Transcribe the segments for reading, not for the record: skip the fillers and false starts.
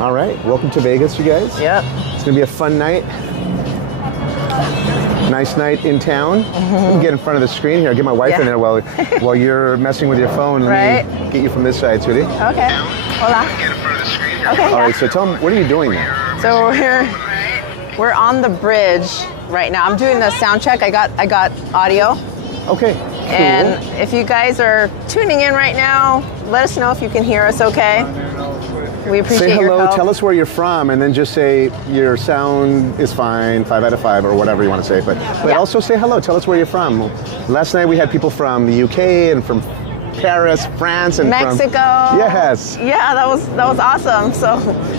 All right, welcome to Vegas, you guys. Yep. It's gonna be a fun night. Nice night in town. Let me get in front of the screen here. Get my wife in there while you're messing with your phone. Let me get you from this side, sweetie. Okay. Hola. Get in front of the screen here. Okay. All right, so tell them, what are you doing there? So we're on the bridge right now. I'm doing the sound check. I got audio. Okay. Cool. And if you guys are tuning in right now, let us know if you can hear us okay. We appreciate your hello, your help. tell us where you're from, and then just say your sound is fine, 5 out of 5, or whatever you want to say. But also say hello, tell us where you're from. Last night we had people from the UK and from Paris, France, and Mexico. Yes. Yeah, that was awesome. So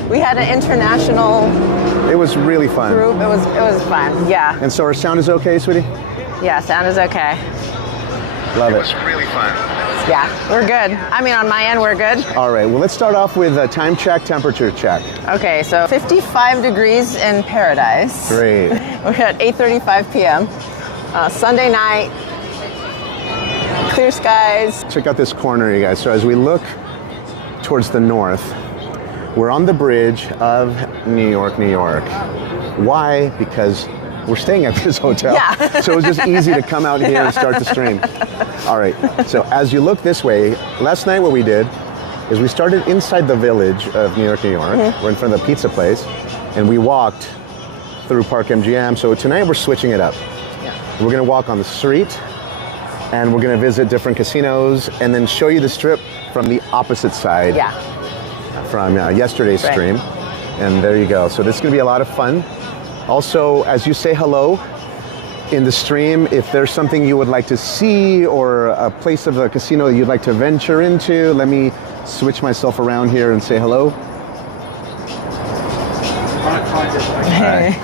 we had an international. It was really fun. Group. It was fun. Yeah. And so our sound is okay, sweetie? Yeah, sound is okay. Love it. It was really fun. Yeah, we're good. I mean, on my end, we're good. All right, well, let's start off with a time check, temperature check. Okay, so 55 degrees in paradise. Great. We're at 8:35 p.m. Sunday night. Clear skies. Check out this corner, you guys. So as we look towards the north, we're on the bridge of New York, New York. Why? Because we're staying at this hotel. Yeah. So it was just easy to come out here and start the stream. All right, so as you look this way, last night what we did is we started inside the village of New York, New York. We're in front of the pizza place, and we walked through Park MGM. So tonight we're switching it up. Yeah. We're gonna walk on the street, and we're gonna visit different casinos, and then show you the strip from the opposite side. Yeah. From yesterday's stream. And there you go. So this is gonna be a lot of fun. Also, as you say hello in the stream, if there's something you would like to see or a place of the casino that you'd like to venture into, let me switch myself around here and say hello. Hey.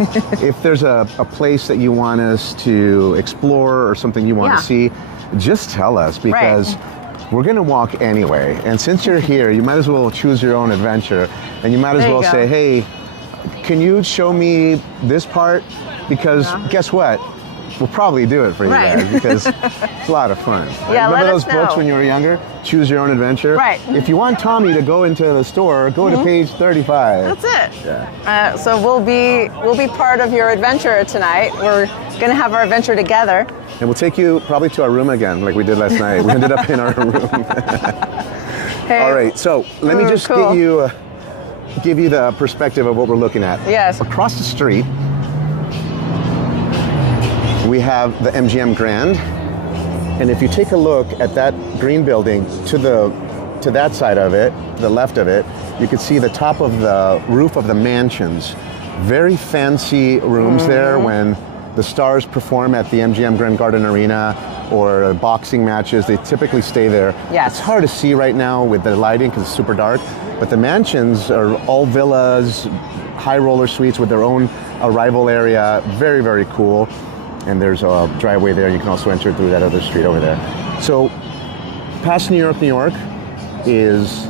If there's a place that you want us to explore or something you want to see, just tell us, because we're going to walk anyway. And since you're here, you might as well choose your own adventure. And you might as well say, hey, can you show me this part? Because guess what? We'll probably do it for you guys, because it's a lot of fun. Yeah, remember those books when you were younger? Choose your own adventure? Right. If you want Tommy to go into the store, go to page 35. That's it. Yeah. So we'll be part of your adventure tonight. We're gonna have our adventure together. And we'll take you probably to our room again, like we did last night. We ended up in our room. Hey. All right, so let me just give you the perspective of what we're looking at. Yes. Across the street, we have the MGM Grand, and if you take a look at that green building to that side of it, the left of it, you can see the top of the roof of the mansions. Very fancy rooms there when the stars perform at the MGM Grand Garden Arena or boxing matches. They typically stay there. Yes. It's hard to see right now with the lighting because it's super dark, but the mansions are all villas, high roller suites with their own arrival area. Very, very cool. And there's a driveway there. You can also enter through that other street over there. So past New York, New York is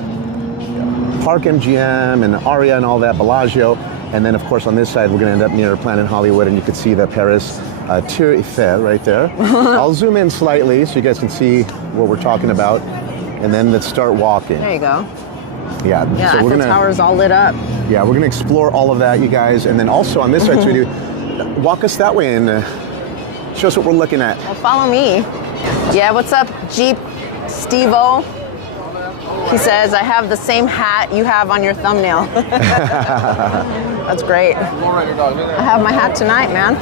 Park MGM and Aria and all that, Bellagio. And then of course on this side, we're gonna end up near Planet Hollywood, and you can see the Paris Tour Eiffel right there. I'll zoom in slightly so you guys can see what we're talking about. And then let's start walking. There you go. Yeah, Yeah, so we're the tower's all lit up. Yeah, we're gonna explore all of that, you guys. And then also on this side, sweetie, walk us that way and show us what we're looking at. Well, follow me. Yeah, what's up, Jeep Steve-O? He says, I have the same hat you have on your thumbnail. That's great. I have my hat tonight, man.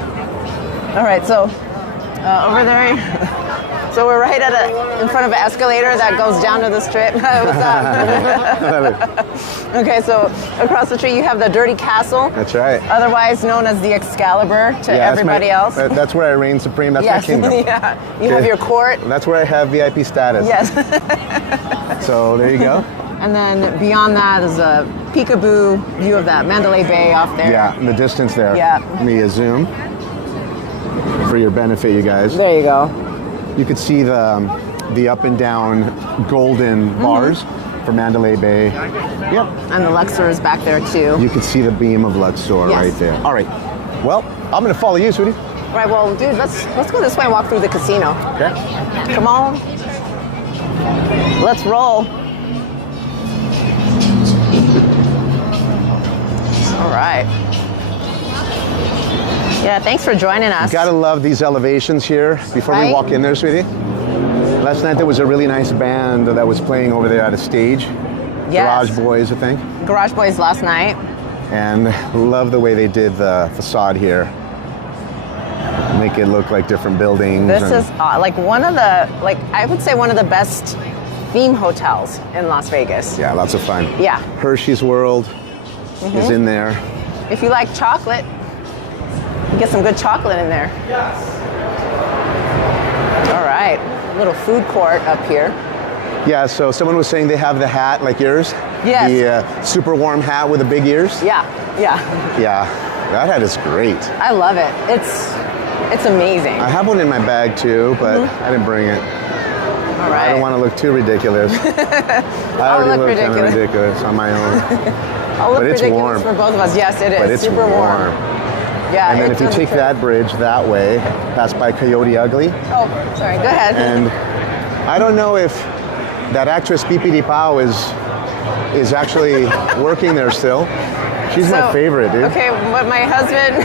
All right, so over there, so we're right in front of an escalator that goes down to the strip. What's up? Okay, so across the street you have the Dirty Castle. That's right. Otherwise known as the Excalibur to everybody else. That's where I reign supreme. That's my kingdom. Yeah. You have your court. That's where I have VIP status. Yes. So there you go. And then beyond that is a peekaboo view of that Mandalay Bay off there. Yeah, in the distance there. Yeah. Let me zoom for your benefit, you guys. There you go. You could see the up and down golden bars for Mandalay Bay. Yep. And the Luxor is back there too. You can see the beam of Luxor right there. All right. Well, I'm gonna follow you, sweetie. All right. Well, dude, let's go this way and walk through the casino. Okay. Come on. Let's roll. right. Yeah, thanks for joining us. You gotta love these elevations here before we Right? walk in there, sweetie. Last night there was a really nice band that was playing over there at a stage. Yes. Garage Boys, I think. Garage Boys last night. And love the way they did the facade here. Make it look like different buildings. This and- is like one of the, like I would say one of the best theme hotels in Las Vegas. Yeah, lots of fun. Yeah. Hershey's World is in there. If you like chocolate, you get some good chocolate in there. Yes. All right, little food court up here. Yeah, so someone was saying they have the hat like yours. Yes. The super warm hat with the big ears. Yeah, yeah. Yeah, that hat is great. I love it. It's amazing. I have one in my bag too, but I didn't bring it. All right. I don't want to look too ridiculous. I already look look kind of ridiculous. ridiculous on my own. I'll look but it's ridiculous warm. for both of us. Yes, it is. But it's super warm. Yeah. And then it's if you on the take trip. that bridge that way, pass by Coyote Ugly, Oh, sorry. Go ahead. and I don't know if that actress Blvd is actually working there still. She's my So, favorite, dude. Okay, what my husband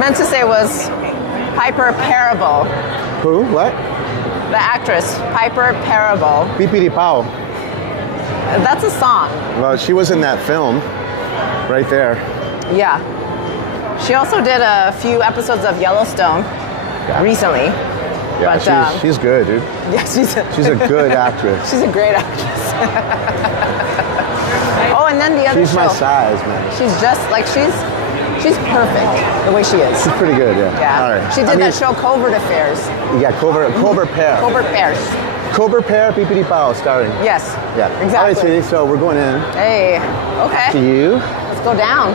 meant to say was Piper Parable. Who? What? The actress, Piper Parable. Blvd. That's a song. Well, she was in that film, right there. Yeah. She also did a few episodes of Yellowstone recently. Yeah, But, she's good, dude. Yeah, she's She's a good actress. she's a great actress. Oh, and then the other She's show. my size, man. She's just like she's perfect the way she is. She's pretty good, yeah. Yeah. All right. She did that show Covert Affairs. Yeah, Cobra Pear. Covert Affairs. Cobra Pear, Blvd. starring. Yes. Yeah. Exactly. All right, sweetie, so we're going in. Hey. To Okay. you. Let's go down.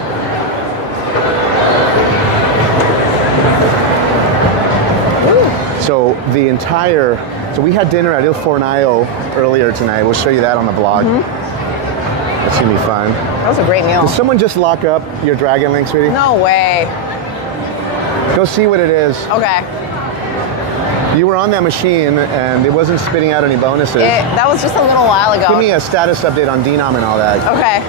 So so we had dinner at Il Fornaio earlier tonight. We'll show you that on the vlog. That's gonna be fun. That was a great meal. Did someone just lock up your Dragon Link, sweetie? No way. Go see what it is. Okay. You were on that machine and it wasn't spitting out any bonuses. That was just a little while ago. Give me a status update on Denom and all that. Okay.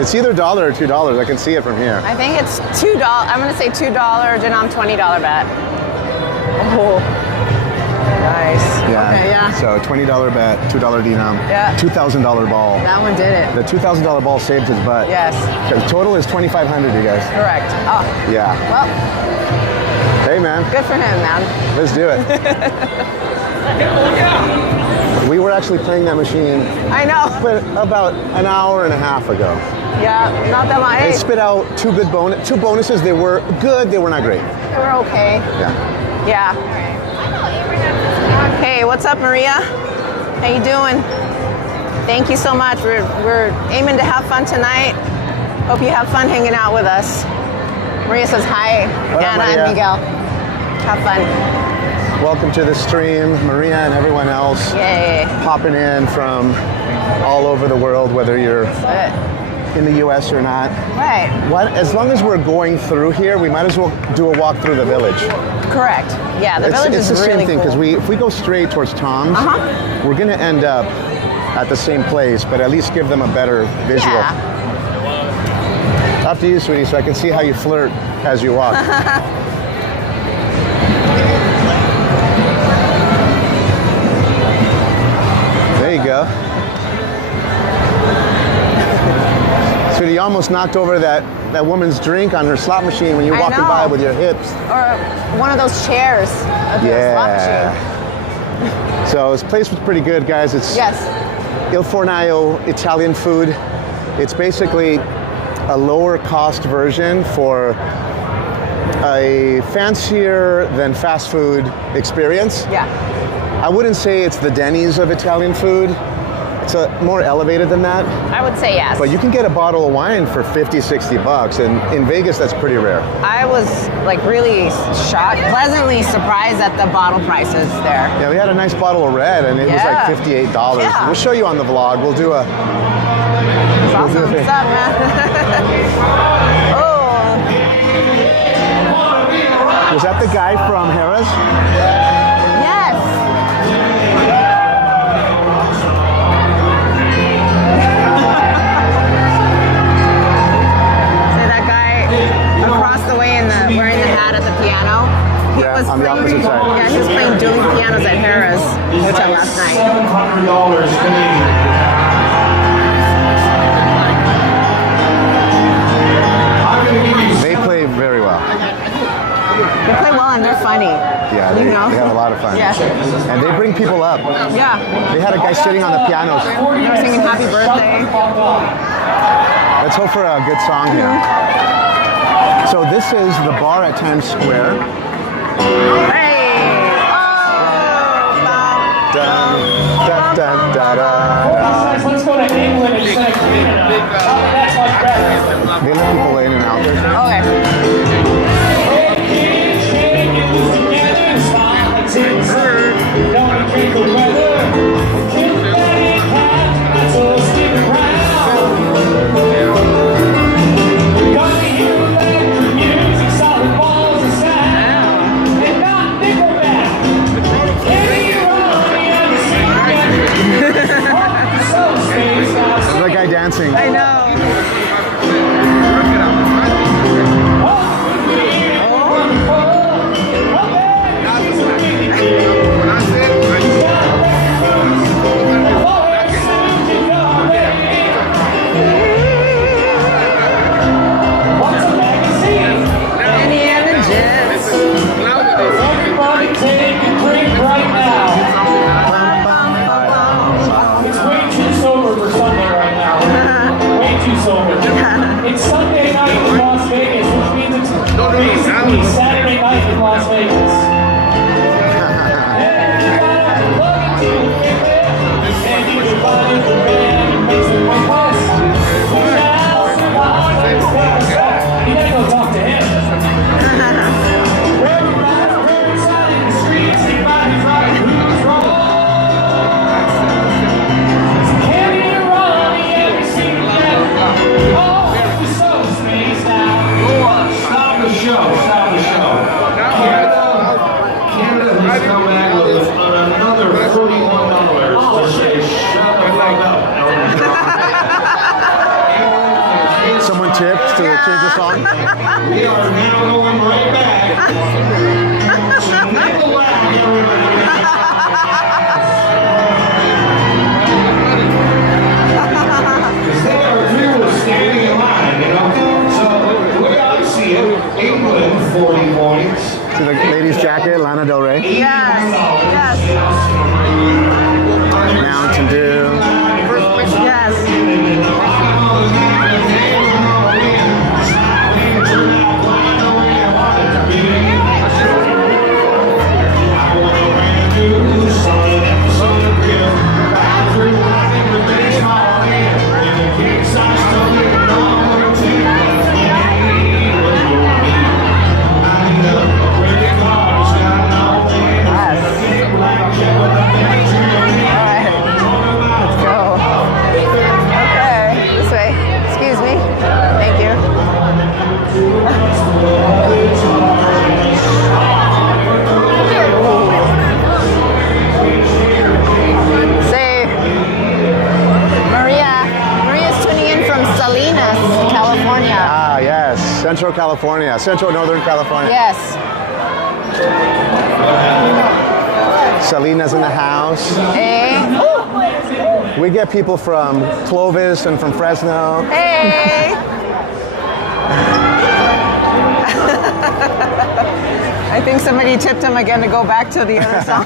It's either $1 or $2. I can see it from here. I think it's $2. I'm gonna say $2 Denom $20 bet. Oh. Nice. Yeah. Okay, yeah. So $20 bet, $2 Denom. Yeah. $2,000 ball. That one did it. The $2,000 ball saved his butt. Yes. The total is $2,500, you guys. Correct. Oh. Yeah. Well, Hey, man. good for him, man. Let's do it. We were actually playing that machine I know. about an hour and a half ago. Yeah, not that long. They Hey, spit out two bonuses. They were good. They were not great. they were okay. Yeah. Yeah. Hey, what's up, Maria? How you doing? Thank you so much. We're aiming to have fun tonight. Hope you have fun hanging out with us. Maria says hi, What up, Anna Maria? and Miguel. Have fun. Welcome to the stream, Maria and everyone else Yay. popping in from all over the world, whether you're in the U.S. or not. Right. As long as we're going through here, we might as well do a walk through the village. Correct. Yeah, the village It's is the really same thing cool. because if we go straight towards Tom's, we're going to end up at the same place, but at least give them a better visual. Yeah. Up to you, sweetie, so I can see how you flirt as you walk. There you go. Sweetie, you almost knocked over that woman's drink on her slot machine when you were I walking know. by with your hips. Or one of those chairs at the slot machine. So this place was pretty good, guys. It's Yes. Il Fornaio Italian food. It's basically a lower cost version for a fancier than fast food experience. Yeah. I wouldn't say it's the Denny's of Italian food. It's more elevated than that. I would say yes. But you can get a bottle of wine for 50, 60 bucks. And in Vegas, that's pretty rare. I was like really shocked, pleasantly surprised at the bottle prices there. Yeah, we had a nice bottle of red and it was like Yeah. $58. Yeah. We'll show you on the vlog. We'll do a... It's awesome. What's up, man? Oh, Was that the guy from Harrah's? yes. had a guy sitting on the pianos. They were singing happy birthday. Let's hope for a good song here. So this is the bar at Times Square. Hey! Dun, dun, dun, dun, dun. Let's go to England instead of Canada. That's much better. They let people in and out. Okay. Don't drink the weather. There's that guy dancing. I know. It's Sunday night in Las Vegas, which means it's basically Saturday night in Las Vegas. And you can find the band and make some requests. You gotta go talk to him. We're inside in the streets, everybody's right, who's wrong? Stop the show. Canada has come back with another $41 to say shut the fuck up. Someone tipped to change the song. We are now going right back. So make a laugh, everybody. Standing in line, you know. So look out to see it. England 40 points. See the lady's jacket, Lana Del Rey. Yes. Mountain Dew. Central California, Central Northern California. Yes. Selena's in the house. Hey. We get people from Clovis and from Fresno. Hey. I think somebody tipped him again to go back to the other song.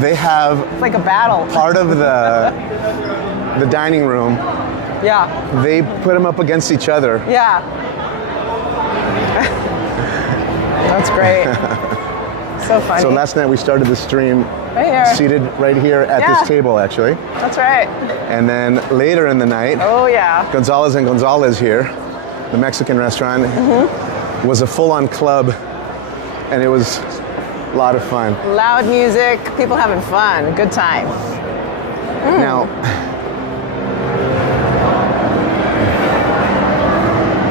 They have It's like a battle. part of the dining room. Yeah. They put them up against each other. Yeah. That's great. So funny. So last night we started the stream right here. seated right here at this table, actually. That's right. And then later in the night, Oh yeah. Gonzalez and Gonzalez here, the Mexican restaurant, was a full-on club, and it was a lot of fun. Loud music, people having fun, good time. Now,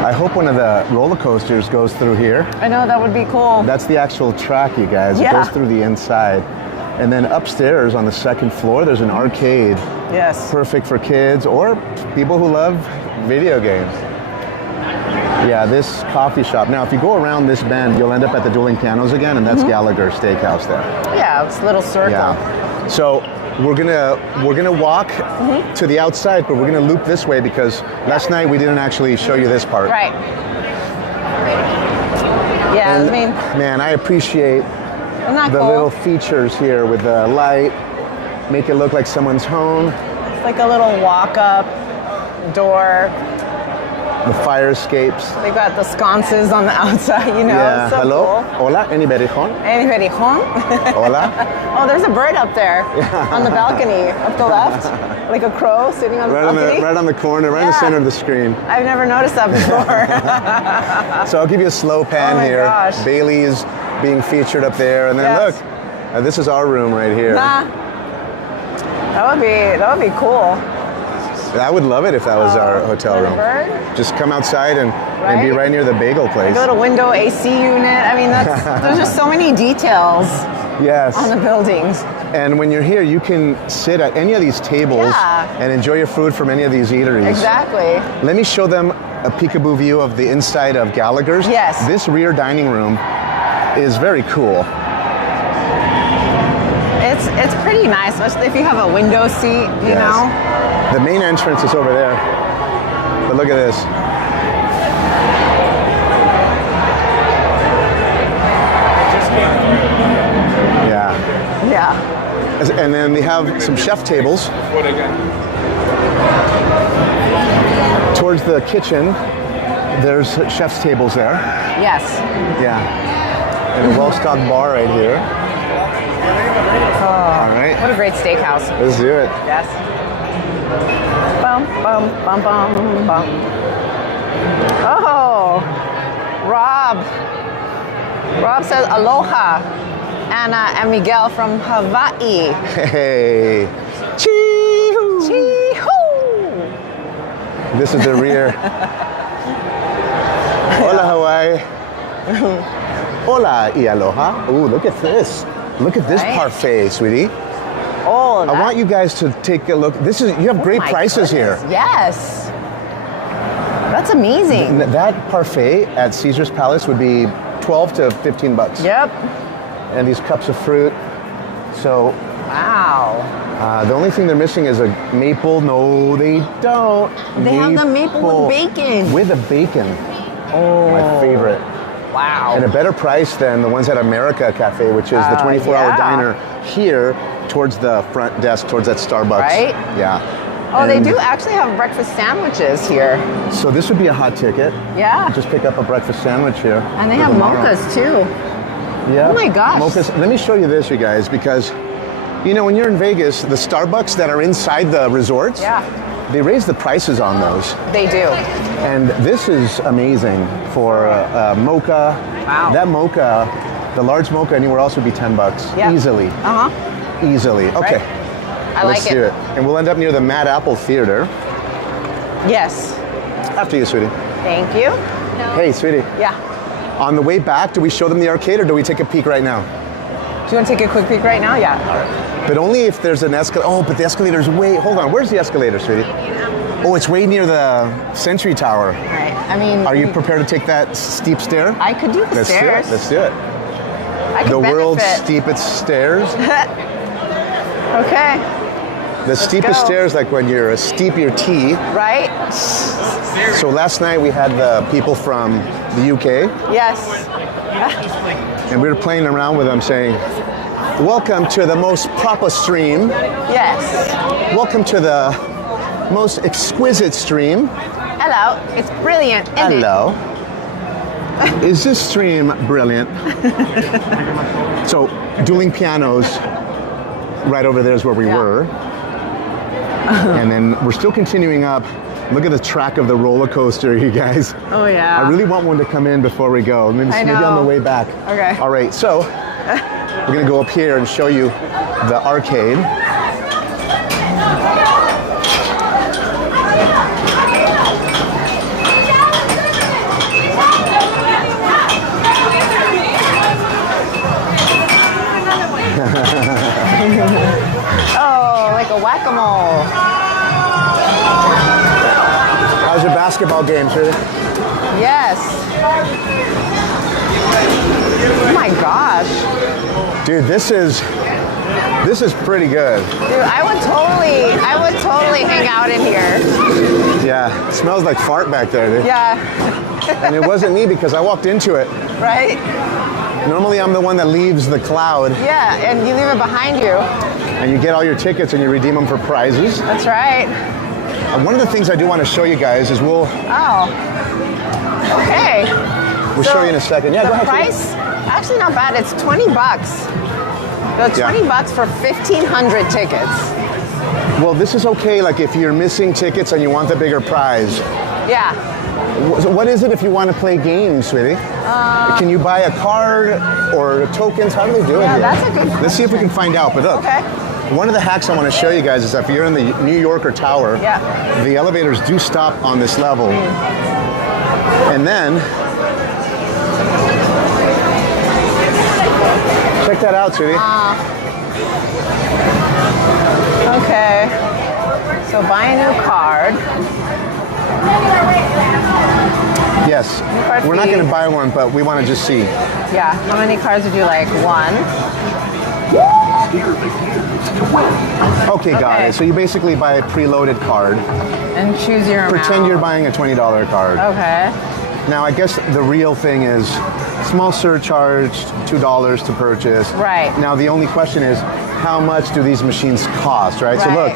I hope one of the roller coasters goes through here. I know, that would be cool. That's the actual track, you guys. It Yeah. goes through the inside. And then upstairs on the second floor, there's an arcade. Yes. Perfect for kids or people who love video games. Yeah, this coffee shop. Now, if you go around this bend, you'll end up at the Dueling Pianos again, and that's Gallagher Steakhouse there. Yeah, it's a little circle. Yeah. So we're gonna walk to the outside, but we're gonna loop this way because last night we didn't actually show you this part. Right. Yeah, And, I mean, man, I appreciate isn't that the cool? little features here with the light. make it look like someone's home. It's like a little walk-up door. The fire escapes. They got the sconces on the outside, you know. Yeah. So Hello. cool. Hola. Anybody home? Anybody home? Hola. Oh, there's a bird up there on the balcony, up the left, like a crow sitting on the balcony. Right on the corner, right in the Yeah. center of the screen. I've never noticed that before. So I'll give you a slow pan Oh my here. gosh. Bailey's being featured up there, and then Yes. look, this is our room right here. Nah. That would be cool. I would love it if that was our hotel with a room. bird? Just come outside and be Right? right near the bagel place. Go to window AC unit. I mean, there's just so many details Yes. on the buildings. And when you're here, you can sit at any of these tables Yeah. and enjoy your food from any of these eateries. Exactly. Let me show them a peekaboo view of the inside of Gallagher's. Yes. This rear dining room is very cool. It's pretty nice, especially if you have a window seat, you Yes. know. The main entrance is over there. But look at this. Yeah. Yeah. And then they have some chef tables. Towards the kitchen, there's chef's tables there. Yes. Yeah. And a well-stocked bar right here. All right. What a great steakhouse. Let's do it. Yes. Bum, bum, bum, bum, bum. Oh, Rob. Rob says aloha. Anna and Miguel from Hawaii. Hey. Chee-hoo. Chee-hoo. This is the rear. Hola, Hawaii. Hola, y aloha. Ooh, look at this. Look at this Right? parfait, sweetie. Oh, I want you guys to take a look. You have great my prices goodness. here. Yes. That's amazing. That parfait at Caesar's Palace would be 12 to 15 bucks. Yep. And these cups of fruit. So Wow. the only thing they're missing is a maple. No, they don't. They have the maple with bacon. With a bacon. Oh. My favorite. Wow. And a better price than the ones at America Cafe, which is the 24-hour yeah. diner here towards the front desk, towards that Starbucks. Right? Yeah. Oh, they And do actually have breakfast sandwiches here. So this would be a hot ticket. Yeah. Just pick up a breakfast sandwich here. And they for have tomorrow. mochas too. Yeah. Oh my gosh. Mochas. Let me show you this, you guys, because you know when you're in Vegas, the Starbucks that are inside the resorts, Yeah. they raise the prices on those. They do. And this is amazing for a mocha. Wow. That mocha, the large mocha anywhere else would be 10 bucks. Yeah. Easily. Uh-huh. Easily. Okay. Right. I Let's like do it. it. And we'll end up near the Mad Apple Theater. Yes. After you, sweetie. Thank you. Hey, sweetie. Yeah. On the way back, do we show them the arcade or do we take a peek right now? Do you want to take a quick peek right now? Yeah. But only if there's an escalator. Oh, but the escalator's way. Hold on. Where's the escalator, sweetie? Oh, it's way near the Century Tower. Right. I mean, Are you prepared to take that steep stair? I could do the Let's stairs. do it. Let's do it. I could The world's benefit. steepest stairs. Okay. The steepest go. stairs, like when you're a steep your tea. Right? So last night we had the people from the UK, Yes. and we were playing around with them, saying, "Welcome to the most proper stream. Yes. Welcome to the most exquisite stream. Hello. It's brilliant. Isn't it? Hello. Is this stream brilliant?" So, Dueling Pianos, right over there is where we Yeah. were. And then we're still continuing up. Look at the track of the roller coaster, you guys. Oh yeah. I really want one to come in before we go. Maybe on know. the way back. Okay. All right, so we're gonna go up here and show you the arcade. Oh, like a whack-a-mole. How's your basketball game, sir? Yes. Oh my gosh. Dude, this is pretty good. Dude, I would totally hang out in here. Yeah, it smells like fart back there, dude. Yeah. And it wasn't me because I walked into it. Right? Normally I'm the one that leaves the cloud. Yeah, and you leave it behind you. And you get all your tickets and you redeem them for prizes. That's right. And one of the things I do want to show you guys is we'll okay. We'll show you in a second. Yeah, the go ahead. price, actually not bad. It's 20 bucks. So 20 bucks for 1,500 tickets. Well, this is okay, like if you're missing tickets and you want the bigger prize. Yeah. So what is it if you want to play games, sweetie? Can you buy a card or tokens? How do they do it? Yeah, here? that's a good question. Let's see if we can find out. But look, Okay. one of the hacks I want to show you guys is that if you're in the New Yorker Tower, the elevators do stop on this level. And then, check that out, sweetie. Okay. So buy a new card. Yes, card we're not fee. going to buy one, but we want to just see. Yeah. How many cards would you like? One. Okay, got Okay. it. So you basically buy a preloaded card. And choose your amount. Pretend you're buying a $20 card. Okay. Now, I guess the real thing is small surcharge, $2 to purchase. Right. Now, the only question is, how much do these machines cost, right? So look,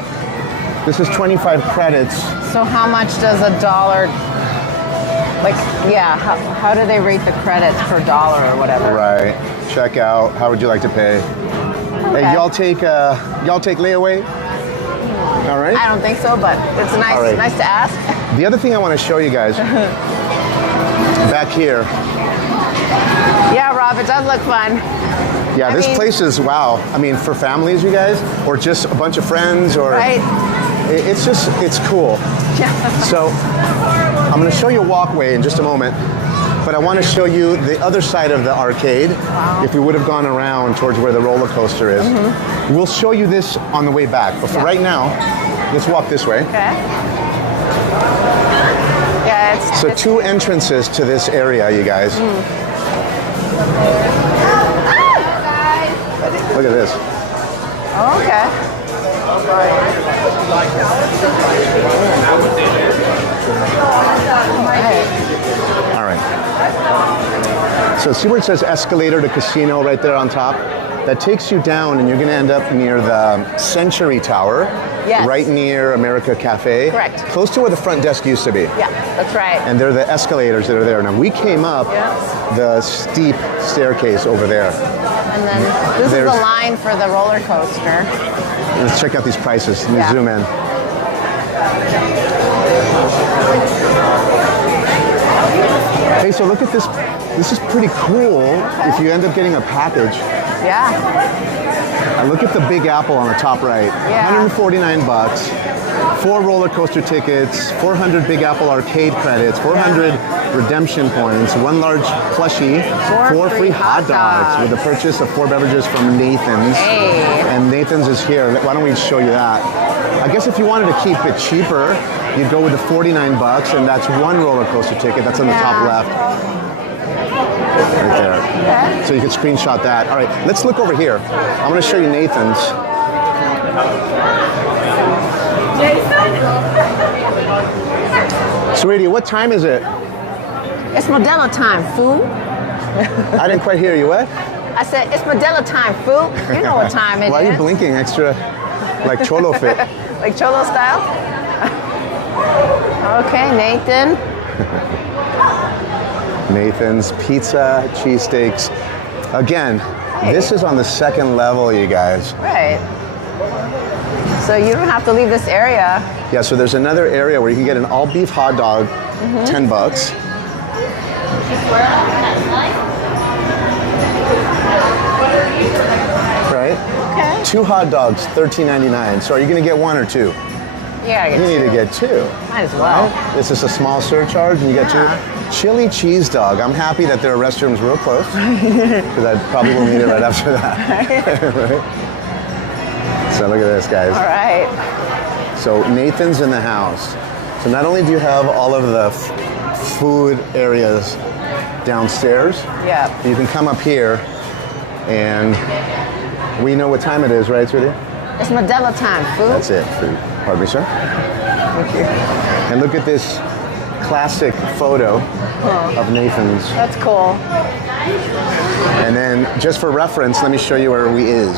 this is 25 credits. So how much does a dollar, like, yeah, how do they rate the credits per dollar or whatever? Right. Check out. How would you like to pay? Okay. Hey, y'all take layaway? All right. I don't think so, but it's nice, All right. nice to ask. The other thing I want to show you guys, back here. Yeah, Rob, it does look fun. Yeah, I this mean- place is wow. I mean, for families, you guys, or just a bunch of friends, or Right. it's cool. So I'm going to show you a walkway in just a moment, but I want to show you the other side of the arcade. Wow. If we would have gone around towards where the roller coaster is. We'll show you this on the way back, but for right now, let's walk this way. Okay. Yeah, it's So two entrances to this area, you guys. Look at this. oh, okay. All right. So see where it says Escalator to Casino right there on top? That takes you down and you're going to end up near the Century Tower. Yes. Right near America Cafe. Correct. Close to where the front desk used to be. Yeah, that's right. And they're the escalators that are there. Now we came up the steep staircase over there. And then this is There's- the line for the roller coaster. Let's check out these prices. Let me Yeah. zoom in. Hey, so look at this. This is pretty cool if you end up getting a package. Yeah. Look at the Big Apple on the top right. Yeah. 149 bucks. 4 roller coaster tickets, 400 Big Apple arcade credits, 400 redemption points, 1 large plushie, 4 free hot dogs with the purchase of 4 beverages from Nathan's. Hey. And Nathan's is here. Why don't we show you that? I guess if you wanted to keep it cheaper, you'd go with the 49 bucks, and that's 1 roller coaster ticket. That's on the top left. Right there. Okay. So you can screenshot that. All right, let's look over here. I'm going to show you Nathan's. Sweetie, what time is it? It's Modelo time, fool. I didn't quite hear you. What? I said, it's Modelo time, fool. You know what time it is. Why are you blinking extra like Cholo fit? Like Cholo style? Okay, Nathan. Nathan's Pizza, cheesesteaks. Again, this is on the second level, you guys. Right. So you don't have to leave this area. Yeah, so there's another area where you can get an all beef hot dog, 10 bucks. Right? Okay. 2 hot dogs, $13.99. So are you going to get 1 or 2? Yeah, You need to get 2. Might as well. This is a small surcharge, and you get 2. Chili cheese dog. I'm happy that there are restrooms real close, because I probably will need it right after that. Right? So look at this, guys. All right. So Nathan's in the house. So not only do you have all of the food areas downstairs, Yeah. you can come up here, and we know what time it is, right, sweetie? It's Modelo time, fool. That's it. Pardon me, sir. Thank you. And look at this classic photo of Nathan's. That's cool. And then, just for reference, let me show you where we is.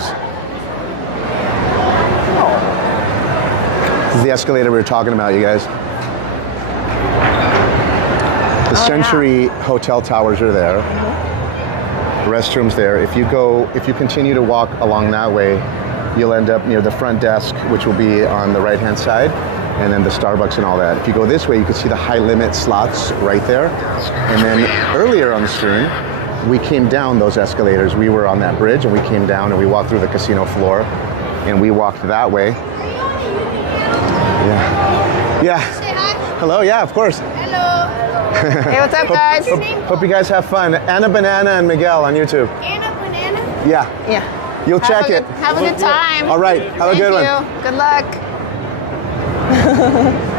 is the escalator we were talking about, you guys. The Century Hotel towers are there. Restrooms there. If you continue to walk along that way, you'll end up near the front desk, which will be on the right-hand side, and then the Starbucks and all that. If you go this way, you can see the high-limit slots right there. And then earlier on the stream, we came down those escalators. We were on that bridge, and we came down, and we walked through the casino floor, and we walked that way. Yeah. Yeah. Say hi. Hello. Yeah, of course. Hello. Hey, what's up, guys? Hope you guys have fun. Anna Banana and Miguel on YouTube. Anna Banana. Yeah. Yeah. You'll check it. Have a good time. All right. Have a good one. Thank you. Good luck.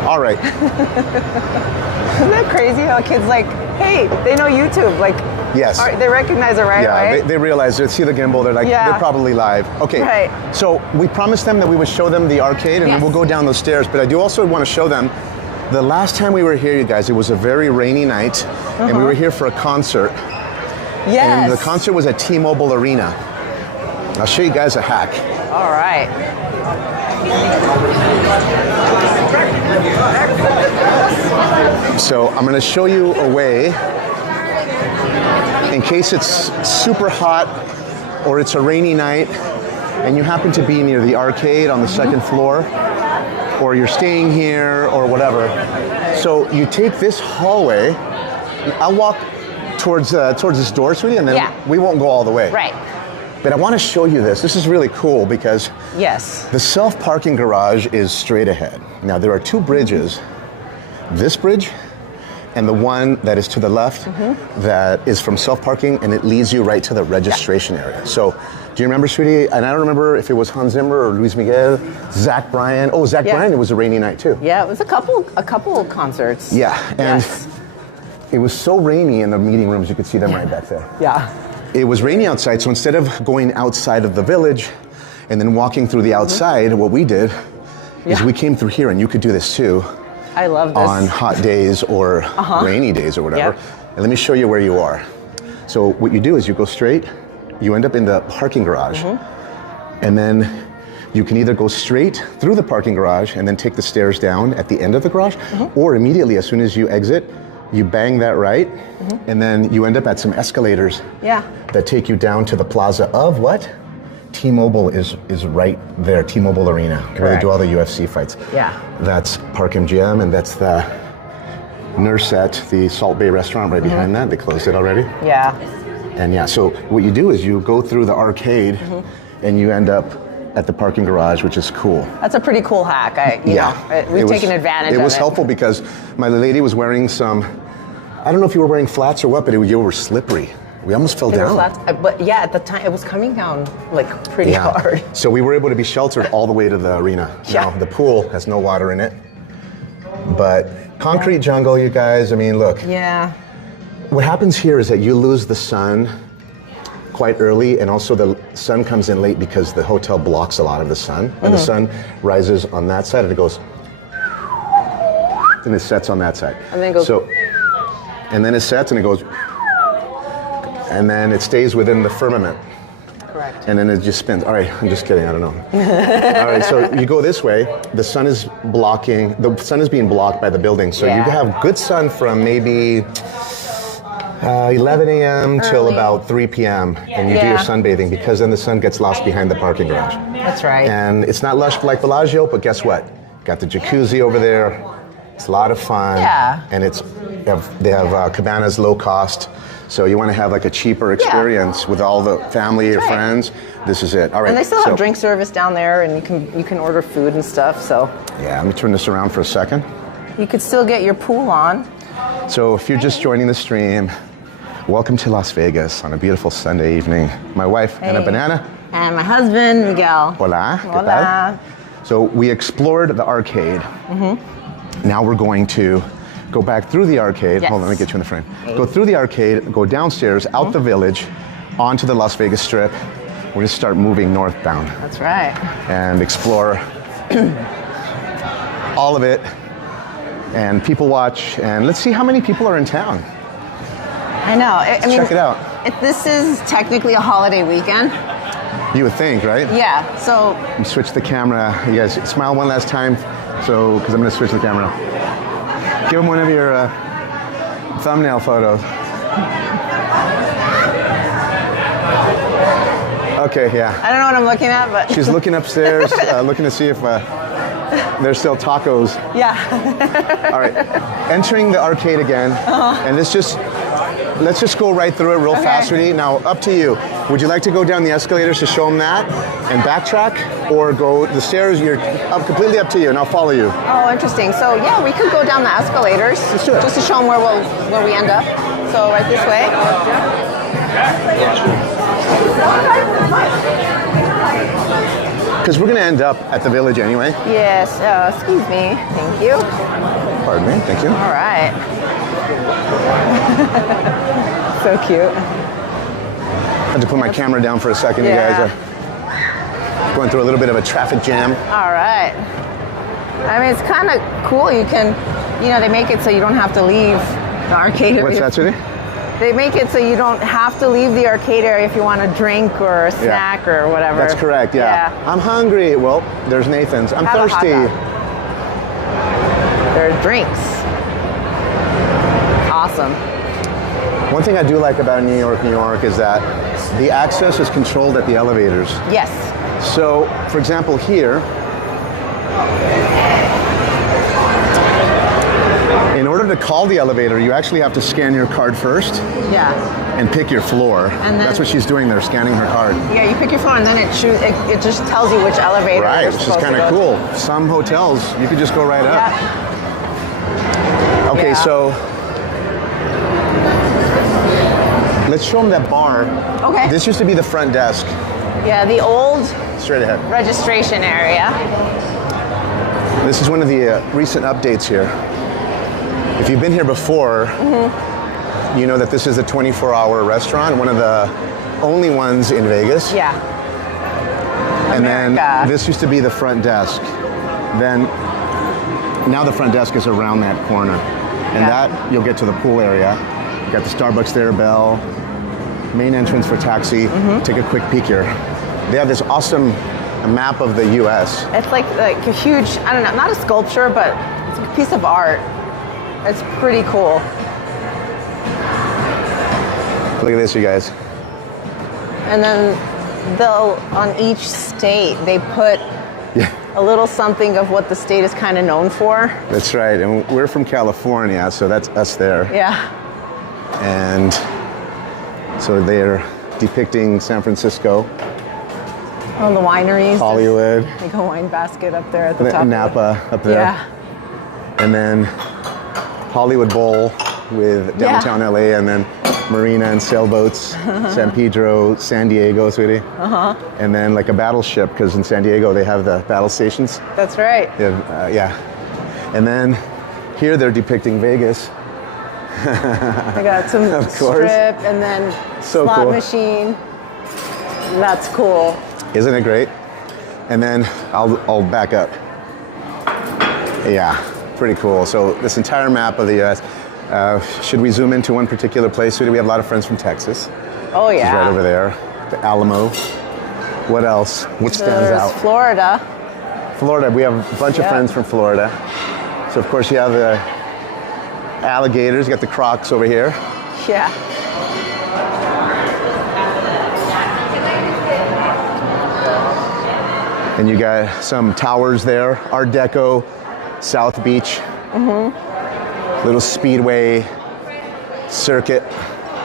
All right. Isn't that crazy how kids like, hey, they know YouTube. Like, Yes. they recognize it right away. Yeah, they realize, they see the gimbal, they're like, Yeah. they're probably live. Okay, Right. so we promised them that we would show them the arcade, and then Yes. we'll go down those stairs, but I do also want to show them, the last time we were here, you guys, it was a very rainy night, and we were here for a concert, Yes. and the concert was at T-Mobile Arena. I'll show you guys a hack. All right. So I'm going to show you a way, in case it's super hot or it's a rainy night and you happen to be near the arcade on the second floor, or you're staying here or whatever. So you take this hallway. I'll walk towards this door, sweetie, and then Yeah. we won't go all the way. Right. But I want to show you this. This is really cool because Yes. the self-parking garage is straight ahead. Now there are two bridges. This bridge and the one that is to the left that is from self-parking, and it leads you right to the registration area. So do you remember, sweetie? And I don't remember if it was Hans Zimmer or Luis Miguel, Zach Bryan. Oh, Zach Yeah. Bryan, it was a rainy night too. Yeah, it was a couple of concerts. Yeah, and Yes. it was so rainy in the meeting rooms, you could see them right back there. Yeah. It was rainy outside, so instead of going outside of the village and then walking through the outside, what we did is Yeah. we came through here, and you could do this too I love this. on hot days or rainy days or whatever. Yep. And let me show you where you are. So what you do is you go straight, you end up in the parking garage, and then you can either go straight through the parking garage and then take the stairs down at the end of the garage, or immediately as soon as you exit, you bang that right, and then you end up at some escalators Yeah. that take you down to the plaza of what? T-Mobile is right there, T-Mobile Arena, where they do Correct. all the UFC fights. Yeah. That's Park MGM, and that's the Nurset, the Salt Bay restaurant right behind that. They closed it already. Yeah. And yeah, so what you do is you go through the arcade, and you end up at the parking garage, which is cool. That's a pretty cool hack. We've taken advantage of it. It was helpful because my lady was wearing some, I don't know if you were wearing flats or what, but you were slippery. We almost fell They were down. flats, but yeah, at the time it was coming down like pretty hard. So we were able to be sheltered all the way to the arena. Yeah. Now, the pool has no water in it, but concrete jungle, you guys, I mean, look. Yeah. What happens here is that you lose the sun quite early, and also the sun comes in late because the hotel blocks a lot of the sun, and the sun rises on that side, and it goes, and it sets on that side. And then it goes, and then it sets, and it goes, and then it stays within the firmament. correct. And then it just spins. All right, I'm just kidding, I don't know. All right, so you go this way, the sun is being blocked by the building, so you Yeah. can have good sun from maybe 11 a.m. till Early. about 3 p.m. and you do your Yeah. sunbathing, because then the sun gets lost behind the parking garage. That's right. And it's not lush like Bellagio, but guess what? Got the jacuzzi over there. It's a lot of fun. Yeah. And they have cabanas low cost. So you want to have like a cheaper experience with all the family or right. friends. This is it. All right. And they still have so- drink service down there, and you can order food and stuff. So Yeah, let me turn this around for a second. you could still get your pool on. So if you're just joining the stream, welcome to Las Vegas on a beautiful Sunday evening. My wife, Anna Hey. Banana. And my husband, Miguel. Hola. ¿Qué tal? Hola. So we explored the arcade. Now we're going to go back through the arcade. Yes. Hold on, let me get you in the frame. Go through the arcade, go downstairs, out the village, onto the Las Vegas Strip. We're going to start moving northbound That's right. and explore all of it and people watch, and let's see how many people are in town. I know. I mean, Check it out. This is technically a holiday weekend. You would think, right? Yeah. So You switch the camera. You guys smile one last time. So, because I'm going to switch the camera. Give him one of your thumbnail photos. Okay, yeah. I don't know what I'm looking at, but She's looking upstairs, looking to see if there's still tacos. yeah. All right, entering the arcade again, and let's just go right through it real fast, sweetie. Now, up to you. Would you like to go down the escalators to show them that and backtrack, or go the stairs? You're completely up to you, and I'll follow you. Oh, interesting. So yeah, we could go down the escalators Let's do it. just to show them where we end up. So right this way. Because we're going to end up at the Village anyway. Yes. Excuse me. Thank you. Pardon me. Thank you. All right. So cute. I had to put my camera down for a second. You guys are going through a little bit of a traffic jam. All right. I mean, it's kind of cool. You can, they make it so you don't have to leave the arcade. What's that, sweetie? They make it so you don't have to leave the arcade area if you want a drink or a snack or whatever. That's correct, yeah. I'm hungry. Well, there's Nathan's. I'm Have a hot thirsty. dog. There are drinks. Awesome. One thing I do like about New York is that the access is controlled at the elevators. Yes. So, for example, here, in order to call the elevator, you actually have to scan your card first Yeah. and pick your floor. And then- that's what she's doing there, scanning her card. Yeah, you pick your phone and then it just tells you which elevator Right, you're which is supposed kind to of go cool. Some hotels, you could just go right to. up. Yeah. Okay, Yeah. so let's show them that bar. Okay. This used to be the front desk. Yeah, the old Straight ahead. registration area. This is one of the recent updates here. If you've been here before, you know that this is a 24-hour restaurant, one of the only ones in Vegas. Yeah. And America. then this used to be the front desk. Then now the front desk is around that corner. And that you'll get to the pool area. You got the Starbucks there, Bell, main entrance for taxi. Take a quick peek here. They have this awesome map of the US. It's like a huge, I don't know, not a sculpture, but it's a piece of art. It's pretty cool. Look at this, you guys. And then on each state, they put a little something of what the state is kind of known for. That's right. And we're from California, so that's us there. Yeah. And so they're depicting San Francisco, Oh, the wineries. Hollywood, Like a wine basket up there at the top. Napa up there. Yeah. And then Hollywood Bowl with downtown LA, and then marina and sailboats, San Pedro, San Diego, sweetie. And then like a battleship, because in San Diego they have the battle stations. That's right. They have, And then here they're depicting Vegas. I got some Of course. strip and then So slot cool. machine. That's cool. Isn't it great? And then I'll back up. Yeah, pretty cool. So this entire map of the US. Should we zoom into one particular place? We have a lot of friends from Texas. Oh It's yeah. right over there. The Alamo. What else? What stands There's out? Florida. Florida. We have a bunch of friends from Florida. So of course you have the alligators. You got the crocs over here. Yeah. And you got some towers there. Art Deco, South Beach. Little speedway circuit.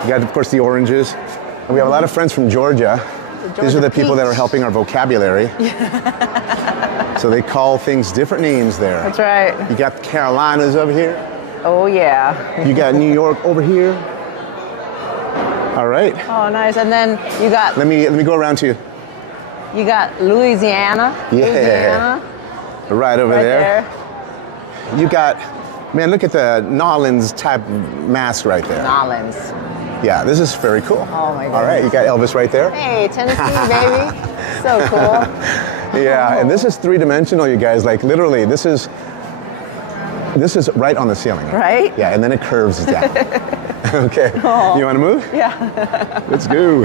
You got, of course, the oranges. And we have a lot of friends from Georgia. These are the people that are helping our vocabulary. So they call things different names there. That's right. You got the Carolinas over here. Oh yeah. You got New York over here. All right. Oh nice. And then you got Let me go around to you. you got Louisiana. Yeah. Louisiana. Right over Right there. You got, man, look at the Nolans type mask right there. Nolans. Yeah, this is very cool. Oh my All right, you got Elvis right there. Hey, Tennessee, baby. So cool. Yeah, and this is three-dimensional, you guys. Like literally, this is right on the ceiling. Right? Yeah, and then it curves down. Okay. Oh. You want to move? Yeah. Let's go.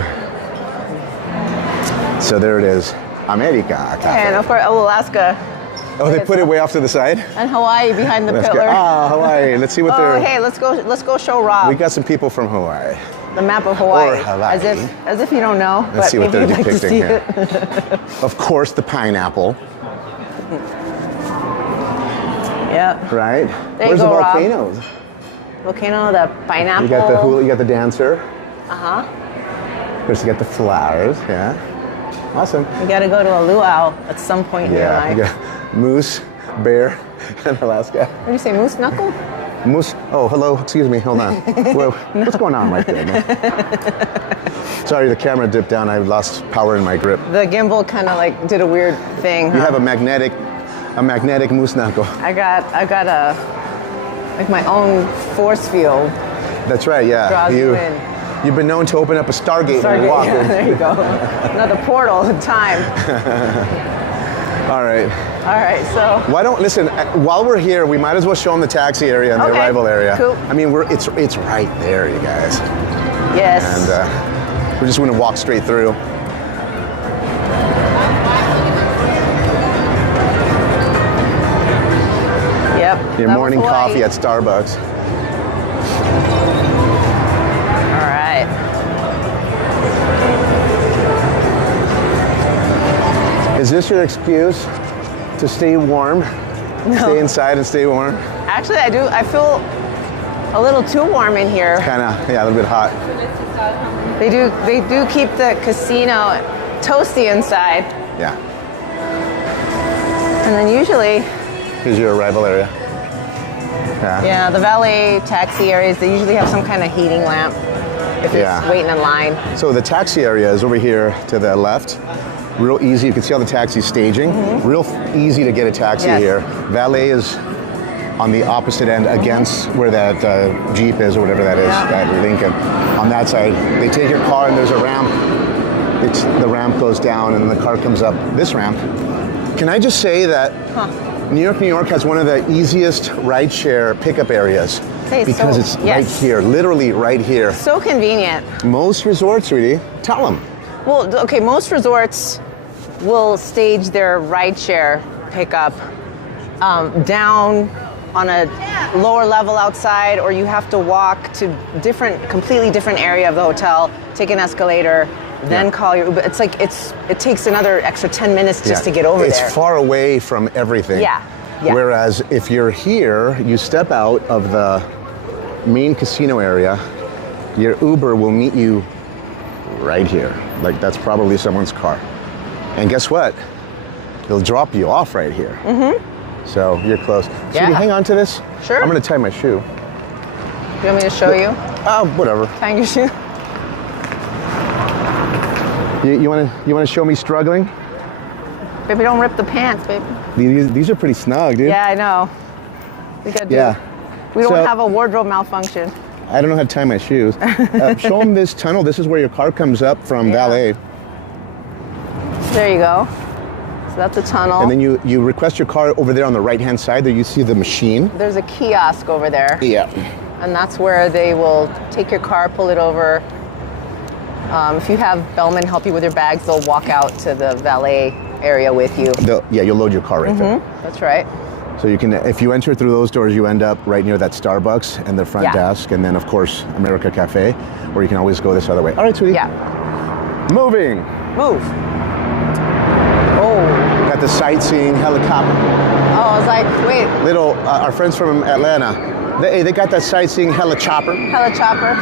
So there it is, America. And of course, Alaska Oh, they put it way off to the side? And Hawaii behind the Let's pillar. go. Ah, Hawaii. Let's see what Oh, they're... hey, let's go show Rob We got some people from Hawaii. the map of Hawaii. Or Hawaii. As if you don't know. Let's see what they're maybe you'd like to depicting see here. it. Of course, the pineapple, Yeah. right? There you Where's the go, Rob. volcanoes? Volcano, the pineapple. You got the hula, you got the dancer. Uh-huh. There's you got the flowers, yeah. Awesome. You gotta go to a luau at some point in your Yeah, life. you got moose, bear, and Alaska. What do you say, moose knuckle? Moose, oh, hello, excuse me, hold on. Whoa, what's going on right there, man? Sorry, the camera dipped down. I lost power in my grip. The gimbal kind of like did a weird thing. You have a magnetic moose knuckle. I got a like my own force field. That's right, yeah. Draws you in. You've been known to open up a Stargate when you walk yeah, in. there you go. Another portal in time. All right. All right, so Why don't listen? While we're here, we might as well show them the taxi area and the Okay, arrival area. cool. I mean, it's right there, you guys. yes. And we're just going to walk straight through. Yep. Your that was morning Hawaii. coffee at Starbucks. All right. Is this your excuse to stay warm? Stay inside and stay warm? Actually, I do. I feel a little too warm in here. Kind of, yeah, a little bit hot. They do keep the casino toasty inside, Yeah. and then usually, Here's your arrival area. Yeah. yeah, the valet taxi areas, they usually have some kind of heating lamp if Yeah. it's waiting in line. So the taxi area is over here to the left. Real easy. You can see all the taxi staging. Real easy to get a taxi Yes. here. Valet is on the opposite end against where that Jeep is or whatever that is, Yeah. that Lincoln. On that side, they take your car and there's a ramp. The ramp goes down and then the car comes up this ramp. Can I just say that New York has one of the easiest rideshare pickup areas Say because so. it's Yes. right here, literally right here. So convenient. Most resorts, sweetie, tell them. Well, okay, most resorts will stage their rideshare pickup down on a lower level outside, or you have to walk to completely different area of the hotel, take an escalator, then Yeah. call your Uber. It's like it takes another extra 10 minutes just to get over it's there. It's far away from everything. Yeah, yeah. Whereas if you're here, you step out of the main casino area, your Uber will meet you right here. Like that's probably someone's car. And guess what? It'll drop you off right here. Mm-hmm. So you're close. Yeah. Sweetie, hang on to this. Sure. I'm gonna tie my shoe. You want me to show you? Whatever. Tying your shoe? You wanna show me struggling? Baby, don't rip the pants, baby. These are pretty snug, dude. Yeah, I know. We gotta do Yeah. We don't So- have a wardrobe malfunction. I don't know how to tie my shoes. Show them this tunnel. This is where your car comes up from Valet. There you go. So that's a tunnel. And then you request your car over there on the right-hand side. There you see the machine. There's a kiosk over there. Yeah. And that's where they will take your car, pull it over. If you have bellmen help you with your bags, they'll walk out to the valet area with you. You'll load your car right there. That's right. So you can, if you enter through those doors, you end up right near that Starbucks and the front Yeah. desk, and then of course America Cafe, or you can always go this other way. All right, sweetie. Yeah. Moving. Move. Oh. Got the sightseeing helicopter. Oh, I was like, wait, Our friends from Atlanta, they got that sightseeing helichopper. helichopper.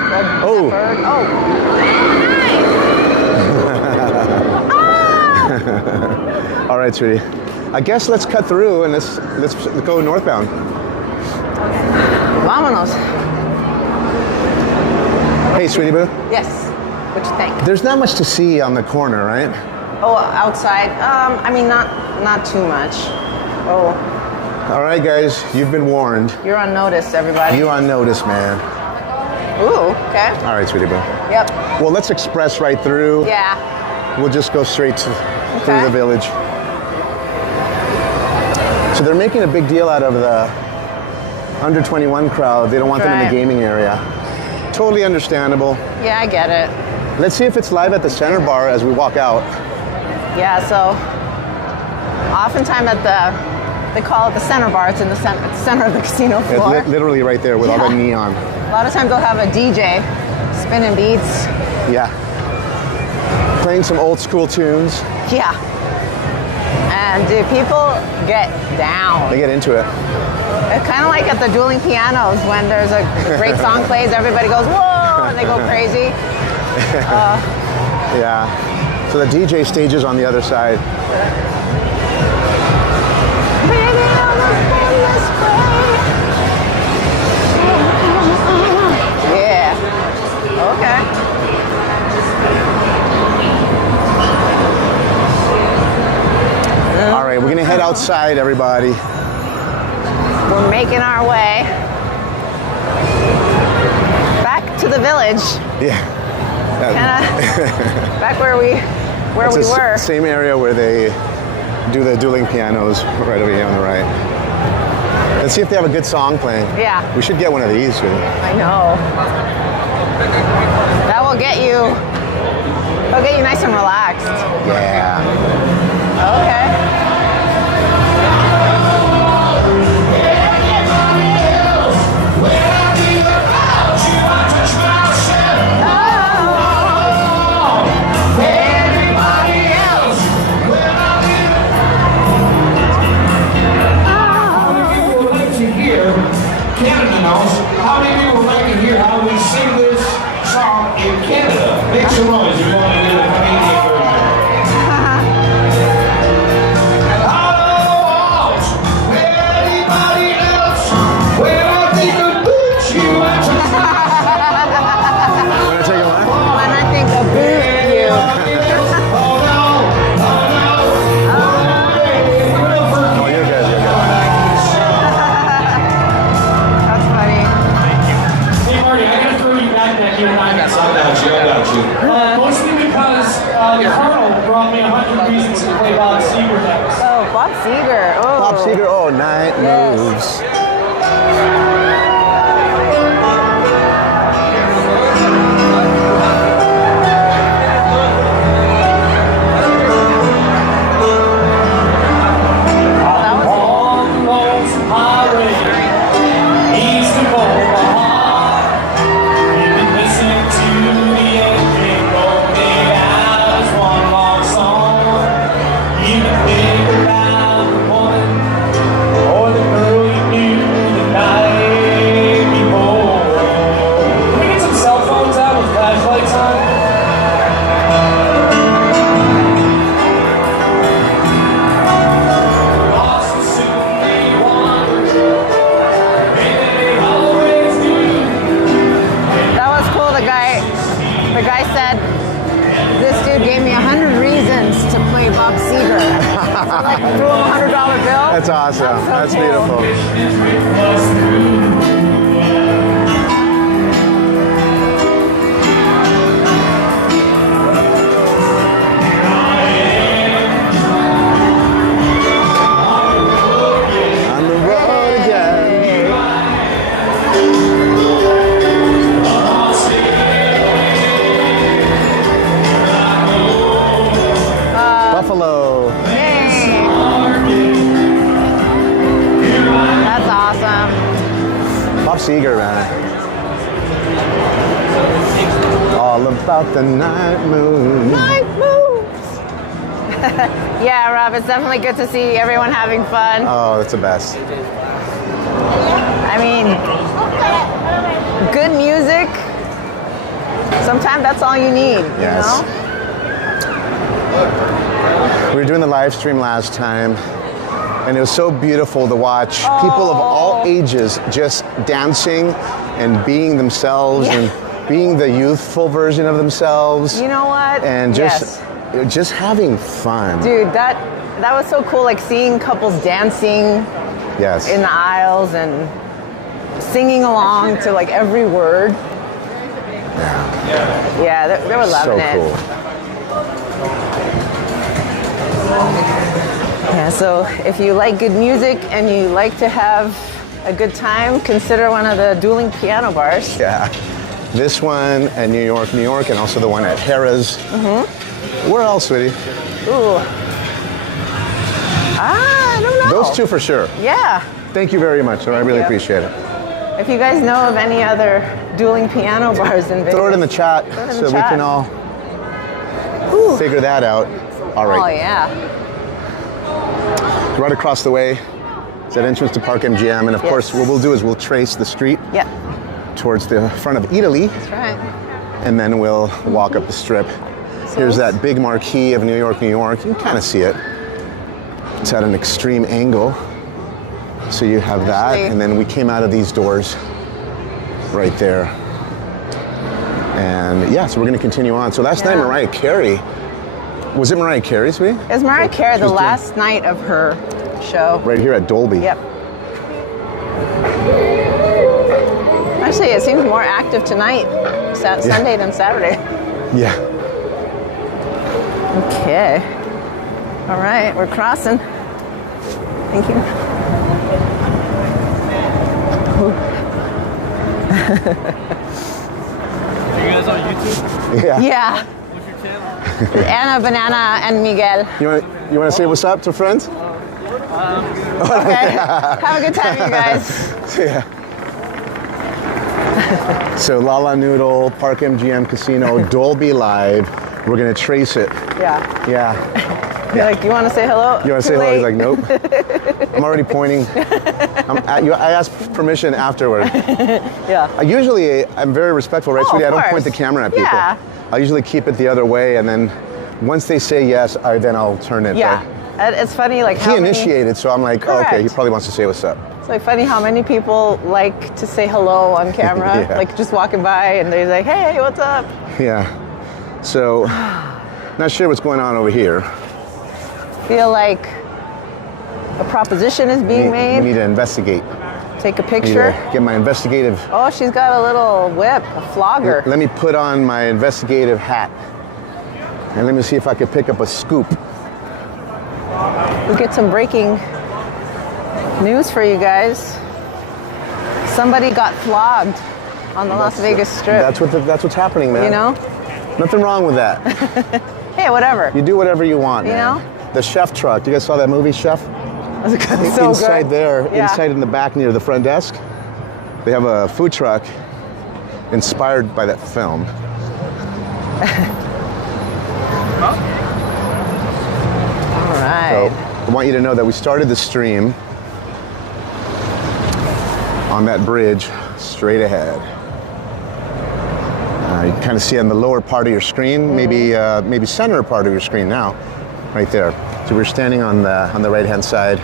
Oh. Bird. Oh. All right, sweetie. I guess let's cut through and let's go northbound. Vámonos. Hey, sweetie boo. Yes. What you think? There's not much to see on the corner, right? Oh, outside. I mean, not too much. Oh, All right, guys, you've been warned. you're on notice, everybody. You on notice, man. Ooh, okay. All right, sweetie boo. Yep. Well, let's express right through. Yeah. We'll just go straight through Okay. the village. So they're making a big deal out of the under 21 crowd. They don't want them in Right. the gaming area. Totally understandable. Yeah, I get it. Let's see if it's live at the center bar as we walk out. Yeah, so oftentimes at the They call it the center bar. It's in the center of the casino floor. It's literally right there with all the neon. A lot of times they'll have a DJ spinning beats. Yeah. Playing some old school tunes. Yeah. And dude, people get down. They get into it. It's kind of like at the Dueling Pianos when there's a great song plays, everybody goes, whoa, and they go crazy. Yeah. So the DJ stage is on the other side. Yeah. Okay. All right, we're gonna head outside, everybody. We're making our way back to the village. Yeah. Kinda back where we were. Same area where they do the dueling pianos, right over here on the right. Let's see if they have a good song playing. Yeah. We should get one of these. I know. That will get you. It'll get you nice and relaxed. Yeah. Okay. How many people would like to hear how we sing this song in Canada? Make some noise if you want to do the Canadian version. Anybody else? When I think of you, Wanna take a laugh? When I think of you. Oh, you're good. That's funny. Hey Marty, I gotta throw you back that here line that's all about you. Mostly because Colonel brought me 100 reasons to play Bob Seger next. Oh, Bob Seger. Oh. Bob Seger. Oh, night Yes. moves. That was On the Lonesome Highway, east of Omaha, you can listen to the engine rolling out as one long song. You can think about the woman or the girl you knew the night before. Can we get some cell phones out with flashlights on? Lost and soon they wander. Maybe they always do. That was cool. The guy said, this dude gave me 100 reasons to play Bob Seger. So like threw him a $100 bill. That's awesome. That's cool. beautiful. On the road again. Buffalo. Hey. That's awesome. Bob Seger, man. All about the night moon. Night moves. Yeah, Rob, it's definitely good to see everyone having fun. Oh, that's the best. I mean, good music. Sometimes that's all you need, Yes. you know? We were doing the live stream last time, and it was so beautiful to watch people of all ages just dancing and being themselves and being the youthful version of themselves. You know what? And just having fun. Dude, that was so cool, like seeing couples dancing Yes. in the aisles and singing along to like every word. Yeah, they were loving so it. cool. Yeah, so if you like good music and you like to have a good time, consider one of the dueling piano bars. Yeah. This one at New York, and also the one at Harrah's. Mm-hmm. Where else, sweetie? Ooh. I don't know. Those two for sure. Yeah. Thank you very much. I really you. appreciate it. If you guys know of any other dueling piano bars in Vegas, Throw it in the chat so we can all figure that out. All Oh right. yeah. Right across the way is that entrance to Park MGM. And of course, what we'll do is we'll trace the street Yep. towards the front of Italy. That's right. And then we'll walk up the strip. Here's that big marquee of New York, New York. You can kind of see it. It's at an extreme angle. So you have that, and then we came out of these doors right there. And yeah, so we're gonna continue on. So last night, Mariah Carey, was it Mariah Carey, sweetie? It was Mariah Carey the last night of her show. Right here at Dolby. Yep. Actually, it seems more active tonight, Sunday than Saturday. Yeah. Okay. All right, we're crossing. Thank you. Are you guys on YouTube? Yeah. Yeah. What's your channel? Anna, Banana, and Miguel. You want to say what's up to friends? Okay. Have a good time, you guys. Yeah. So Lala Noodle, Park MGM Casino, Dolby Live. We're gonna trace it. Yeah. Yeah. You're like, you want to say hello? You want to say hello? He's like, nope. I'm already pointing. I asked permission afterward. Yeah. I'm very respectful, right, sweetie? I don't point the camera at people. Yeah. I usually keep it the other way, and then once they say yes, then I'll turn it. Yeah. It's funny, like He initiated, so I'm like, oh, okay, he probably wants to say what's up. It's like funny how many people like to say hello on camera, Yeah. like just walking by, and they're like, hey, what's up? Yeah. So, not sure what's going on over here. Feel like a proposition is being made. We need to investigate. Take a Need picture. to get my investigative. Oh, she's got a little whip, a flogger. Let me put on my investigative hat, and let me see if I can pick up a scoop. We get some breaking news for you guys. Somebody got flogged on the Las Vegas Strip. That's what's happening, man. You know? Nothing wrong with that. Hey, whatever. You do whatever you want, You man. know? The Chef truck. You guys saw that movie, Chef? So inside good. there, Yeah. inside in the back near the front desk, they have a food truck inspired by that film. All right. So I want you to know that we started the stream on that bridge straight ahead. You can kind of see on the lower part of your screen, maybe center part of your screen now, right there. So we're standing on the right-hand side.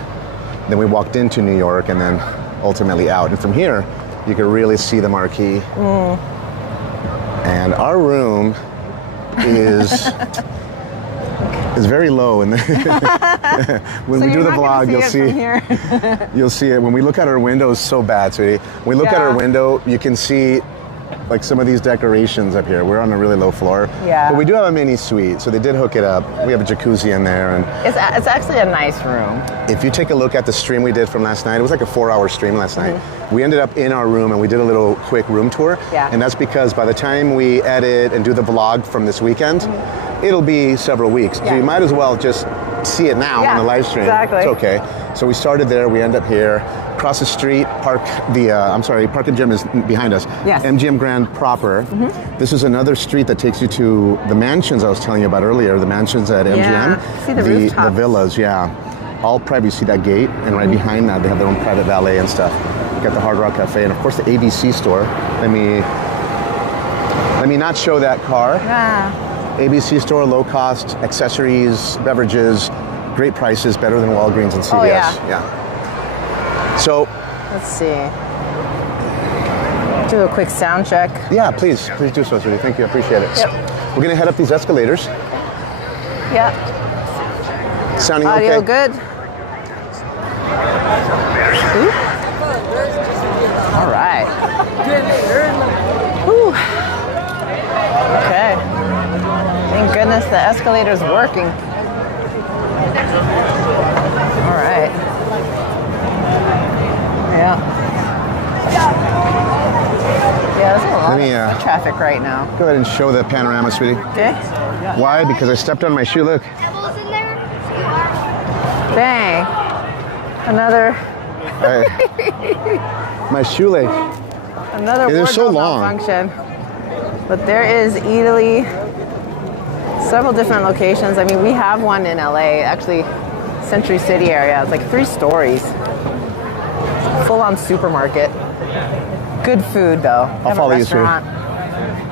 Then we walked into New York and then ultimately out. And from here, you can really see the marquee. And our room is very low. And when we do the vlog, you'll see it. When we look out our window, it's so bad, sweetie. When we look out our window, you can see like some of these decorations up here. We're on a really low floor. Yeah. But we do have a mini suite, so they did hook it up. We have a jacuzzi in there. And It's actually a nice room. if you take a look at the stream we did from last night, it was like a 4-hour stream last night. We ended up in our room and we did a little quick room tour. Yeah. And that's because by the time we edit and do the vlog from this weekend, it'll be several weeks. So Yeah. you might as well just see it now on the live stream. Exactly. It's okay. So we started there, we end up here. Across the street, Park MGM is behind us. Yes. MGM Grand proper. This is another street that takes you to the mansions I was telling you about earlier, the mansions at MGM. See the rooftops. The villas, yeah. All private. You see that gate, and right behind that, they have their own private valet and stuff. You got the Hard Rock Cafe, and of course the ABC store. Let me not show that car. Yeah. ABC store, low cost, accessories, beverages, great prices, better than Walgreens and CVS. Oh, yeah. So, Let's see. Do a quick sound check. yeah, please do so, sweetie. Thank you, I appreciate it. Yep. We're gonna head up these escalators. Yeah. Sounding Audio okay? good. Ooh. All right. Whew. Okay. Thank goodness the escalator's working. All right. Yeah. Yeah, there's a lot of traffic right now. Go ahead and show the panorama, sweetie. Okay. Why? Because I stepped on my shoe, look. Dang. Another My shoelace. another They're so wardrobe long. malfunction. But there is Italy. Several different locations. I mean, we have one in LA, actually, Century City area. It's like 3 stories. Full-on supermarket. Good food, though. I'll follow you, sweetie.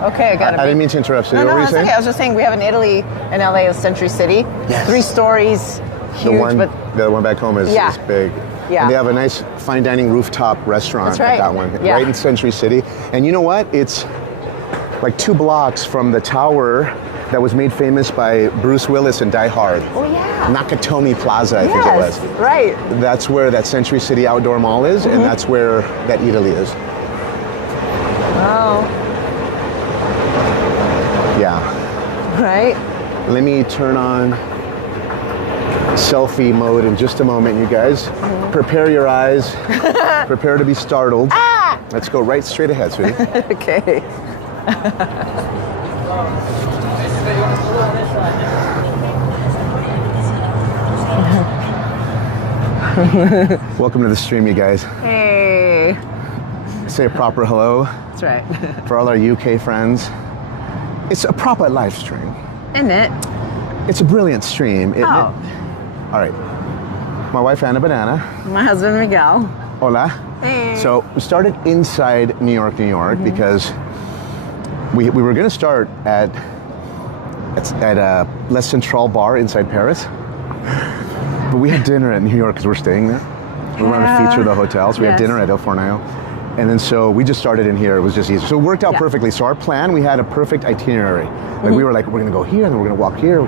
Okay, I got it. I didn't mean to interrupt. So No, what no, were you it's saying? okay. I was just saying we have in Italy and LA is Century City. Yes. 3 stories, huge, The one back home is big. Yeah. And they have a nice fine dining rooftop restaurant That's right. at that one, Yeah. right in Century City. And you know what? It's like 2 blocks from the tower that was made famous by Bruce Willis in Die Hard. Oh, yeah. Nakatomi Plaza, I think it was. Right. That's where that Century City Outdoor Mall is, and that's where that Italy is. Wow. Yeah. Right. Let me turn on selfie mode in just a moment, you guys. Prepare your eyes. Prepare to be startled. Let's go right straight ahead, sweetie. Okay. Welcome to the stream, you guys. Hey. Say a proper hello That's right. for all our UK friends. It's a proper live stream. Isn't it? It's a brilliant stream, isn't Oh. it? All right. My wife, Anna Banana. My husband, Miguel. Hola. Hey. So we started inside New York, because we were going to start at a Les Centrale bar inside Paris. But we had dinner at New York because we're staying there. We wanted to feature the hotel, so we had Yes. dinner at El Forneo. And then so we just started in here. It was just easy. So it worked out perfectly. So our plan, we had a perfect itinerary. Like we were like, we're going to go here, and then we're going to walk here.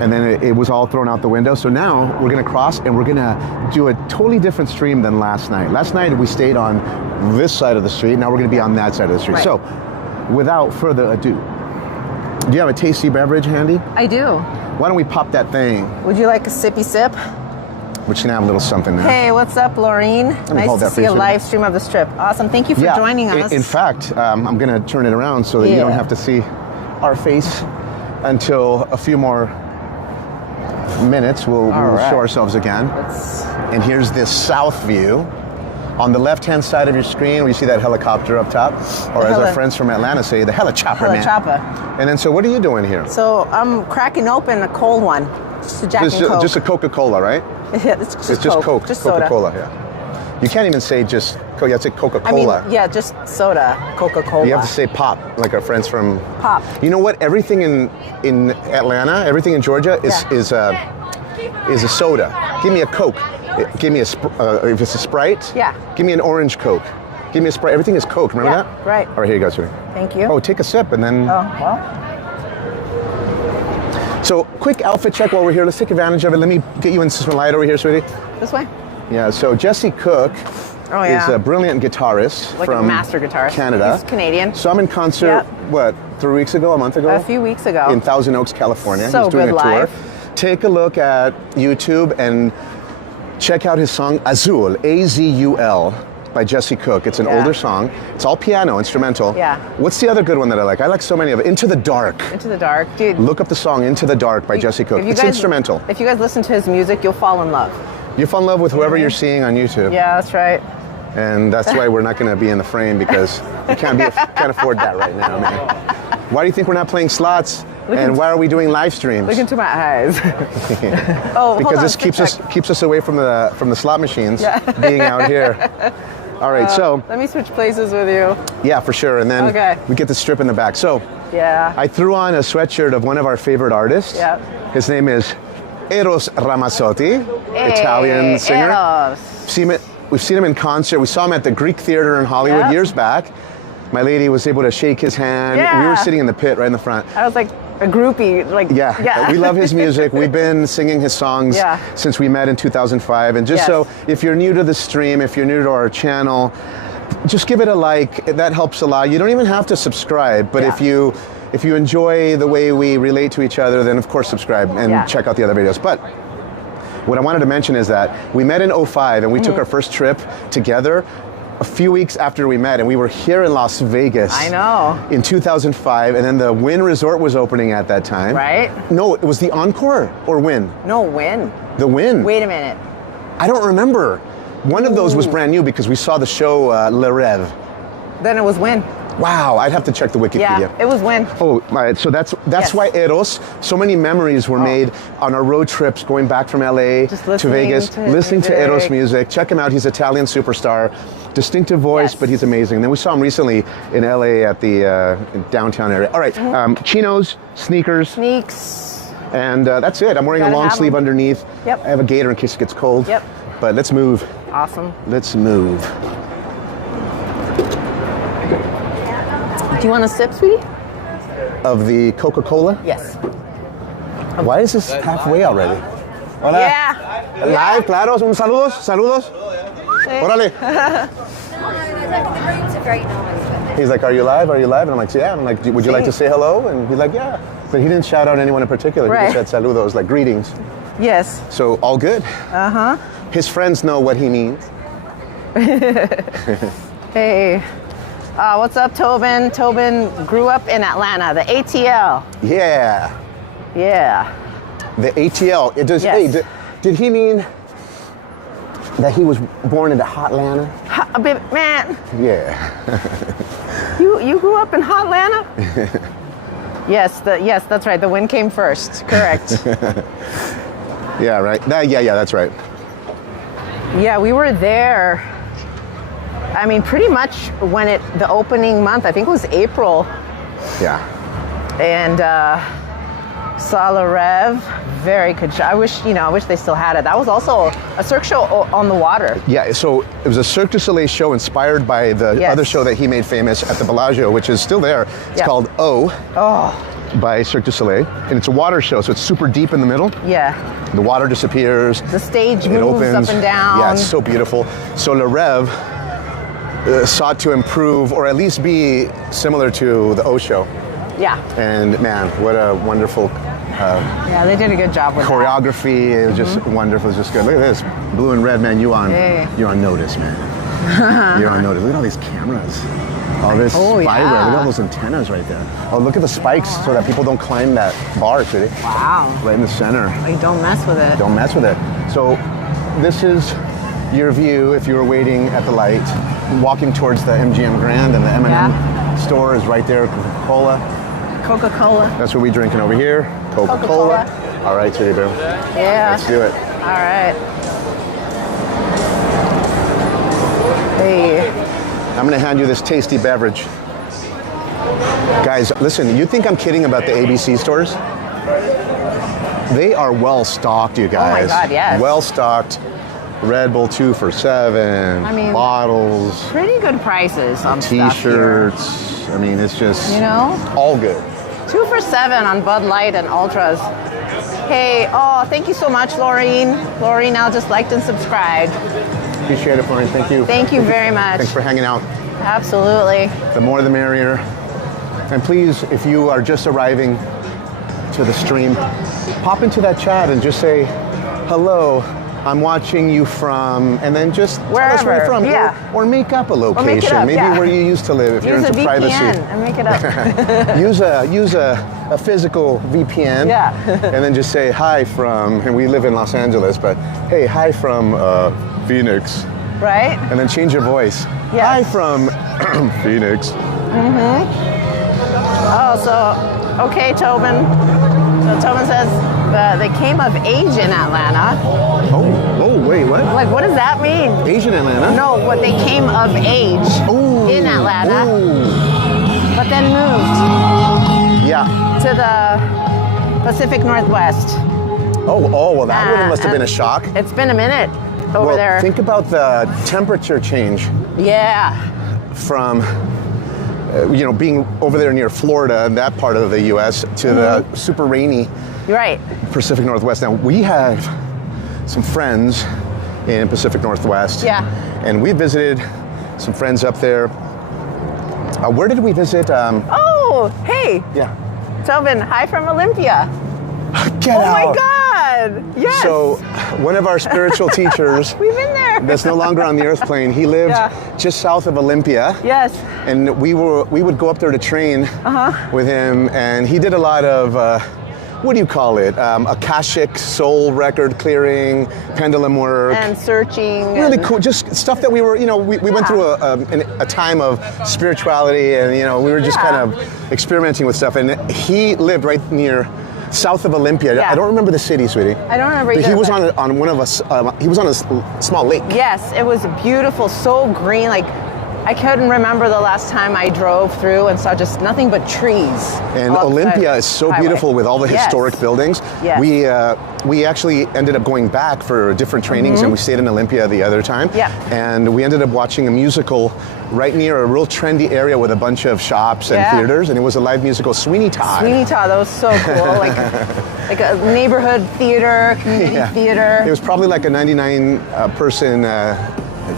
And then it was all thrown out the window. So now we're going to cross, and we're going to do a totally different stream than last night. Last night we stayed on this side of the street. Now we're going to be on that side of the street. Right. So without further ado, do you have a tasty beverage handy? I do. Why don't we pop that thing? Would you like a sippy sip? We're just going to have a little something there. Hey, what's up, Laureen? me Nice hold to that for see you, a sweetie. live stream of this trip. Awesome. Thank you for joining us. In fact, I'm going to turn it around so that you don't Yeah. have to see our face until a few more minutes. We'll right. show ourselves again. And here's this south view. On the left-hand side of your screen, we see that helicopter up top, or as our friends from Atlanta say, the helichopper, man. Helichopper. And then, so what are you doing here? So I'm cracking open a cold one. Just a Jack and Coke. Just a Coca-Cola, right? Yeah, it's just Coke. Just soda. Coca-Cola, yeah. You can't even say just, you have to say Coca-Cola. I mean, yeah, just soda, Coca-Cola. You have to say pop, like our friends from Pop. You know what? Everything in Atlanta, everything in Georgia is a soda. Give me a Coke. Give me if it's a Sprite. Yeah. Give me an orange Coke. Give me a Sprite. Everything is Coke. Remember Yeah, that? right. All right, here you go, sweetie. Thank you. Oh, take a sip and then. Oh, well. So, quick outfit check while we're here. Let's take advantage of it. Let me get you into some light over here, sweetie. This way? Yeah. So Jesse Cook Oh, yeah. is a brilliant guitarist Like from a master guitarist. Canada. He's Canadian. Saw him in concert. Yep. What? 3 weeks ago? A month ago? A few weeks ago. In Thousand Oaks, California. So He's doing good a tour. live. Take a look at YouTube and check out his song Azul, A-Z-U-L, by Jesse Cook. It's an older song. It's all piano, instrumental. Yeah. What's the other good one that I like? I like so many of it. Into the Dark. Into the Dark. Dude. Look up the song Into the Dark by Jesse Cook. If you It's guys- instrumental. If you guys listen to his music, you'll fall in love. You fall in love with whoever you're seeing on YouTube. Yeah, that's right. And that's why we're not going to be in the frame, because we can't afford that right now, man. Why do you think we're not playing slots? And why are we doing live streams? Look into my eyes. Because hold on, this keeps us away from the slot machines being out here. All right, so Let me switch places with you. yeah, for sure. And then we get the strip in the back. So Yeah. I threw on a sweatshirt of one of our favorite artists. Yeah. His name is Eros Ramazzotti, Italian singer. Eros. We've seen him in concert. We saw him at the Greek Theater in Hollywood Yep. years back. My lady was able to shake his hand. Yeah. We were sitting in the pit right in the front. I was like a groupie. Like Yeah, we love his music. We've been singing his songs Yeah. since we met in 2005. And just Yes. so, if you're new to the stream, if you're new to our channel, just give it a like. That helps a lot. You don't even have to subscribe, but Yeah. if you enjoy the way we relate to each other, then of course subscribe and check out the other videos. But what I wanted to mention is that we met in 05 and we took our first trip together a few weeks after we met, and we were here in Las Vegas. I know. In 2005, and then the Wynn Resort was opening at that time. Right? No, it was the Encore or Wynn. No, win. The Win. Wait a minute. I don't remember. One of those was brand new because we saw the show Le Rêve. Then it was Win. Wow, I'd have to check the Wikipedia. Yeah, it was Win. Oh, all right. So that's Yes. why Eros. So many memories were made on our road trips going back from LA Just to listening Vegas, to listening to music. Eros music. Check him out. He's an Italian superstar. Distinctive voice, Yes. but he's amazing. And then we saw him recently in LA at the downtown area. All right, chinos, sneakers, Sneaks. and that's it. I'm wearing a Gotta long have sleeve 'em. underneath. Yep. I have a gaiter in case it gets cold. Yep. But let's move. Awesome. Let's move. Do you want a sip, sweetie? Of the Coca-Cola? Yes. Why is this halfway already? Hola. Yeah. Live, claro. Un saludos, saludos. Órale. He's like, are you live? Are you live? And I'm like, yeah. And I'm like, would you like to say hello? And he's like, yeah. But he didn't shout out anyone in particular. He Right. just said saludos, like greetings. Yes. So all good. Uh-huh. His friends know what he means. Hey. What's up, Tobin? Tobin grew up in Atlanta, the ATL. Yeah. Yeah. The ATL. It does. Yes. Hey, did he mean that he was born into Hotlanta? Man, Yeah. you grew up in Hotlanta? Yes, that's right. The Win came first. Correct. Yeah. Right. Yeah. That's right. Yeah, we were there. I mean, pretty much when the opening month, I think it was April, Yeah. and saw Le Rêve. Very good show. I wish they still had it. That was also a Cirque show on the water. Yeah, so it was a Cirque du Soleil show inspired by the Yes. other show that he made famous at the Bellagio, which is still there. It's Yeah. called O Oh, by Cirque du Soleil. And it's a water show, so it's super deep in the middle. yeah. The water disappears. The stage It moves opens. up and down. Yeah, it's so beautiful. So Le Rêve sought to improve, or at least be similar to the O show. Yeah. And man, what a wonderful Yeah, they did a good job with that. choreography. It was just wonderful. It was just good. Look at this. Blue and red, man. You're on notice, man. You're on notice. Look at all these cameras. All this spyware. yeah. Look at all those antennas right there. Oh, look at the spikes so that people don't climb that bar, sweetie. Wow. Right in the center. Like, don't mess with it. Don't mess with it. So this is your view if you were waiting at the light, walking towards the MGM Grand, and the M&M store is right there. Coca-Cola. Coca-Cola. That's what we're drinking over here. Coca-Cola. Coca-Cola. All right, sweetie boo. Yeah. Let's do it. All right. Hey. I'm gonna hand you this tasty beverage. Guys, listen, you think I'm kidding about the ABC stores? They are well stocked, you guys. God, yes. Well stocked. Red Bull 2 for $7. I mean, bottles, Pretty good prices on stuff here. t-shirts. I mean, it's just all good. 2 for $7 on Bud Light and Ultras. Hey, thank you so much, Laureen. Laureen now just liked and subscribed. Appreciate it, Florian. Thank you. Thank you very much. Thanks for hanging out. Absolutely. The more the merrier. And please, if you are just arriving to the stream, pop into that chat and just say, hello, I'm watching you from, and then just tell us where you're Wherever, from. yeah. Or make up a location. make it up, Maybe yeah. where you used to live if you're Use a into VPN privacy. and make it up. use a physical VPN. Yeah. And then just say hi from, and we live in Los Angeles, but hey, hi from Phoenix. Right? And then change your voice. Yes. Hi from Phoenix. Oh, so, okay, Tobin. So Tobin says they came of age in Atlanta. Oh, wait, what? Like, what does that mean? Asian Atlanta? No, what they came of age in Atlanta, but then moved Yeah. to the Pacific Northwest. Oh, well, that one must have been a shock. It's been a minute over Well, there. think about the temperature change Yeah. from, being over there near Florida and that part of the U.S. to the super rainy You're right. Pacific Northwest. Now, we have some friends in Pacific Northwest. Yeah. And we visited some friends up there. Where did we visit? Oh, hey, Yeah. Tobin, hi from Olympia. Get Oh out. my God. Yes. So, one of our spiritual teachers We've been there. that's no longer on the earth plane, he lived Yeah. just south of Olympia. Yes. And we would go up there to train with him, and he did a lot of what do you call it? Akashic soul record clearing, pendulum work. And searching. Really and cool, just stuff that we were, we went through a time of spirituality, and we were just kind of experimenting with stuff. And he lived right near, south of Olympia. Yeah. I don't remember the city, sweetie. I don't remember But either. he was on one of us. He was on a small lake. Yes, it was beautiful, so green. Like, I couldn't remember the last time I drove through and saw just nothing but trees. And all the Olympia is so highway. beautiful with all the Yes. historic buildings. Yes. We actually ended up going back for different trainings, and we stayed in Olympia the other time. Yeah. And we ended up watching a musical right near a real trendy area with a bunch of shops and Yeah. theaters, and it was a live musical, Sweeney Todd. Sweeney Todd, that was so cool. like a neighborhood theater, community theater. It was probably like a 99 person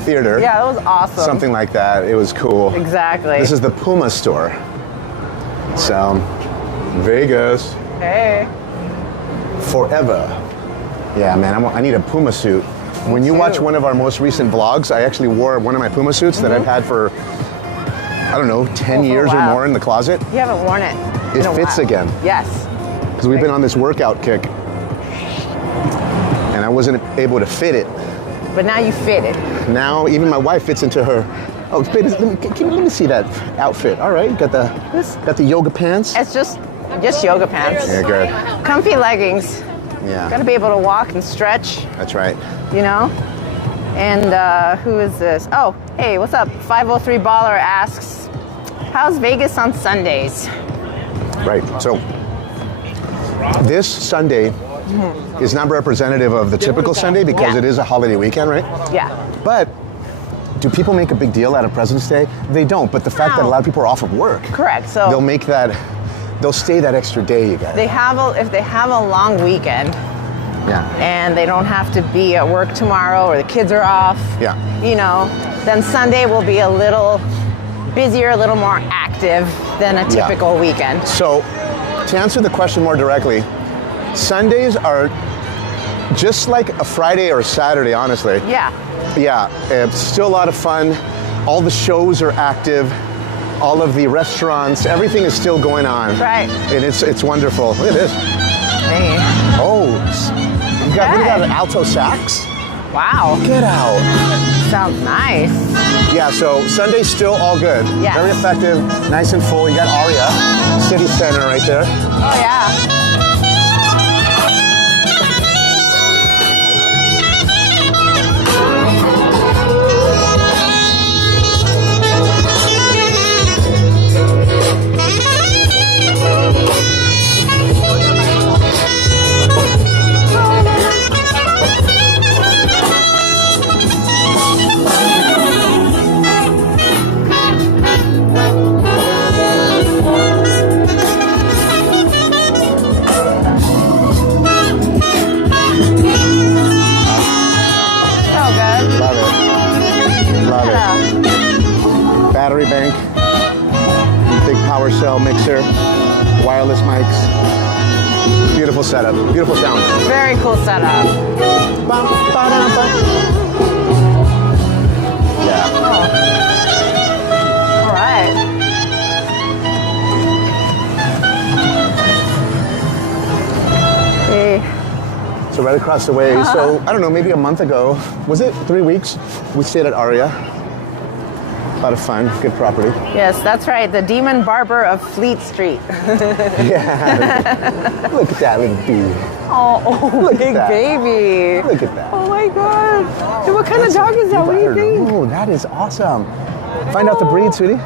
theater. Yeah, that was awesome. Something like that. It was cool. Exactly. This is the Puma store. So, Vegas. Hey. Forever. Yeah, man, I need a Puma suit. When you watch one of our most recent vlogs, I actually wore one of my Puma suits that I've had for, I don't know, 10 for a years or while. more in the closet. You haven't worn it. It in a fits while. again. Yes. Because we've been on this workout kick. And I wasn't able to fit it. But now you fit it. Now, even my wife fits into her. Oh, baby, let me see that outfit. All right, got the yoga pants. It's just yoga pants. Yeah, good. Comfy leggings. Yeah, Gotta be able to walk and stretch, that's right. you know? And who is this? Oh, hey, what's up? 503 Baller asks, how's Vegas on Sundays? Right. So this Sunday is not representative of the typical Sunday because Yeah. it is a holiday weekend, right? Yeah. But do people make a big deal out of President's Day? They don't. But the fact that a lot of people are off of work, Correct. So they'll stay that extra day, you guys. if they have a long weekend Yeah. and they don't have to be at work tomorrow or the kids are off, Yeah. you know, then Sunday will be a little busier, a little more active than a Yeah. typical weekend. So to answer the question more directly, Sundays are just like a Friday or a Saturday, honestly. Yeah. Yeah, it's still a lot of fun. All the shows are active. All of the restaurants, everything is still going on. Right. And it's wonderful. Look at this. Hey. Oh, you got, what do you got, Hey. an alto sax? Wow. Get out. Sounds nice. Yeah, so Sunday's still all good. Yes. Very effective, nice and full. You got Aria, City Center right there. Oh, yeah. Battery bank, big power cell mixer, wireless mics. Beautiful setup, beautiful sound. Very cool setup. Bum, ba-dum, bum. Yeah. All right. Hey. So right across the way, so I don't know, maybe a month ago, was it 3 weeks? We stayed at Aria. A lot of fun, good property. Yes, that's right. The Demon Barber of Fleet Street. Yeah. Look at that little bee. Oh, Look at big that. baby. Look at that. Oh my God. Hey, what kind of dog is that? What do you think? Oh, that is awesome. Find out the breed, sweetie.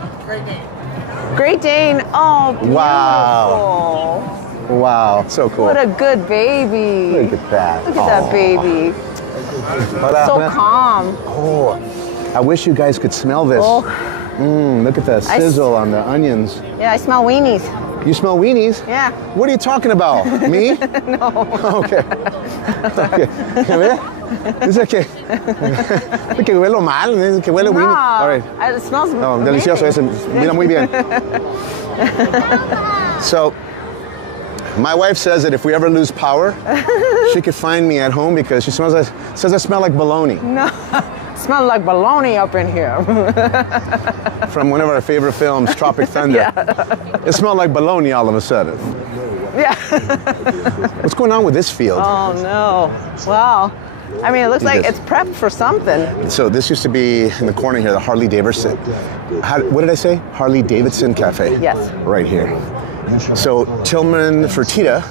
Great Dane. Oh, beautiful. Wow. Wow, so cool. What a good baby. Look at that. Look at that baby. So calm. Oh, I wish you guys could smell this. Oh. Look at the sizzle on the onions. Yeah, I smell weenies. You smell weenies? Yeah. What are you talking about? Me? No. Okay. Okay. A ver. Dice que huelo mal, dice que huele No. weenie. All right. It smells Oh, delicioso ese. Mira muy bien. So, my wife says that if we ever lose power, she could find me at home because she says I smell like bologna. No. Smells like bologna up in here. From one of our favorite films, Tropic Thunder. Yeah. It smelled like bologna all of a sudden. Yeah. What's going on with this field? Oh no. Wow. I mean, it looks like it's prepped for something. So this used to be in the corner here, the Harley Davidson. What did I say? Harley Davidson Cafe. Yes. Right here. So Tillman Fertitta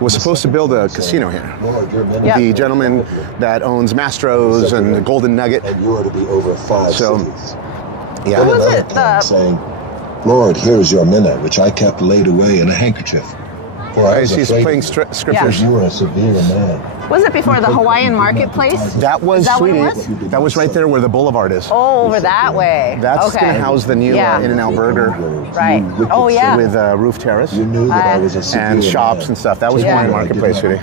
was supposed to build a casino here. Yep. The gentleman that owns Mastro's and the Golden Nugget. And you are to be over 5 So, cities. yeah. Who was it? Saying, Lord, here is your minna, which I kept laid away in a handkerchief. For I was He's afraid playing of you. scriptures. You are a severe man. Was it before the Hawaiian marketplace? That was, Is that what it sweetie, was? that was right there where the boulevard is. Oh, over that way. That's okay. going to house the new In-N-Out Burger Right. Oh, yeah. with Roof Terrace You knew that I was a severe and shops man. and stuff. That was Yeah. Hawaiian Marketplace, sweetie.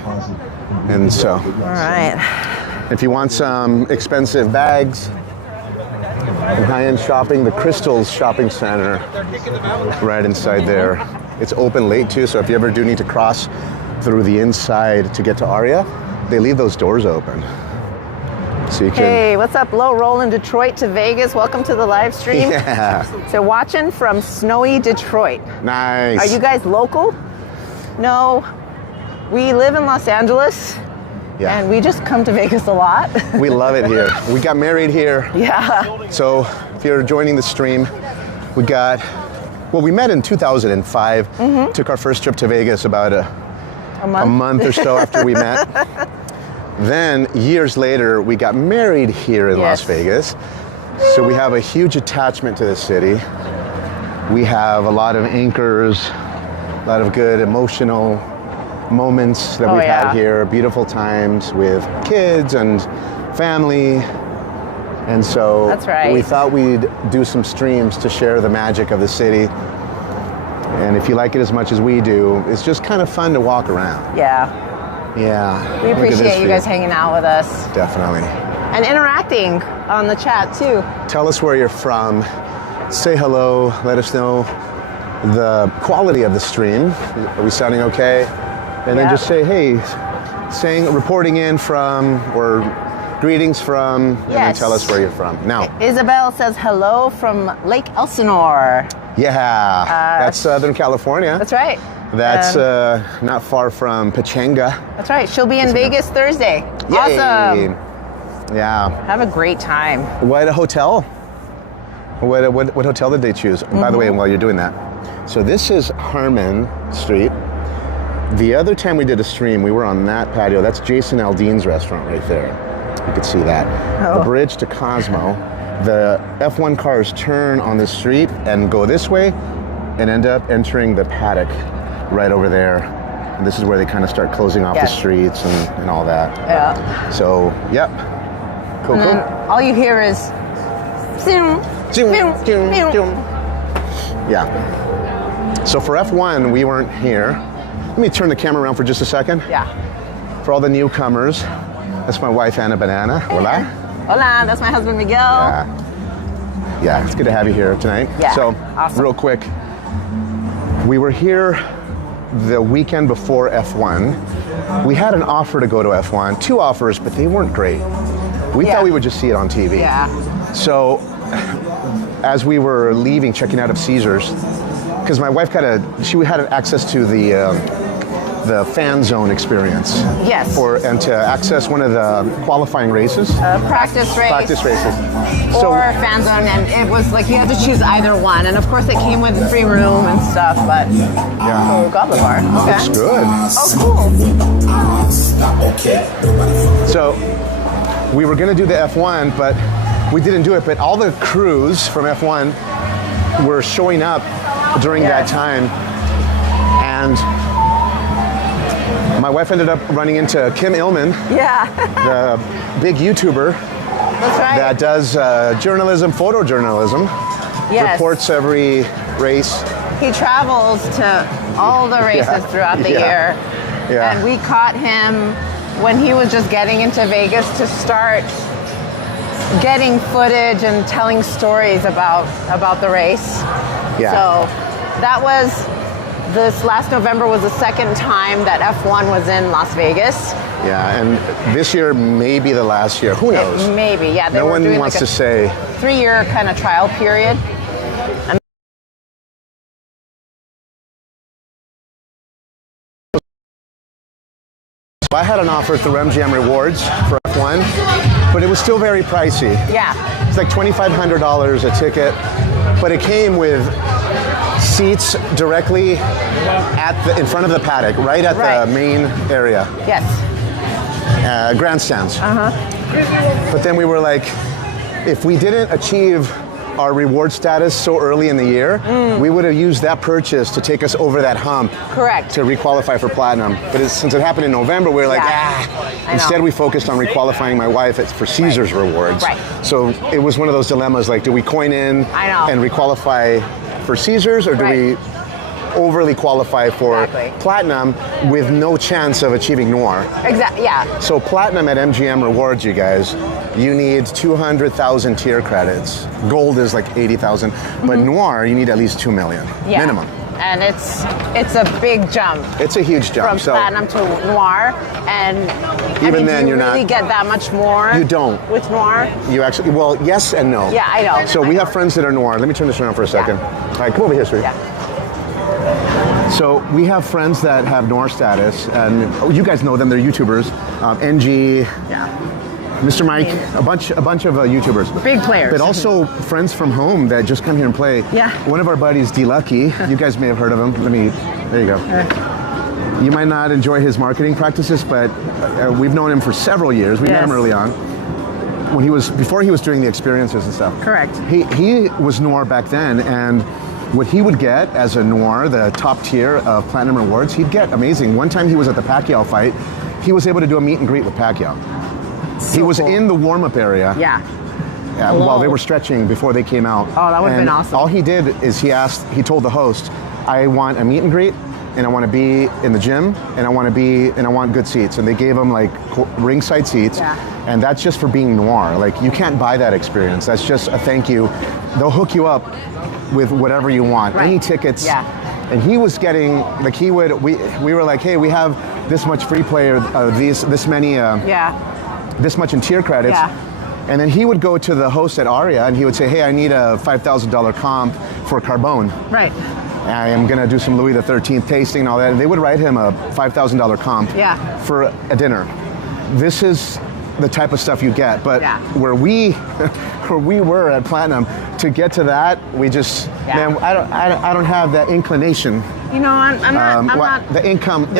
And so, All right. if you want some expensive bags and high-end shopping, the Crystals Shopping Center right inside there. It's open late too, so if you ever do need to cross through the inside to get to Aria, they leave those doors open. So you can... Hey, what's up? Low roll in Detroit to Vegas. Welcome to the live stream. Yeah, So watching from snowy Detroit. nice. Are you guys local? No. We live in Los Angeles. Yeah. And we just come to Vegas a lot. We love it here. We got married here. Yeah. So if you're joining the stream, we met in 2005. Took our first trip to Vegas about a month or so after we met. Then years later, we got married here in Las Yes. Vegas. So we have a huge attachment to the city. We have a lot of anchors, a lot of good emotional moments that we've had here, beautiful times with kids and family. And so That's right. we thought we'd do some streams to share the magic of the city. And if you like it as much as we do, it's just kind of fun to walk around. Yeah. Yeah. We Look at this appreciate you guys view. hanging out with us Definitely. and interacting on the chat too. Tell us where you're from. Say hello. Let us know the quality of the stream. Are we sounding okay? And then Yeah. just say, hey, reporting in from, or greetings from, and then Yes. tell us where you're from. Now, Isabel says hello from Lake Elsinore. yeah, that's Southern California. That's right. That's not far from Pechanga. That's right. She'll be in Vegas Thursday. Yay. Awesome. Yeah. Have a great time. What a hotel? What hotel did they choose? By the way, while you're doing that, so this is Harmon Street. The other time we did a stream, we were on that patio. That's Jason Aldean's restaurant right there. You could see that. The bridge to Cosmo. The F1 cars turn on this street and go this way and end up entering the paddock right over there. And this is where they kind of start closing off the streets and all that. Yeah. So, yep. Cool, And cool. then all you hear is zoom, zoom, zoom, zoom. Yeah. So for F1, we weren't here. Let me turn the camera around for just a second. Yeah. For all the newcomers, that's my wife, Anna Banana. Hola. Hola, that's my husband Miguel. Yeah, it's good to have you here tonight. Yeah, So, awesome. real quick, we were here the weekend before F1. We had an offer to go to F1, 2 offers, but they weren't great. We Yeah. thought we would just see it on TV. Yeah. So, as we were leaving, checking out of Caesars, because my wife she had access to the fan zone experience. Yes. And to access one of the qualifying races. Practice race. Practice races. Or fan zone, and it was like you had to choose either one. And of course, it came with free room and stuff, but Yeah. oh, Goblin Bar. Okay. Looks good. Oh, cool. So we were going to do the F1, but we didn't do it. But all the crews from F1 were showing up during that time. And my wife ended up running into Kim Illman, Yeah. the big YouTuber That's right. that does journalism, photojournalism, Yes. reports every race. He travels to all the races throughout the year. Yeah. And we caught him when he was just getting into Vegas to start getting footage and telling stories about the race. Yeah. So that was, this last November was the second time that F1 was in Las Vegas. Yeah, and this year may be the last year. Who knows? Maybe, yeah. They No were one doing wants like a to say. 3-year kind of trial period. I had an offer through MGM Rewards for F1, but it was still very pricey. Yeah. It's like $2,500 a ticket, but it came with seats directly in front of the paddock, right at the main area. Yes. Grandstands. But then we were like, if we didn't achieve our reward status so early in the year, we would have used that purchase to take us over that hump. Correct. To requalify for platinum. But since it happened in November, we were like, Instead, we focused on requalifying my wife for Caesars rewards. Right. So it was one of those dilemmas, like, do we coin in and requalify for Caesars, or do we overly qualify for platinum with no chance of achieving Noir? Exactly, yeah. So platinum at MGM Rewards, you guys, you need 200,000 tier credits. Gold is like 80,000, but Noir, you need at least 2 million minimum. And it's a big jump. It's a huge jump. From platinum to Noir, and even then do you you're really not get that much more. You don't with Noir. You actually, well, yes and no. Yeah, I know. So we have friends that are Noir. Let me turn this around for a second. All right, come over here, sweetie. So we have friends that have Noir status, and you guys know them. They're YouTubers. NG, Mr. Mike, a bunch of YouTubers. Big players. But also friends from home that just come here and play. Yeah. One of our buddies, DLucky. You guys may have heard of him. There you go. You might not enjoy his marketing practices, but we've known him for several years. We met him early on. Before he was doing the experiences and stuff. Correct. He was Noir back then, and what he would get as a Noir, the top tier of Platinum Rewards, he'd get amazing. One time he was at the Pacquiao fight, he was able to do a meet and greet with Pacquiao. He was in the warm-up area. While they were stretching before they came out. Oh, that would have been awesome. All he did is he told the host, I want a meet and greet, and I want to be in the gym, and I want good seats. And they gave him like ringside seats. And that's just for being Noir. Like, you can't buy that experience. That's just a thank you. They'll hook you up with whatever you want, any tickets. And he was getting, like, we were like, hey, we have this much free play, or this much in tier credits. And then he would go to the host at Aria and he would say, hey, I need a $5,000 comp for Carbone. Right. I am gonna do some Louis XIII tasting and all that. And they would write him a $5,000 comp for a dinner. This is the type of stuff you get, but where we were at Platinum, to get to that, we just, man, I don't have that inclination. You know, I'm not. The income. Hold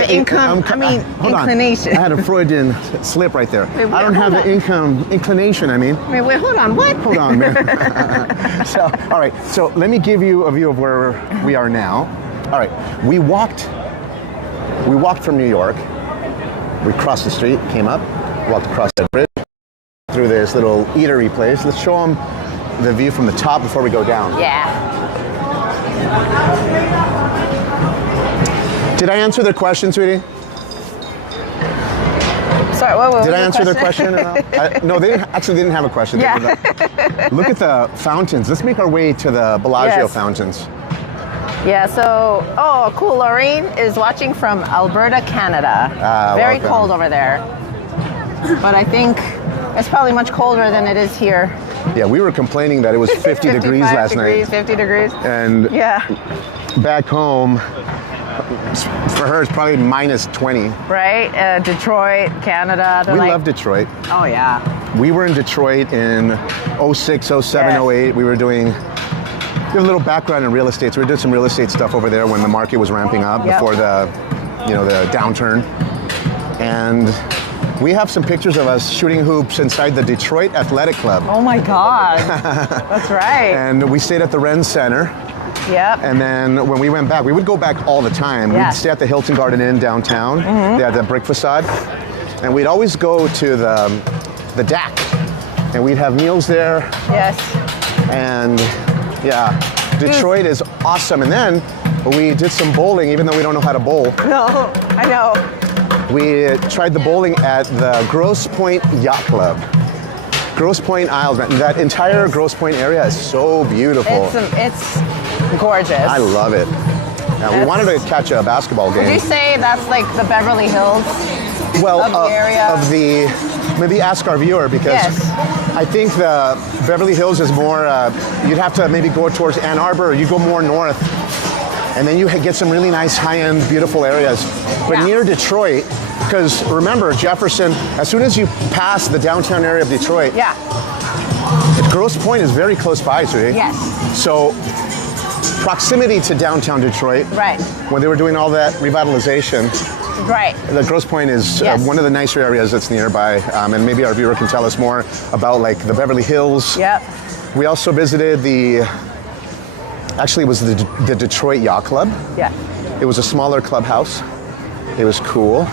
inclination. On. I had a Freudian slip right there. Wait, I don't have the inclination, I mean. Wait, hold on, what? Hold on, man. So, all right, so let me give you a view of where we are now. All right, we walked from New York. We crossed the street, came up, walked across that bridge, through this little eatery place. Let's show them the view from the top before we go down. Did I answer their question, sweetie? Sorry, what Did I answer their question? No, they didn't have a question. Look at the fountains. Let's make our way to the Bellagio fountains. So, cool. Lorraine is watching from Alberta, Canada. Very cold over there. But I think it's probably much colder than it is here. Yeah, we were complaining that it was 50 degrees last night. 50 degrees. And back home, for her, it's probably minus 20. Right? Detroit, Canada. We love Detroit. Oh, yeah. We were in Detroit in 06, 07, 08. We have a little background in real estate. So we did some real estate stuff over there when the market was ramping up before the downturn. And we have some pictures of us shooting hoops inside the Detroit Athletic Club. Oh my God. That's right. And we stayed at the Ren Center. And then when we went back, we would go back all the time. We'd stay at the Hilton Garden Inn downtown. They had the brick facade. And we'd always go to the DAC. And we'd have meals there. And Detroit is awesome. And then we did some bowling, even though we don't know how to bowl. No, I know. We tried the bowling at the Grosse Pointe Yacht Club. Grosse Pointe Isles, man. That entire Grosse Pointe area is so beautiful. It's gorgeous. I love it. We wanted to catch a basketball game. Would you say that's like the Beverly Hills of the area? Maybe ask our viewer, because I think the Beverly Hills is more, you'd have to maybe go towards Ann Arbor, or you go more north. And then you get some really nice high-end, beautiful areas. But Yeah. near Detroit, because remember, Jefferson, as soon as you pass the downtown area of Detroit, Yeah. Grosse Pointe is very close by, sweetie. Yes. So proximity to downtown Detroit, Right. when they were doing all that revitalization, Right. the Grosse Pointe is Yes. one of the nicer areas that's nearby, and maybe our viewer can tell us more about like the Beverly Hills. Yep. We also visited actually it was the Detroit Yacht Club. Yeah. It was a smaller clubhouse. It was cool.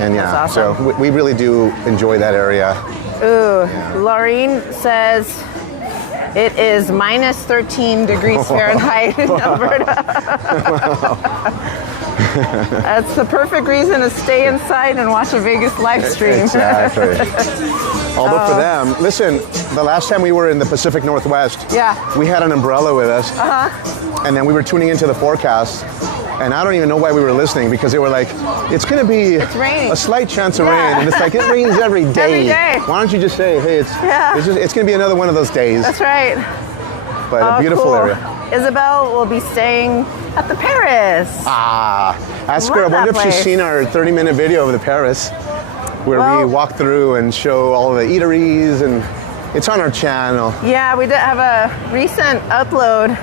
And yeah, That's so awesome. we really do enjoy that area. Ooh, Laureen says it is minus 13 degrees Fahrenheit in Alberta. That's the perfect reason to stay inside and watch a Vegas live stream. Exactly. Although for them, listen, the last time we were in the Pacific Northwest, Yeah. we had an umbrella with us. And then we were tuning into the forecast. And I don't even know why we were listening, because they were like, it's going to be raining. a slight chance of Yeah. rain. And it's like, it rains every day. Every day. Why don't you just say, hey, it's going to be another one of those days. That's right. But a beautiful cool. area. Isabel will be staying at the Paris. Ask her, I Love wonder if that she's place. seen our 30-minute video of the Paris, where Well- we walk through and show all the eateries, and it's on our channel. Yeah, we did have a recent upload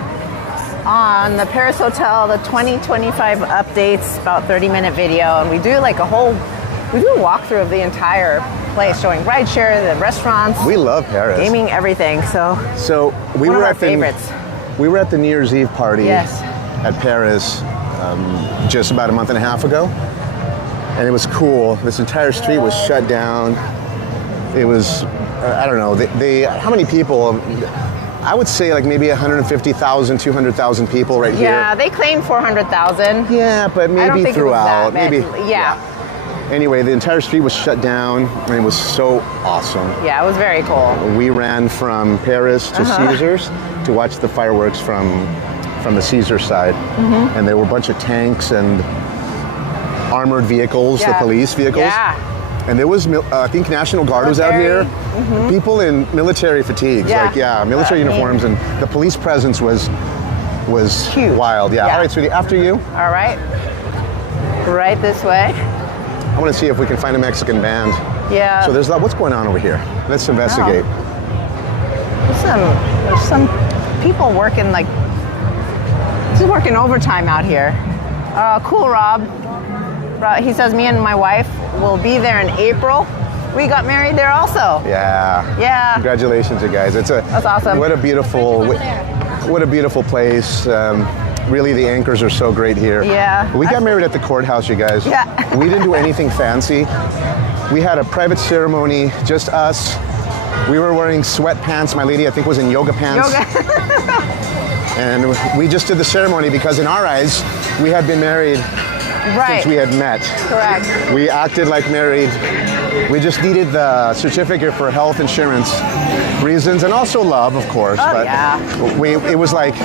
on the Paris Hotel, the 2025 updates, about 30-minute video, and we do like a walkthrough of the entire place, showing rideshare, the restaurants, We love Paris. gaming, everything. So we one were of our at the favorites. we were at the New Year's Eve party Yes. at Paris just about a month and a half ago, and it was cool. This entire street was shut down. It was I don't know. They how many people? I would say like maybe 150,000, 200,000 people right Yeah, here. they claim 400,000. Yeah, but I don't maybe think it was throughout. that Maybe. bad. Yeah. Anyway, the entire street was shut down, and it was so awesome. Yeah, it was very cool. We ran from Paris to Caesars to watch the fireworks from the Caesar side, and there were a bunch of tanks and armored vehicles, the Yeah. police vehicles. Yeah. And there was, I think, National Guard was out here. People in military fatigues, Yeah. military I mean- uniforms, and the police presence was Huge. wild. Yeah. Yeah. All right, sweetie. After you, All right. Right this way. I want to see if we can find a Mexican band. Yeah. So there's what's going on over here? Let's investigate. There's some people working just working overtime out here. Cool, Rob. He says me and my wife will be there in April. We got married there also. Yeah. Yeah. Congratulations, you guys. That's awesome. What a beautiful place. Really, the anchors are so great here. Yeah. We got married at the courthouse, you guys. Yeah. We didn't do anything fancy. We had a private ceremony, just us. We were wearing sweatpants. My lady, I think, was in yoga pants. Yoga. And we just did the ceremony because in our eyes, we had been married Right. since we had met. Correct. We acted like married. We just needed the certificate for health insurance reasons and also love, of course. Oh, but yeah. it was like,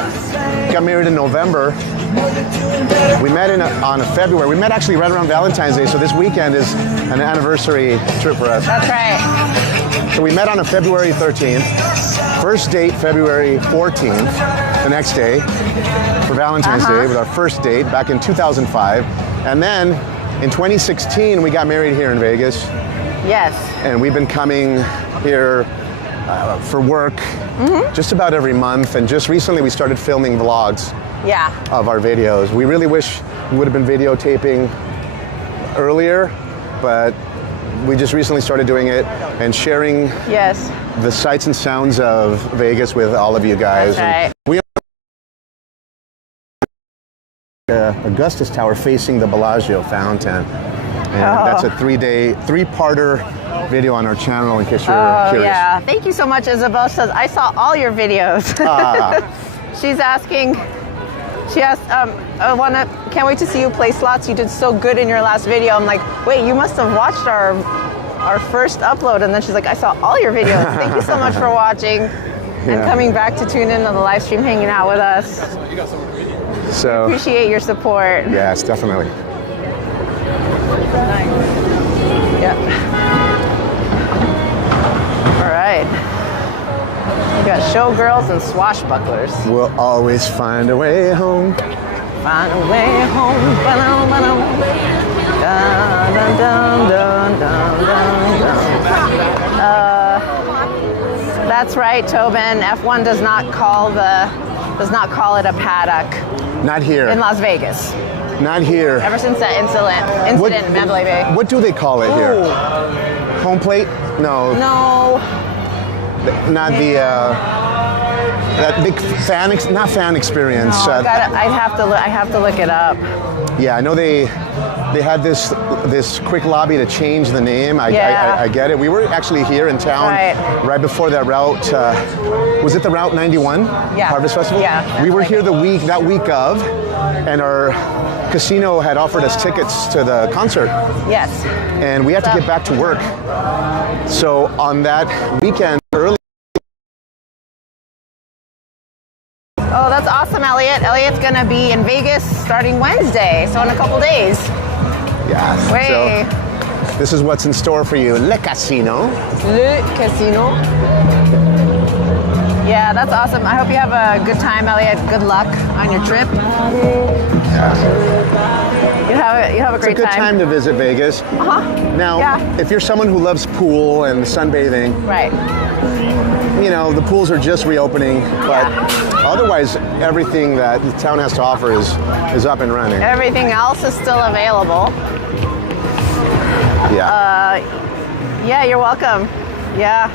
got married in November. We met on February. We met actually right around Valentine's Day, so this weekend is an anniversary trip for us. That's right. So we met on a February 13th. First date, February 14th, the next day, for Valentine's Day, with our first date back in 2005. And then in 2016, we got married here in Vegas. Yes. And we've been coming here for work just about every month. And just recently, we started filming vlogs Yeah. of our videos. We really wish we would have been videotaping earlier, but we just recently started doing it and sharing Yes. the sights and sounds of Vegas with all of you guys. That's right. And we Augustus Tower facing the Bellagio fountain. And that's a three-parter video on our channel in case you're Oh, curious. yeah. Thank you so much, Isabel. She says, I saw all your videos. She's asking, she asked, can't wait to see you play slots. You did so good in your last video. I'm like, wait, you must have watched our first upload. And then she's like, I saw all your videos. Thank you so much for watching and coming back to tune in on the live stream, hanging out with us. So, Appreciate your support. yes, definitely. Yeah. All right. We got showgirls and swashbucklers. We'll always find a way home. Find a way home. Ba-dum, ba-dum. Dun, dun, dun, dun, dun, dun. That's right, Tobin. F1 does not call it a paddock Not here. in Las Vegas. Not here. Ever since that incident in Mandalay Bay. What do they call it here? Home plate? No. No. Not the that big not fan experience. No, I have to look it up. Yeah, I know they had this quick lobby to change the name. I get it. We were actually here in town right before that route. Was it the Route 91 Harvest Festival? Yeah. We were here that week of, and our casino had offered us tickets to the concert. Yes. And we had to get back to work. So on that weekend early. Oh, that's awesome, Elliot. Elliot's gonna be in Vegas starting Wednesday, so in a couple days. Yeah. Way. So this is what's in store for you. Le Casino. Le Casino. Yeah, that's awesome. I hope you have a good time, Elliot. Good luck on your trip. You have a great It's a good time to visit Vegas. Now, if you're someone who loves pool and sunbathing, right. You know, the pools are just reopening, but otherwise everything that the town has to offer is up and running. Everything else is still available. Yeah, you're welcome. Yeah,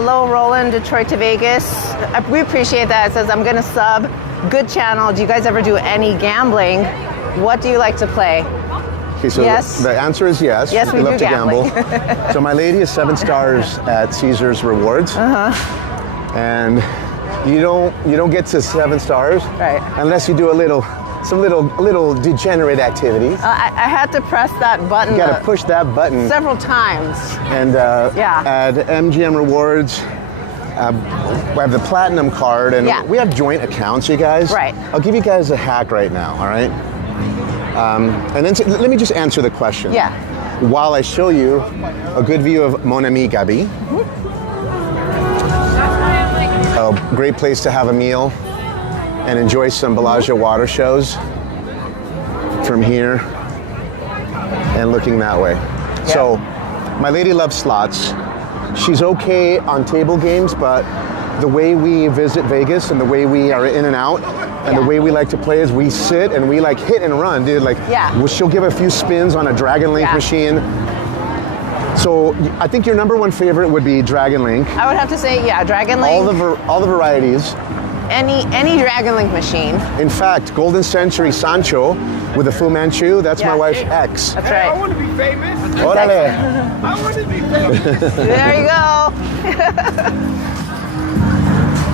Low Rollin', Detroit to Vegas. We appreciate that. It says, I'm gonna sub. Good channel. Do you guys ever do any gambling? What do you like to play? Okay, so yes. The answer is yes. Yes, we love do to gamble. So my lady is 7 stars at Caesars Rewards. And you don't get to 7 stars unless you do some little degenerate activities. I had to press that button. You got to push that button several times. And at MGM Rewards, we have the platinum card, and we have joint accounts, you guys. Right. I'll give you guys a hack right now. All right. And then let me just answer the question. Yeah. While I show you a good view of Mon Ami Gabi. A great place to have a meal and enjoy some Bellagio water shows from here and looking that way. So my lady loves slots. She's okay on table games, but the way we visit Vegas and the way we are in and out and the way we like to play is we sit and we like hit and run, dude. Like, she'll give a few spins on a Dragon Link machine. So I think your number one favorite would be Dragon Link. I would have to say, Dragon Link. All the varieties. Any Dragon Link machine. In fact, Golden Century Sancho with the Fu Manchu, that's my wife's ex. That's right. I want to be famous. Órale. I want to be famous. There you go.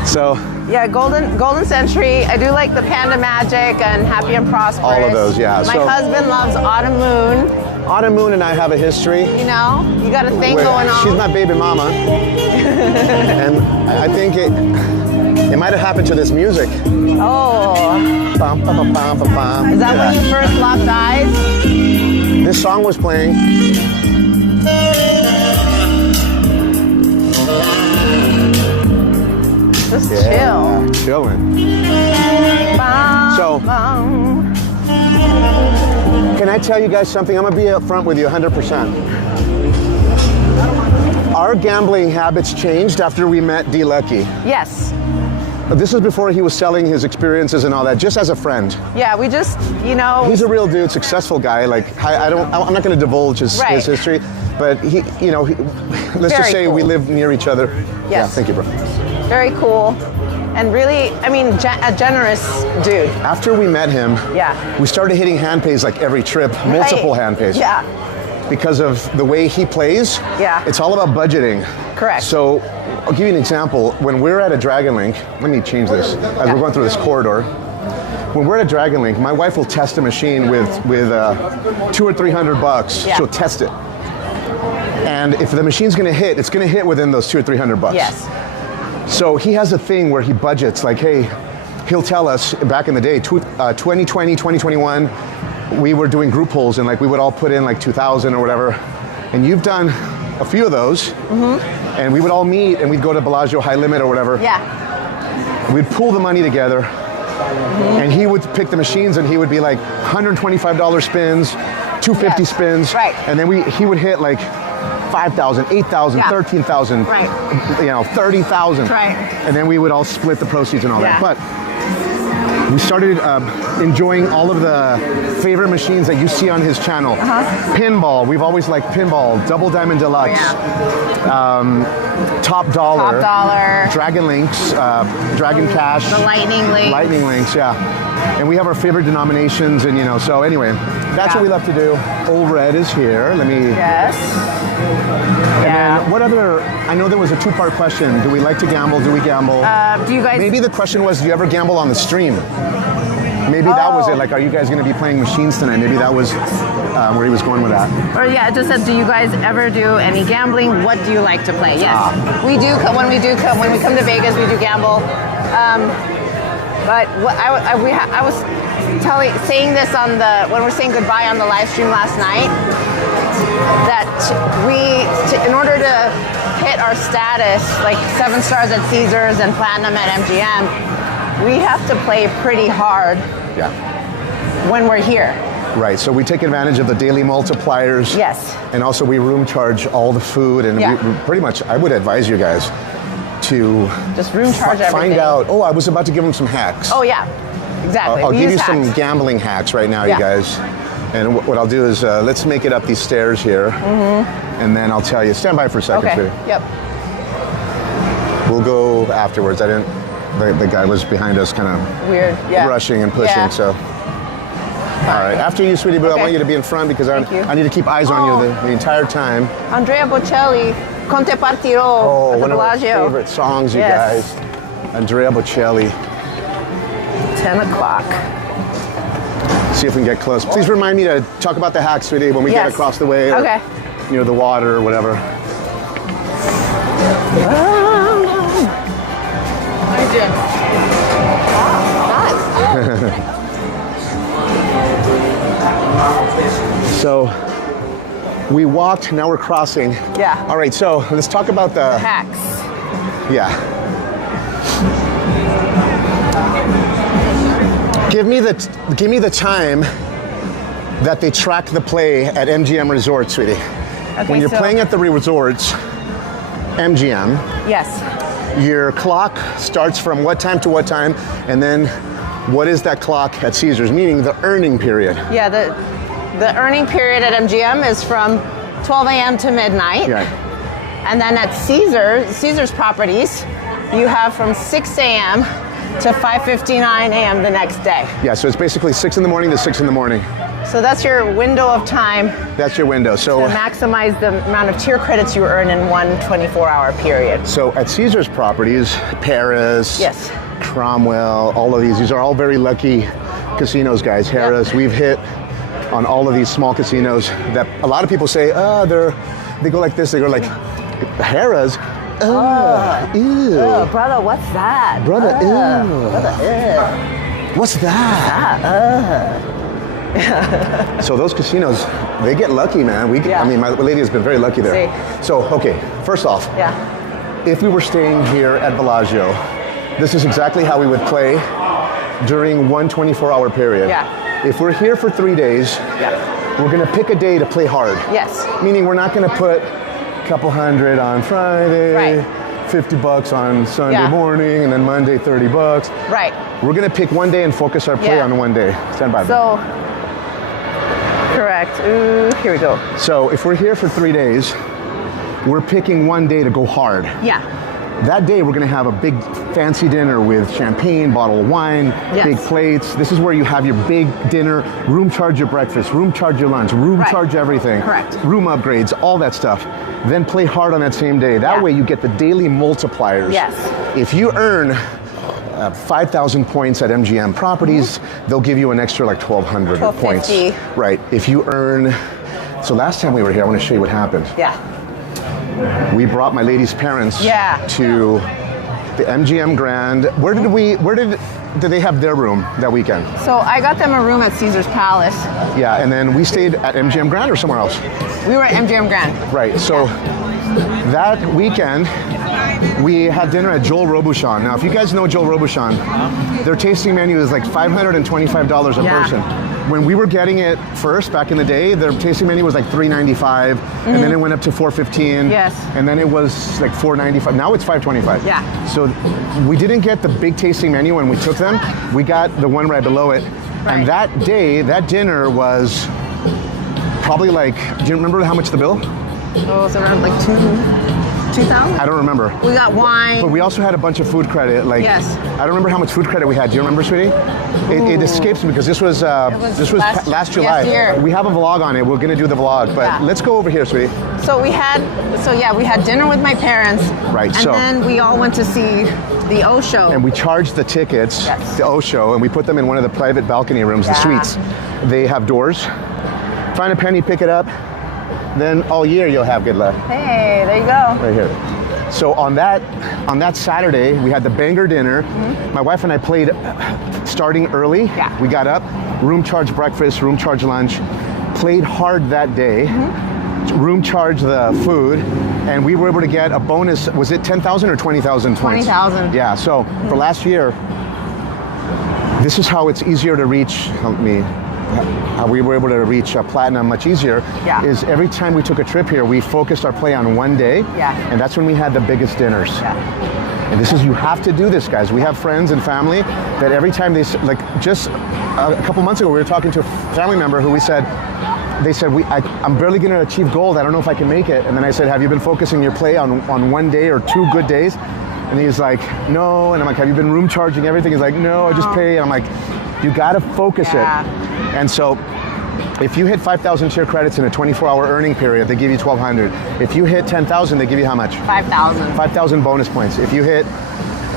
So. Yeah, Golden Century. I do like the Panda Magic and Happy and Prosperous. All of those, yeah. My husband loves Autumn Moon. Autumn Moon and I have a history. You know, you got a thing going on. She's my baby mama. And I think it might have happened to this music. Oh. Bum, bum, bum, bum, bum. Is that when you first locked eyes? This song was playing. Just chill. Chilling. Bum, So, can I tell you guys something? I'm gonna be upfront with you 100%. Our gambling habits changed after we met DLucky. Yes. This is before he was selling his experiences and all that, just as a friend. Yeah, we just, He's a real dude, successful guy. Like, I'm not going to divulge his history, but let's just say we live near each other. Yes. Yeah, thank you, bro. Very cool. And really, a generous dude. After we met him, we started hitting hand pays like every trip, multiple hand pays. Yeah. Because of the way he plays, it's all about budgeting. Correct. So I'll give you an example. When we're at a Dragon Link, let me change this as we're going through this corridor. When we're at a Dragon Link, my wife will test a machine with $200 or $300. She'll test it. And if the machine's gonna hit, it's gonna hit within those $200 or $300. Yes. So he has a thing where he budgets, like, hey, he'll tell us back in the day, 2020, 2021, we were doing group polls and like we would all put in like 2,000 or whatever. And you've done a few of those. And we would all meet and we'd go to Bellagio High Limit or whatever. Yeah. We'd pool the money together And he would pick the machines, and he would be like $125 spins, 250 Yes. spins, Right. and then he would hit like 5,000, 8,000, Yeah. 13,000, Right. 30,000. Right. And then we would all split the proceeds and all Yeah. that. But we started enjoying all of the favorite machines that you see on his channel. Pinball, we've always liked pinball, Double Diamond Deluxe, Top Dollar, Dragon Links, Dragon Cash, The Lightning Link. Lightning Links, yeah. And we have our favorite denominations, and so anyway, that's what we love to do. Old Red is here. Let me. Yes. And then what other? I know there was a two-part question. Do we like to gamble? Do we gamble? Do you guys? Maybe the question was, do you ever gamble on the stream? Maybe that was it. Like, are you guys going to be playing machines tonight? Maybe that was where he was going with that. Or it just says, do you guys ever do any gambling? What do you like to play? Yes, we do. When we come to Vegas, we do gamble. But what I was saying this when we're saying goodbye on the live stream last night, that in order to hit our status, like 7 stars at Caesars and Platinum at MGM, we have to play pretty hard when we're here. Right, so we take advantage of the daily multipliers. Yes. And also we room charge all the food, and we pretty much, I would advise you guys to just room charge everything. Find out. Oh, I was about to give them some hacks. Oh yeah, exactly. I'll We give use you some hacks. gambling hacks right now, you guys. And what I'll do is let's make it up these stairs here, and then I'll tell you. Stand by for a second, Okay. sweetie. Yep. We'll go afterwards. I didn't. The guy was behind us, kind of Weird. Yeah. rushing and pushing. Yeah. So. All right, after you, sweetie, but I want you to be in front because I need to keep eyes on you the entire time. Andrea Bocelli, Conte Partirò at the One of our Bellagio. favorite songs, you Yes. guys. Andrea Bocelli. 10 o'clock. See if we can get close. Please remind me to talk about the hack, sweetie, when we get across the way or near the water or whatever. How you doing? Nice. So we walked, now we're crossing. Yeah. All right, so let's talk about the hacks. Yeah. Give me the time that they track the play at MGM Resorts, sweetie. Okay, when you're so- playing at the resorts, MGM, Yes. your clock starts from what time to what time, and then what is that clock at Caesars, meaning the earning period. Yeah, the earning period at MGM is from 12 a.m. to midnight. Yeah. And then at Caesars properties, you have from 6 a.m. to 5:59 a.m. the next day. Yeah, so it's basically 6 in the morning to 6 in the morning. So that's your window of time That's your window. So to maximize the amount of tier credits you earn in one 24-hour period. So at Caesars properties, Paris, Yes. Cromwell, all of these are all very lucky casinos, guys. Harrah's, we've hit on all of these small casinos that a lot of people say, they go like this, they go like, Harrah's, ew. Brother, what's that? Brother, ew. Brother, What's that? So those casinos, they get lucky, man. I mean, my lady has been very lucky there. So, okay, first off, if we were staying here at Bellagio, this is exactly how we would play during one 24-hour period. If we're here for 3 days, we're gonna pick a day to play hard. Yes. Meaning we're not gonna put a couple hundred on Friday, $50 on Sunday morning, and then Monday $30. Right. We're gonna pick one day and focus our play on one day. Stand by. So, correct. Ooh, here we go. So if we're here for 3 days, we're picking one day to go hard. Yeah. That day we're gonna have a big fancy dinner with champagne, bottle of wine, big plates. This is where you have your big dinner, room charge your breakfast, room charge your lunch, room charge everything. Correct. Room upgrades, all that stuff. Then play hard on that same day. That way you get the daily multipliers. Yes. If you earn 5,000 points at MGM properties, they'll give you an extra like 1,200 points. 1,250. Right. If you earn, so last time we were here, I want to show you what happened. Yeah. We brought my lady's parents to the MGM Grand. Where did they have their room that weekend? So I got them a room at Caesars Palace. Yeah, and then we stayed at MGM Grand or somewhere else? We were at MGM Grand. Right, so that weekend, we had dinner at Joel Robuchon. Now, if you guys know Joel Robuchon, their tasting menu is like $525 a person. When we were getting it first back in the day, their tasting menu was like $395, and then it went up to $415. Yes. And then it was like $495. Now it's $525. Yeah. So we didn't get the big tasting menu when we took them. We got the one right below it. Right. And that day, that dinner was probably like, do you remember how much the bill? Oh, it's around like 2,000? I don't remember. We got wine. But we also had a bunch of food credit. Like, Yes. I don't remember how much food credit we had. Do you remember, sweetie? It escapes me because this was last July. year. We have a vlog on it. We're gonna do the vlog, but Yeah. let's go over here, sweetie. So we had dinner with my parents. Right, And so- then we all went to see the O show. And we charged the tickets, Yes. the O show, and we put them in one of the private balcony rooms, the Yeah. suites. They have doors. Find a penny, pick it up. Then all year you'll have good luck. Hey, there you go. Right here. So on that Saturday, we had the banger dinner. My wife and I played starting early. Yeah. We got up, room charge breakfast, room charge lunch, played hard that day, room charge the food, and we were able to get a bonus. Was it 10,000 or 20,000 points? 20,000. Yeah, so for last year, this is how it's easier to reach, how we were able to reach platinum much easier, Yeah. is every time we took a trip here, we focused our play on one day, Yeah. and that's when we had the biggest dinners. Yeah. And this is, you have to do this, guys. We have friends and family that every time like just a couple months ago, we were talking to a family member who they said, I'm barely gonna achieve gold. I don't know if I can make it. And then I said, have you been focusing your play on one day or 2 good days? And he's like, no. And I'm like, have you been room charging everything? He's like, no, I just pay. And I'm like, you gotta focus it. And so if you hit 5,000 tier credits in a 24-hour earning period, they give you 1,200. If you hit 10,000, they give you how much? 5,000. 5,000 bonus points. If you hit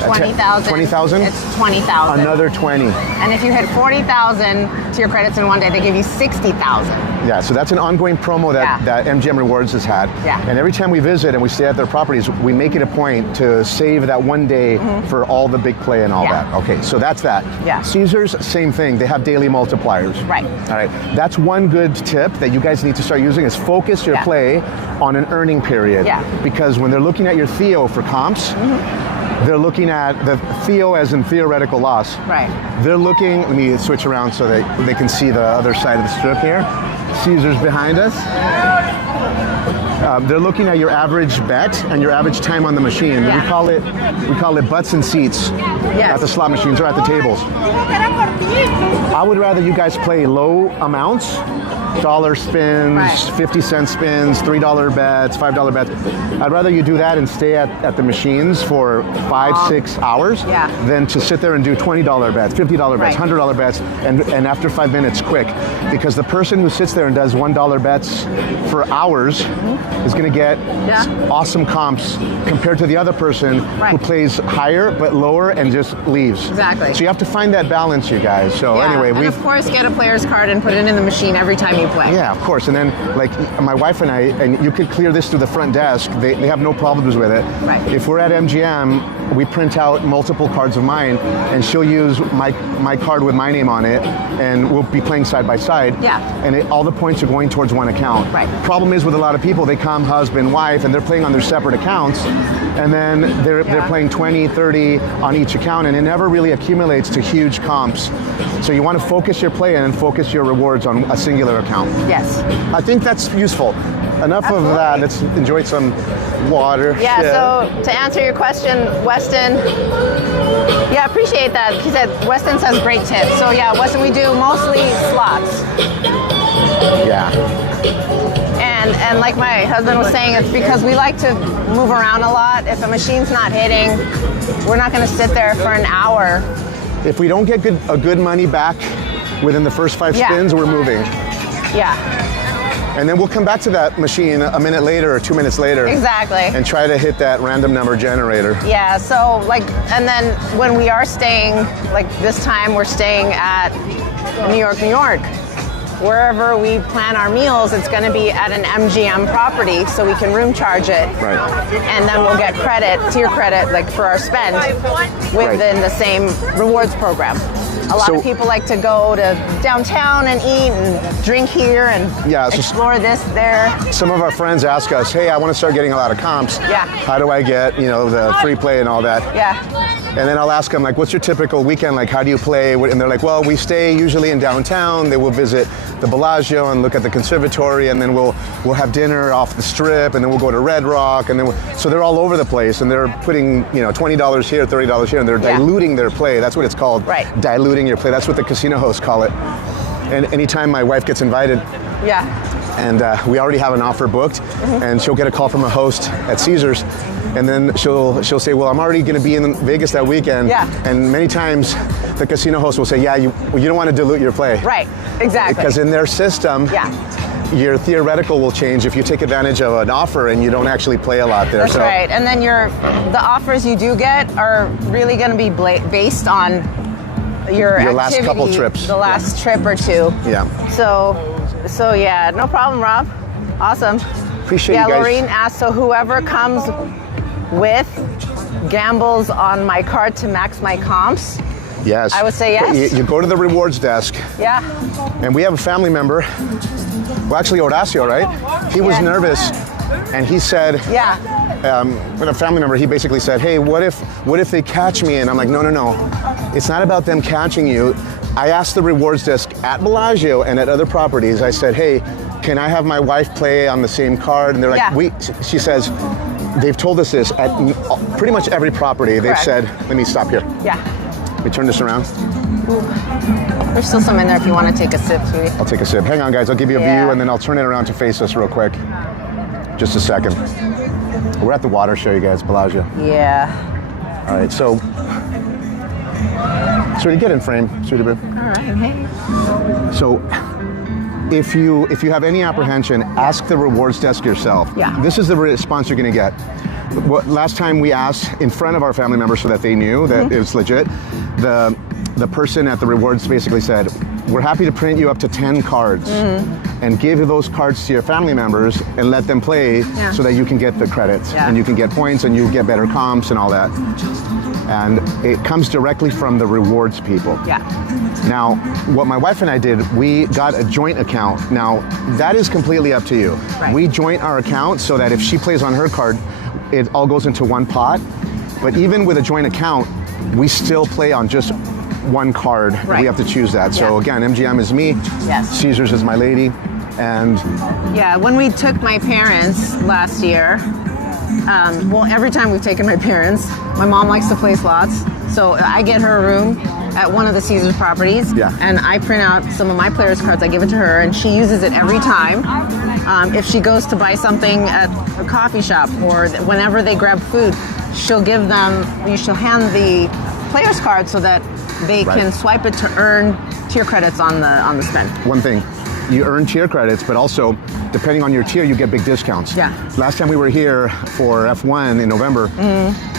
20,000. 20,000? It's 20,000. Another 20. And if you hit 40,000 tier credits in one day, they give you 60,000. Yeah, so that's an ongoing promo that MGM Rewards has had. Yeah. And every time we visit and we stay at their properties, we make it a point to save that one day for all the big play and all Yeah. that. Okay, so that's that. Yeah. Caesars, same thing. They have daily multipliers. Right. All right. That's one good tip that you guys need to start using is focus your Yeah. play on an earning period. Yeah. Because when they're looking at your Theo for comps, they're looking at the Theo as in theoretical loss. Right. They're looking, let me switch around so they can see the other side of the strip here. Caesar's behind us. They're looking at your average bet and your average time on the machine. Yeah. We call it butts and seats Yes. at the slot machines or at the tables. I would rather you guys play low amounts, dollar spins, Right. 50-cent spins, $3 bets, $5 bets. I'd rather you do that and stay at the machines for 5-6 hours Yeah. than to sit there and do $20 bets, $50 bets, Right. $100 bets, and after 5 minutes quick. Because the person who sits there and does $1 bets for hours is going to get Yeah. awesome comps compared to the other person who Right. plays higher but lower and just leaves. Exactly. So you have to find that balance, you guys. So Yeah. anyway, and we've... of course, get a player's card and put it in the machine every time you play. Yeah, of course. And then, like, my wife and I, and you could clear this through the front desk. They have no problems with it. Right. If we're at MGM, we print out multiple cards of mine, and she'll use my card with my name on it, and we'll be playing side by side. Yeah. And all the points are going towards one account. Right. Problem is with a lot of people, they come husband, wife, and they're playing on their separate accounts, and then they're playing 20, 30 on each account, and it never really accumulates to huge comps. So you want to focus your play and focus your rewards on a singular account. Yes. I think that's useful. Enough of that. Let's enjoy some water. Yeah, so to answer your question, Weston, yeah, appreciate that. He said Weston says great tips. So yeah, Weston, we do mostly slots. Yeah. And like my husband was saying, it's because we like to move around a lot. If a machine's not hitting, we're not going to sit there for an hour. If we don't get a good money back within the first 5 Yeah. spins, we're moving. Yeah, And then we'll come back to that machine a minute later or 2 minutes later. exactly. And try to hit that random number generator. Yeah, so like, and then when we are staying, like this time we're staying at New York. Wherever we plan our meals, it's going to be at an MGM property, so we can room charge it. Right. And then we'll get tier credit, like for our spend, within the same rewards program. A lot So- of people like to go to downtown and eat and drink here and Yeah, so- explore this, there. Some of our friends ask us, hey, I want to start getting a lot of comps. Yeah. How do I get, the free play and all that? Yeah. And then I'll ask them, like, what's your typical weekend? Like, how do you play? And they're like, well, we stay usually in downtown. They will visit the Bellagio and look at the Conservatory, and then we'll have dinner off the Strip, and then we'll go to Red Rock, and then so they're all over the place, and they're putting, $20 here, $30 here, and they're Yeah. diluting their play. That's what it's called. Right. Diluting your play. That's what the casino hosts call it. And anytime my wife gets invited, Yeah. and we already have an offer booked, and she'll get a call from a host at Caesars, and then she'll say, well, I'm already going to be in Vegas that weekend. Yeah. And many times the casino host will say, yeah, you don't want to dilute your play. Right. Exactly. Because in their system, Yeah. your theoretical will change if you take advantage of an offer and you don't actually play a lot there. That's right. And then the offers you do get are really going to be based on your activity, last couple trips. the last trip or two. Yeah. So yeah, no problem, Rob. Awesome. Appreciate Yeah, you guys. Lorene asked, so whoever comes with gambles on my card to max my comps. Yes. I would say yes. You go to the rewards desk, Yeah. and we have a family member, well, actually Horacio, right? He was Yeah. nervous, and he said, Yeah. with a family member, he basically said, hey, what if they catch me? And I'm like, no. It's not about them catching you. I asked the rewards desk at Bellagio and at other properties, I said, hey, can I have my wife play on the same card? And they're like, Yeah. she says, they've told us this at pretty much every property. They've Correct. said, let me stop here. Yeah. Let me turn this around. There's still some in there if you want to take a sip, sweetie. I'll take a sip. Hang on, guys. I'll give you a Yeah. view, and then I'll turn it around to face us real quick. Just a second. We're at the water show, you guys, Bellagio. Yeah. All right, so Sweetie, get in frame, Sweetie Boo. All right. Hey. So if you have any apprehension, ask the rewards desk yourself. Yeah. This is the response you're going to get. Last time we asked in front of our family members so that they knew that it was legit, the person at the rewards basically said, we're happy to print you up to 10 cards and give those cards to your family members and let them play so that you can get the credits and you can get points and you get better comps and all that. And it comes directly from the rewards people. Yeah. Now, what my wife and I did, we got a joint account. Now, that is completely up to you. Right. We joint our account so that if she plays on her card, it all goes into one pot. But even with a joint account, we still play on just one card. Right. We have to choose that. So again, MGM is me, Yes. Caesars is my lady, and Yeah, when we took my parents last year, well, every time we've taken my parents, my mom likes to play slots. So I get her a room at one of the Caesars properties, and I print out some of my players' cards. I give it to her, and she uses it every time. If she goes to buy something at a coffee shop or whenever they grab food, she'll hand the players' card so that they can swipe it to earn tier credits on the spend. one thing, you earn tier credits, but also, depending on your tier, you get big discounts. Yeah. Last time we were here for F1 in November,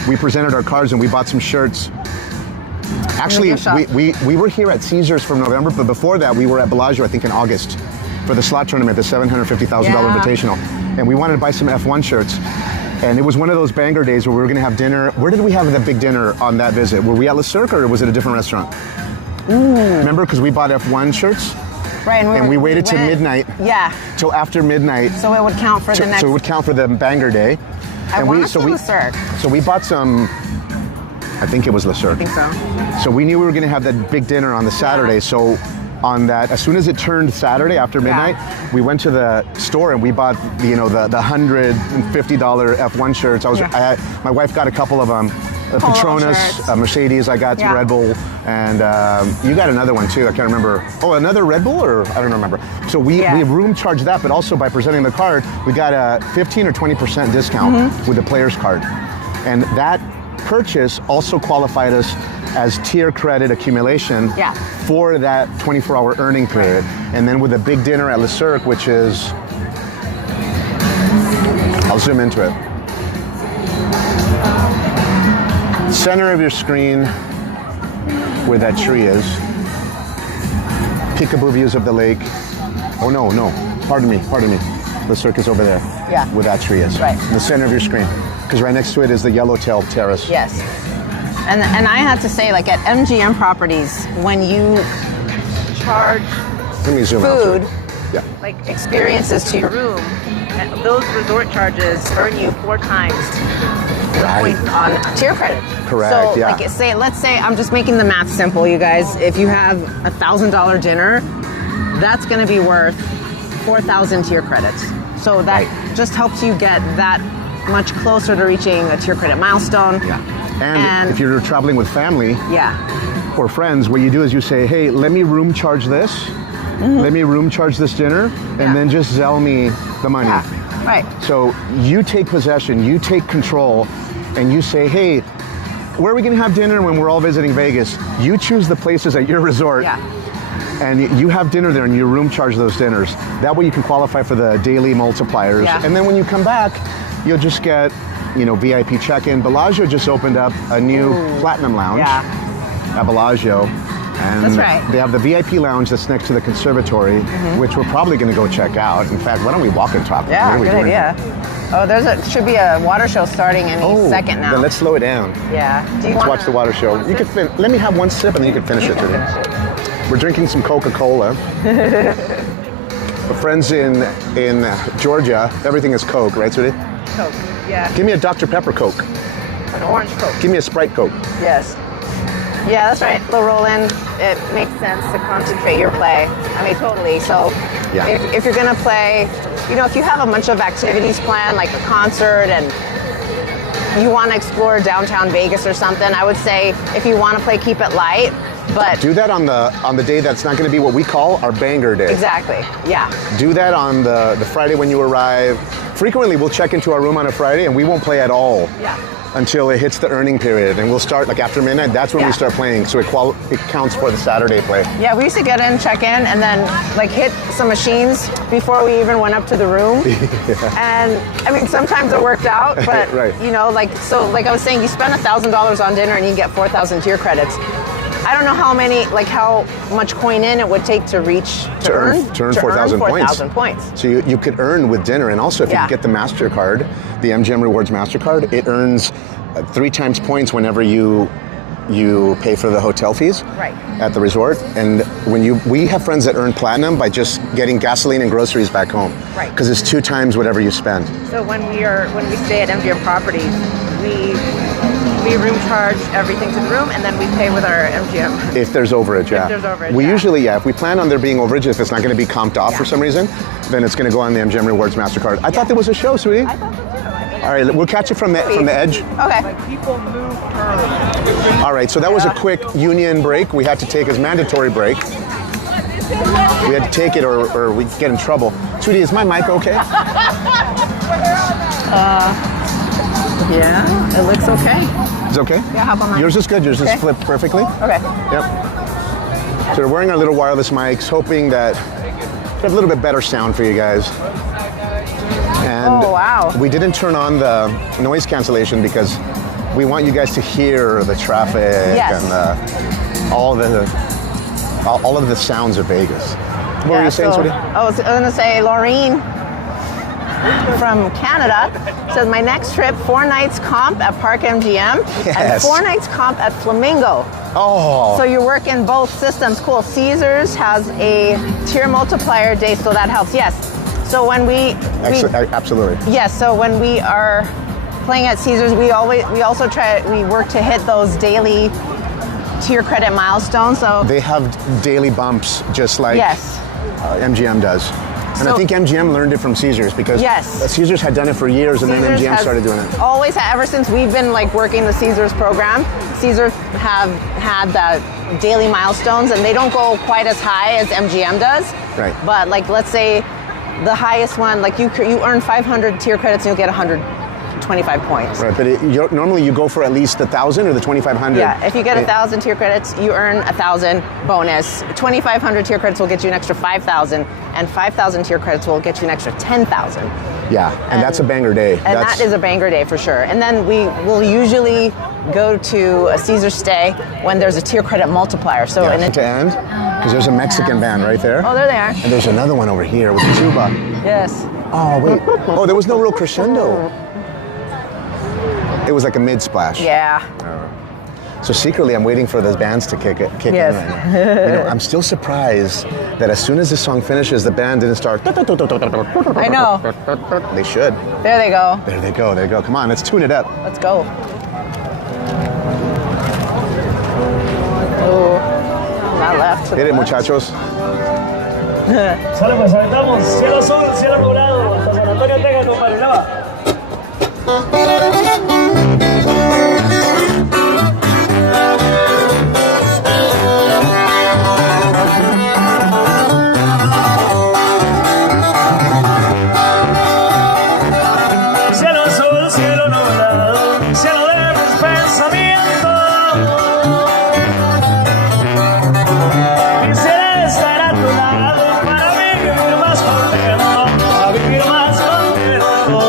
we presented our cards and we bought some shirts. Actually, we were here at Caesars from November, but before that, we were at Bellagio, I think in August, for the slot tournament, the $750,000 Invitational. And we wanted to buy some F1 shirts. And it was one of those banger days where we were going to have dinner. Where did we have the big dinner on that visit? Were we at Le Cirque or was it a different restaurant? Remember, because we bought F1 shirts? Right, And we waited till midnight. Yeah. Till after midnight. So it would count for the next. So it would count for the banger day. Le Cirque. So we bought some. I think it was Le Cirque. I think so. So we knew we were going to have that big dinner on the Saturday. So on that, as soon as it turned Saturday after midnight, we went to the store and we bought the $150 F1 shirts. My wife got a couple of them. Petronas, Mercedes, I got Red Bull, and you got another one too, I can't remember. Oh, another Red Bull, or I don't remember. So we room charged that, but also by presenting the card, we got a 15 or 20% discount with the player's card. And that purchase also qualified us as tier credit accumulation for that 24-hour earning period. And then with a big dinner at Le Cirque, which is, I'll zoom into it. Center of your screen where that tree is. Peekaboo views of the lake. Oh no, pardon me. The Cirque is over there. Yeah. Where that tree is. Right. In the center of your screen. Because right next to it is the Yellowtail Terrace. Yes. And I had to say, like at MGM properties, when you charge Let me zoom food, out. Yeah. like experiences to your room, those resort charges earn you 4 times Right. points on tier credit. Correct, So, yeah. like, let's say I'm just making the math simple, you guys. If you have a $1,000 dinner, that's going to be worth 4,000 tier credits. So that just helps you get that much closer to reaching a tier credit milestone. Yeah. And if you're traveling with family Yeah. or friends, what you do is you say, hey, let me room charge this. Let me room charge this dinner, and then just Zelle me the money. Yeah. Right. So you take possession, you take control, and you say, hey, where are we going to have dinner when we're all visiting Vegas? You choose the places at your resort. Yeah. And you have dinner there and you room charge those dinners. That way you can qualify for the daily multipliers. Yeah. And then when you come back, you'll just get, VIP check-in. Bellagio just opened up a new Platinum Lounge at Bellagio. And That's right. they have the VIP lounge that's next to the Conservatory, which we're probably going to go check out. In fact, why don't we walk and talk? Yeah, What are we good doing? idea. Oh, should be a water show starting any second now. Then let's slow it down. Yeah. Do you Let's wanna watch the water show. You could let me have one sip and then you can finish it today. We're drinking some Coca-Cola. The friends in Georgia, everything is Coke, right, sweetie? Coke. Yeah. Give me a Dr. Pepper Coke. An orange Coke. Give me a Sprite Coke. Yes. Yeah, that's right. Little roll in. It makes sense to concentrate your play. I mean, totally. So Yeah. if you're going to play, if you have a bunch of activities planned, like a concert, and you want to explore downtown Vegas or something, I would say if you want to play, keep it light. But Do that on the day that's not going to be what we call our banger day. exactly. Yeah. Do that on the Friday when you arrive. Frequently, we'll check into our room on a Friday and we won't play at all. Yeah. Until it hits the earning period, and we'll start like after midnight. That's when we start playing, so it counts for the Saturday play. Yeah, we used to get in, check in, and then like hit some machines before we even went up to the room. And I mean, sometimes it worked out, but Right. like I was saying, you spend $1,000 on dinner and you get 4,000 tier credits. I don't know how much coin in it would take to earn 4,000 points. So you could earn with dinner, and also if Yeah. you get the MasterCard, the MGM Rewards MasterCard, it earns 3 times points whenever you pay for the hotel fees Right. at the resort. And we have friends that earn platinum by just getting gasoline and groceries back home, Right. Because it's 2 times whatever you spend. So when we stay at MGM properties, we room charge everything to the room, and then we pay with our MGM. If there's overage, yeah. there's overage, we yeah. usually, if we plan on there being overage, if it's not going to be comped off for some reason, then it's going to go on the MGM Rewards MasterCard. I thought there was a show, sweetie. I thought so too. All right, we'll catch you from the edge. Okay. People move early. All right, so that was a quick union break. We had to take as mandatory break. We had to take it or we'd get in trouble. Sweetie, is my mic okay? Yeah, it looks okay. It's okay? Yeah, how about mine? Yours is good. Yours Okay. is flipped perfectly. Okay. Yep. So we're wearing our little wireless mics, hoping that we have a little bit better sound for you guys. And Oh, wow. we didn't turn on the noise cancellation because we want you guys to hear the traffic Yes. and all of the sounds of Vegas. What were you saying, sweetie? I was going to say, Laureen from Canada says, my next trip, 4 nights comp at Park MGM and Yes. 4 nights comp at Flamingo. Oh, So you're working both systems. Cool. Caesars has a tier multiplier day, so that helps. Yes. So when we absolutely. yes, so when we are playing at Caesars, we work to hit those daily tier credit milestones. So They have daily bumps just like yes. MGM does. And I So- think MGM learned it from Caesars because Yes. Caesars had done it for years and then Caesars MGM has started doing it. Always, ever since we've been like working the Caesars program, Caesars have had the daily milestones, and they don't go quite as high as MGM does. Right. But like, let's say the highest one, like you earn 500 tier credits and you'll get 125 points. Right, but normally you go for at least 1,000 or the 2,500. Yeah, if you get 1,000 tier credits, you earn 1,000 bonus. 2,500 tier credits will get you an extra 5,000, and 5,000 tier credits will get you an extra 10,000. Yeah, and that's a banger day. And that is a banger day for sure. And then we will usually go to a Caesar stay when there's a tier credit multiplier. So yeah, in to end, because there's a Mexican band right there. oh, there they are. And there's another one over here with the tuba. Yes. Oh, wait. Oh, there was no real crescendo. It was like a mid-splash. Yeah. So secretly, I'm waiting for those bands to kick Yes. in right now. You know, I'm still surprised that as soon as this song finishes, the band didn't start. I know. They should. There they go. There they go. There they go. Come on, let's tune it up. Let's go. Oh, not left. Hit it, muchachos. Sale, pues aventamos. Cielo azul, cielo nublado. Hasta San Antonio, Texas, compadre. Graba. Cielo azul, cielo nublado. Cielo de mis pensamientos. Quisiera estar a tu lado para vivir más contento, a vivir más contento.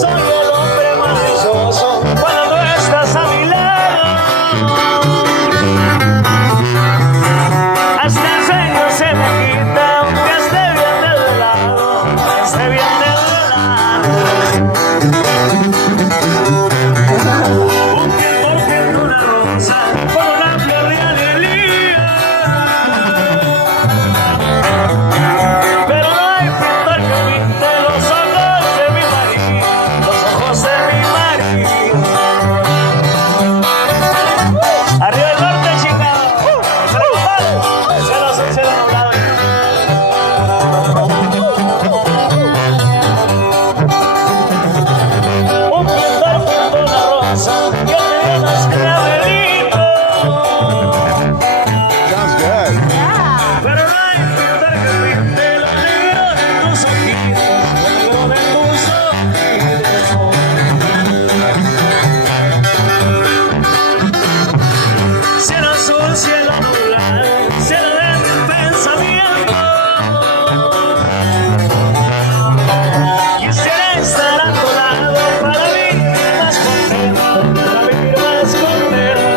Soy el hombre maravilloso cuando estás a mi lado. Hasta el sueño se me quita, aunque esté bien desvelado, esté bien desvelado. Un tiempo que una rosa con una flor de alegría. Pero no hay pintor que pinte los ojos de mi marido, los ojos de mi marido. Arriba el norte, Chicago. Se lo compadre. Cielo azul, cielo nublado. Un pintor pintó una rosa y yo tenía más clavelito. Sounds good. Pero no hay pintor que pinte lo negro de tus ojitos, lo negro de tus ojitos. Cielo azul, cielo nublado, cielo de mi pensamiento. Quisiera estar a tu lado para vivir más contento, para vivir más contento.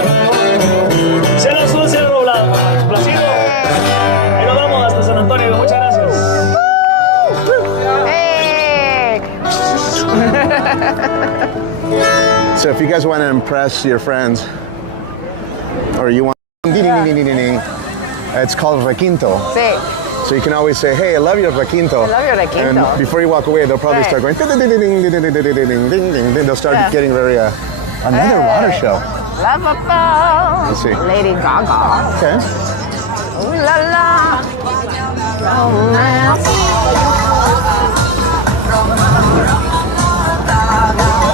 Cielo azul, cielo nublado, placido. Ahí nos vamos hasta San Antonio, muchas gracias. Hey! So if you guys want to impress your friends, or you want, it's called requinto. Sí. So you can always say, "Hey, I love your requinto." I love your requinto. And before you walk away, they'll probably Right. start going. Ding, ding, ding, ding, ding, ding, ding, ding, ding, ding, ding. They'll start Yeah. getting very another water show. Lovable. Let's see. Lady Gaga. Okay. Ooh la la. Romance.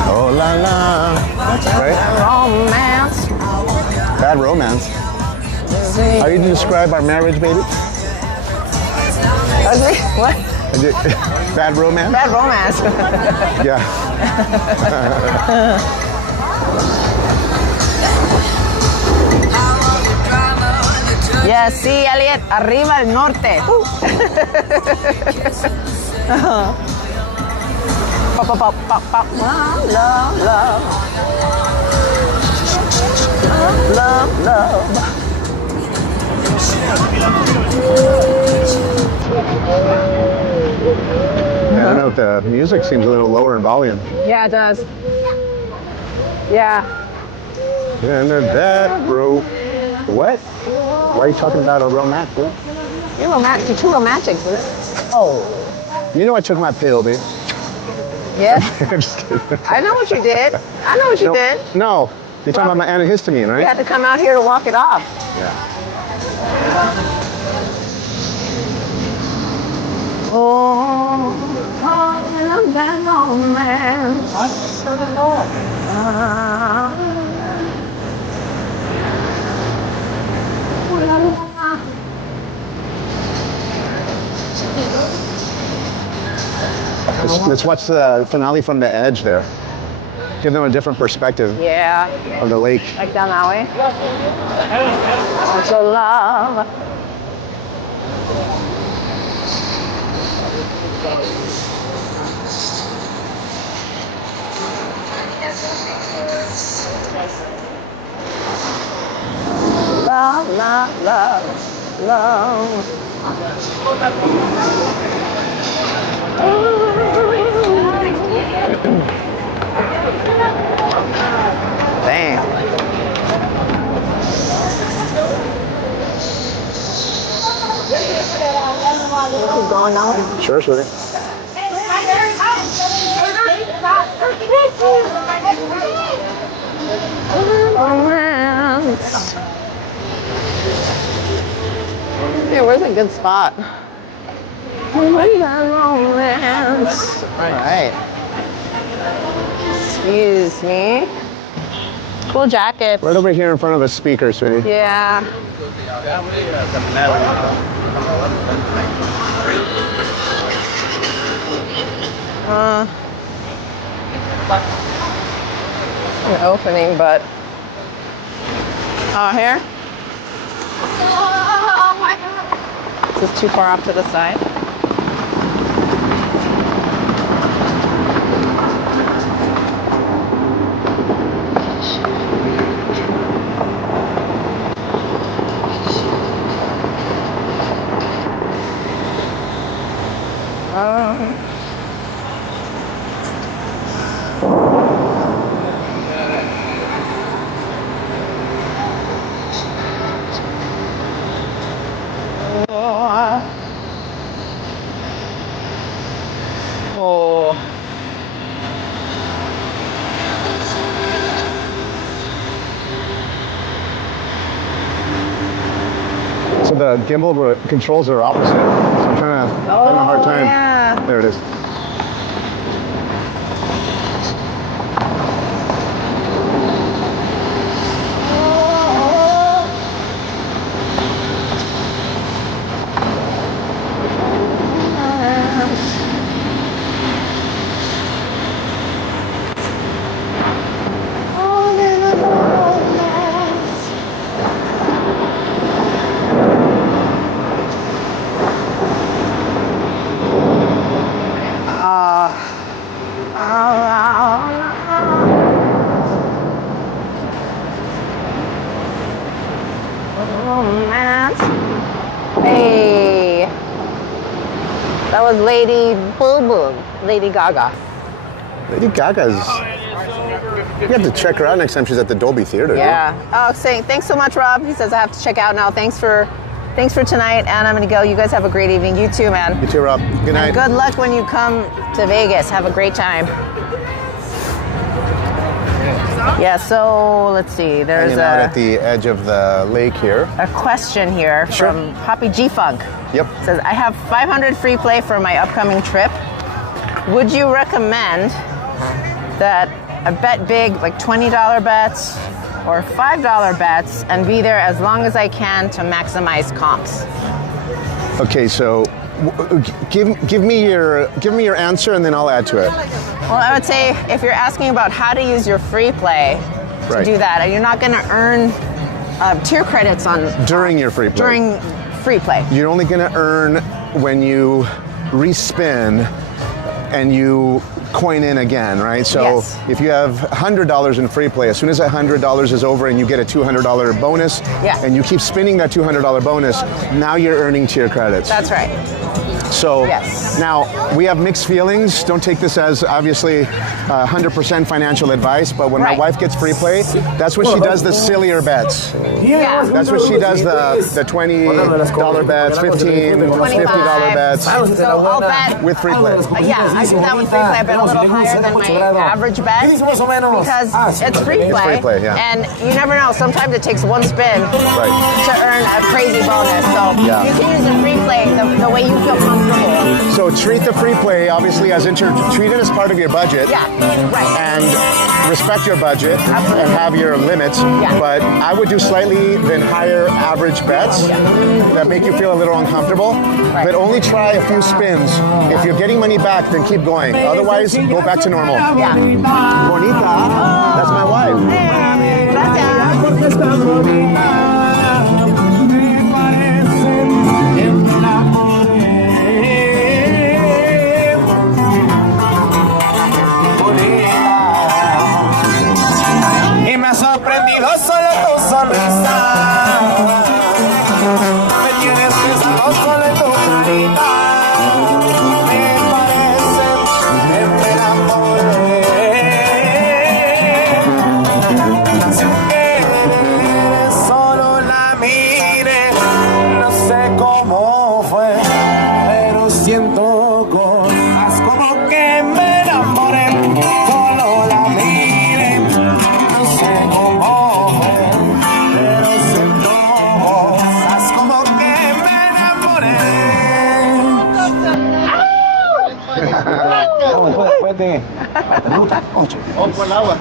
Oh la la. Right? Romance. Bad romance. How do you describe our marriage, baby? Ugly? What? Bad romance? Bad romance. Yeah. Yes, sí, Elliot. Arriba el norte. Pop, pop, pop, pop, pop. Love, love, love. Love, love. I don't know if the music seems a little lower in volume. Yeah, it does. Yeah. And that bro. What? Why are you talking about a romance? You're romantic. You're too romantic. Oh. You know I took my pill, babe. Yes. I'm just kidding. I know what you did. I know what you did. No. You're talking about my antihistamine, right? You had to come out here to walk it off. Yeah. Oh, that romance. Let's watch the finale from the edge there. Give them a different perspective Yeah, of the lake. like down that way. Also love. Love, love, love, love. Dang. Keep going now. Sure, sweetie. Yeah, where's a good spot? Alright. Excuse me. Cool jacket. Right over here in front of a speaker, sweetie. Yeah. An opening, but here. Is this too far off to the side? Oh. So the gimbal controls are opposite. So I'm trying to having a hard time. Yeah. There it is. Hey, that was Lady Boom Boom, Lady Gaga. Lady Gaga's. You have to check her out next time she's at the Dolby Theater. Yeah. Oh, saying thanks so much, Rob. He says I have to check out now. Thanks for tonight, and I'm gonna go. You guys have a great evening. You too, man. You too, Rob. Good night. And good luck when you come to Vegas. Have a great time. Yeah. So let's see. There's Hanging out at the edge of the lake here. a question here Sure. from Poppy G Funk. Yep. It says, I have 500 free play for my upcoming trip. Would you recommend that I bet big, like $20 bets or $5 bets, and be there as long as I can to maximize comps? Okay, so give me your answer and then I'll add to it. Well, I would say if you're asking about how to use your free play to Right. do that, and you're not going to earn tier credits on During your free play. during free play. You're only going to earn when you respin and you coin in again, right? So Yes. if you have $100 in free play, as soon as that $100 is over and you get a $200 bonus, Yeah. and you keep spinning that $200 bonus, now you're earning tier credits. That's right. So Yes. now we have mixed feelings. Don't take this as obviously 100% financial advice, but when my Right. wife gets free play, that's when she does the sillier bets. Yeah. That's when she does the $20 bets, $50 bets So I'll bet. with free play. Yeah, I do that with free play. I bet a little higher than my average bet because it's free play. free play, yeah. And you never know. Sometimes it takes one spin Right. to earn a crazy bonus. So Yeah. you can use the free play the way you feel comfortable. So treat the free play obviously as treat it as part of your budget. Yeah, right. And respect your budget Absolutely. and have your limits. Yeah. But I would do slightly then higher average bets that make you feel a little uncomfortable. Right. But only try a few spins. If you're getting money back, then keep going. Otherwise, go back to normal. Yeah. Bonita, that's my wife. Gracias. Y me ha sorprendido solo tu sonrisa. Me tienes pensando solo en tu carita. Me parece que me enamoré. O por el agua.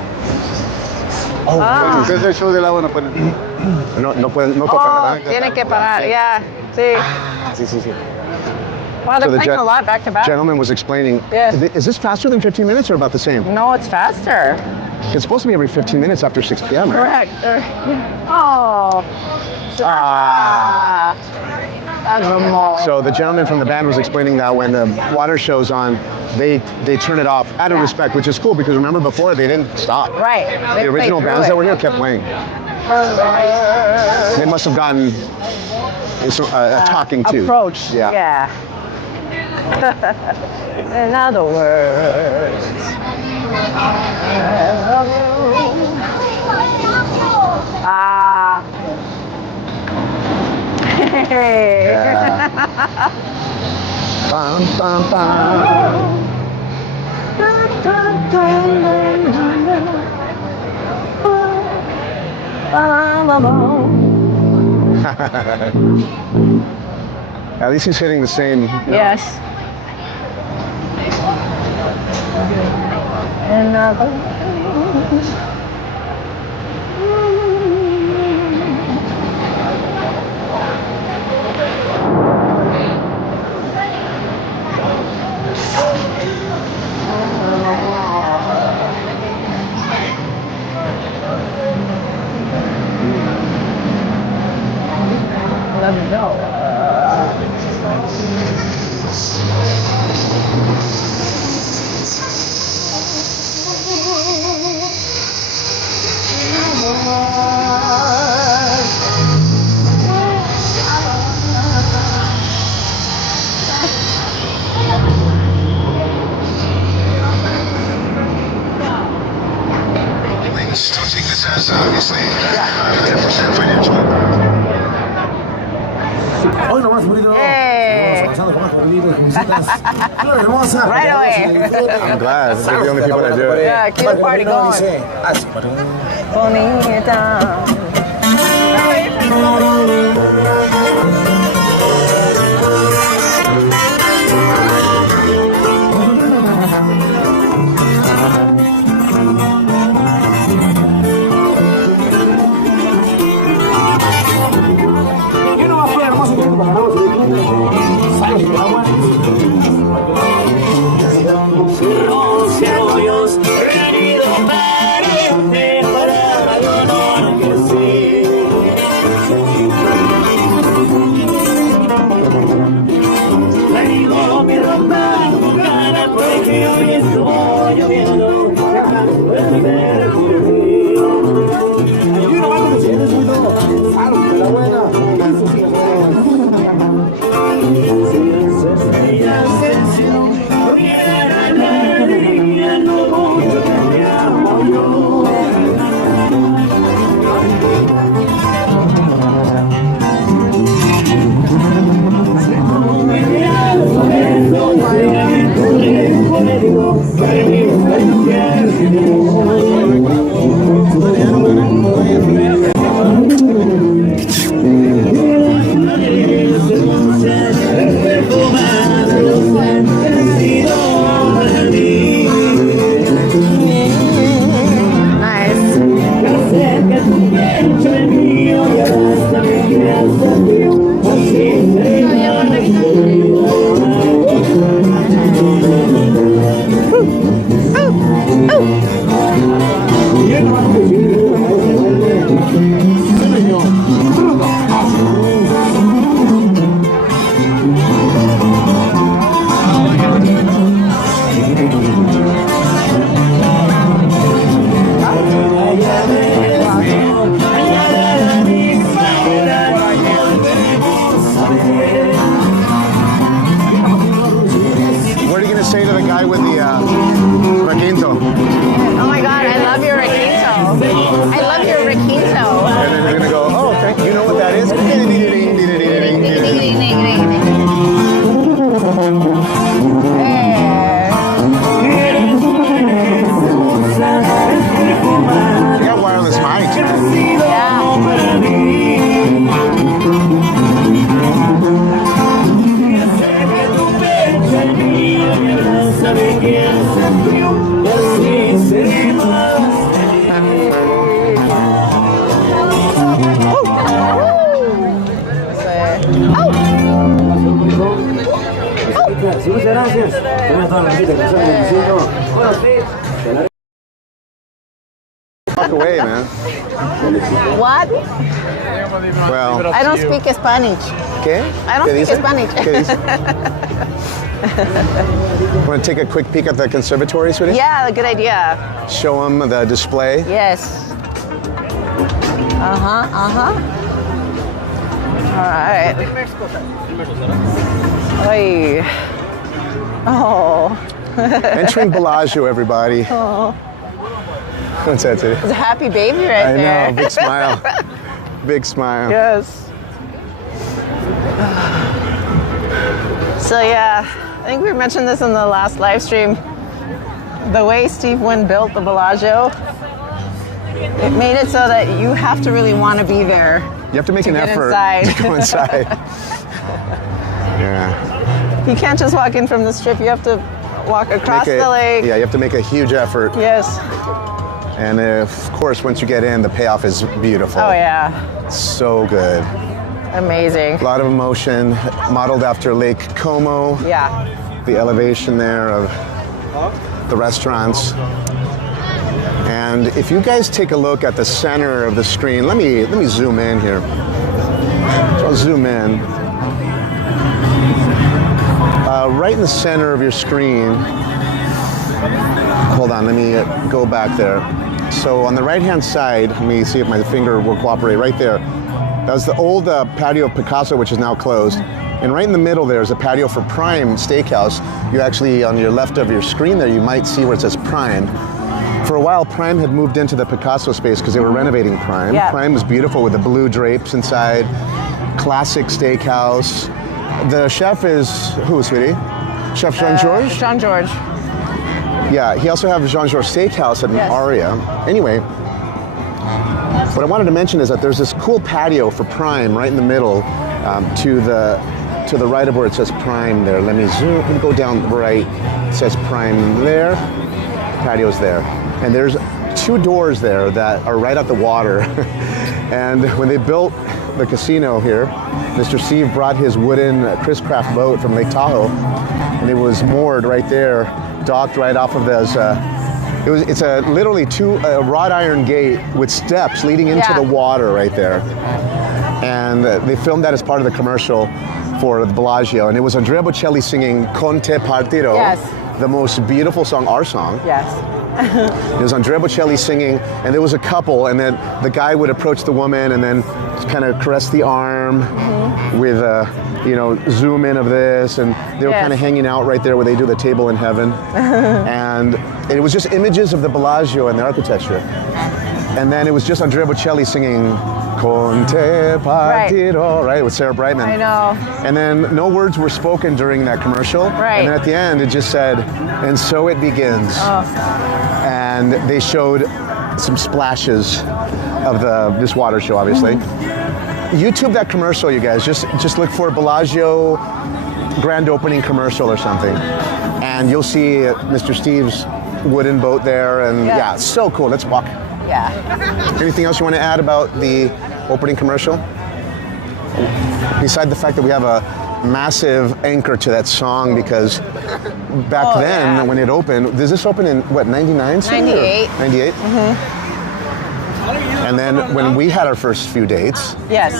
Cuando usted el show del agua no puede. No pueden, no Oh, tocan, ¿verdad? tiene que parar. Yeah. Sí. Sí, sí, sí. Wow, they're So the playing a lot back to back. Gentleman was explaining, Yes. is this faster than 15 minutes or about the same? No, it's faster. It's supposed to be every 15 minutes after 6 p.m. right? Correct. Oh. Ah. So the gentleman from the band was explaining that when the water show's on, they turn it off out of respect, which is cool because remember before they didn't stop. Right. The original bands that were here kept playing. They must have gotten a talking to. Approach. Yeah. In other words, I love you. Ah. Hey. Bum, bum, bum. At least he's hitting the same. Yes. In other words. Let me know. Don't take this as obviously 100% financial impact. Hoy nomás, bonito. Hey. Avanzando con más bonitos, con visitas. Hermosa. Right away. I'm glad. They're the only people that do it. Yeah, keep the party going. Así, Bonita. ¿Qué no va a ser hermoso que para ganamos el equipo? ¿Sabes el agua? Muchas gracias. Buenas tardes, Petrossian Bar Casino. Bueno, sí. Walk away, man. What? Well, I don't speak Spanish. ¿qué? I don't ¿Qué speak dice? Spanish. ¿Qué dice? Want to take a quick peek at the conservatory, sweetie? Yeah, good idea. Show them the display. Yes. All right. Oy. Oh. Entering Bellagio, everybody. Oh. What's that, sweetie? It's a happy baby right I there. know, big smile. Big smile. Yes. So yeah, I think we mentioned this in the last live stream. The way Steve Wynn built the Bellagio, it made it so that you have to really want to be there. You have to make an get effort inside. to go inside. Yeah. You can't just walk in from the strip. You have to walk across the lake. Yeah, you have to make a huge effort. Yes. And of course, once you get in, the payoff is beautiful. Oh yeah. So good. Amazing. A lot of emotion, modeled after Lake Como. Yeah. The elevation there of the restaurants. And if you guys take a look at the center of the screen, let me zoom in here. So I'll zoom in. Right in the center of your screen. Hold on, let me go back there. So on the right-hand side, let me see if my finger will cooperate. Right there. That was the old patio of Picasso, which is now closed. And right in the middle there is a patio for Prime Steakhouse. You actually, on your left of your screen there, you might see where it says Prime. For a while, Prime had moved into the Picasso space because they were renovating Prime. Yeah. Prime was beautiful with the blue drapes inside. Classic steakhouse. The chef is, who, sweetie? Chef Jean-Georges? Jean-Georges. Yeah, he also has Jean-Georges Steakhouse at an Yes. Aria. Anyway, what I wanted to mention is that there's this cool patio for Prime right in the middle to the right of where it says Prime there. Let me zoom, let me go down right. It says Prime there, patio's there. And there's two doors there that are right at the water. And when they built the casino here, Mr. Steve brought his wooden Chris Craft boat from Lake Tahoe, and it was moored right there, docked right off of those. It's a literally a wrought iron gate with steps leading into the water right there. And they filmed that as part of the commercial for the Bellagio, and it was Andrea Bocelli singing Con te partirò, Yes. the most beautiful song, our song. Yes. It was Andrea Bocelli singing, and there was a couple, and then the guy would approach the woman and then just kind of caress the arm with a, zoom in of this, and they were kind of hanging out right there where they do the table in heaven. And it was just images of the Bellagio and the architecture. And then it was just Andrea Bocelli singing Con te partirò, right, with Sarah Brightman. I know. And then no words were spoken during that commercial. Right. And then at the end it just said, and so it begins. Oh. And they showed some splashes of this water show, obviously. YouTube that commercial, you guys. Just look for Bellagio grand opening commercial or something. And you'll see Mr. Steve's wooden boat there, and yeah, it's so cool. Let's walk. Yeah. Anything else you want to add about the opening commercial? Beside the fact that we have a massive anchor to that song, because back then when it opened, does this open in what, 99? 98. 98? And then when we had our first few dates, Yes.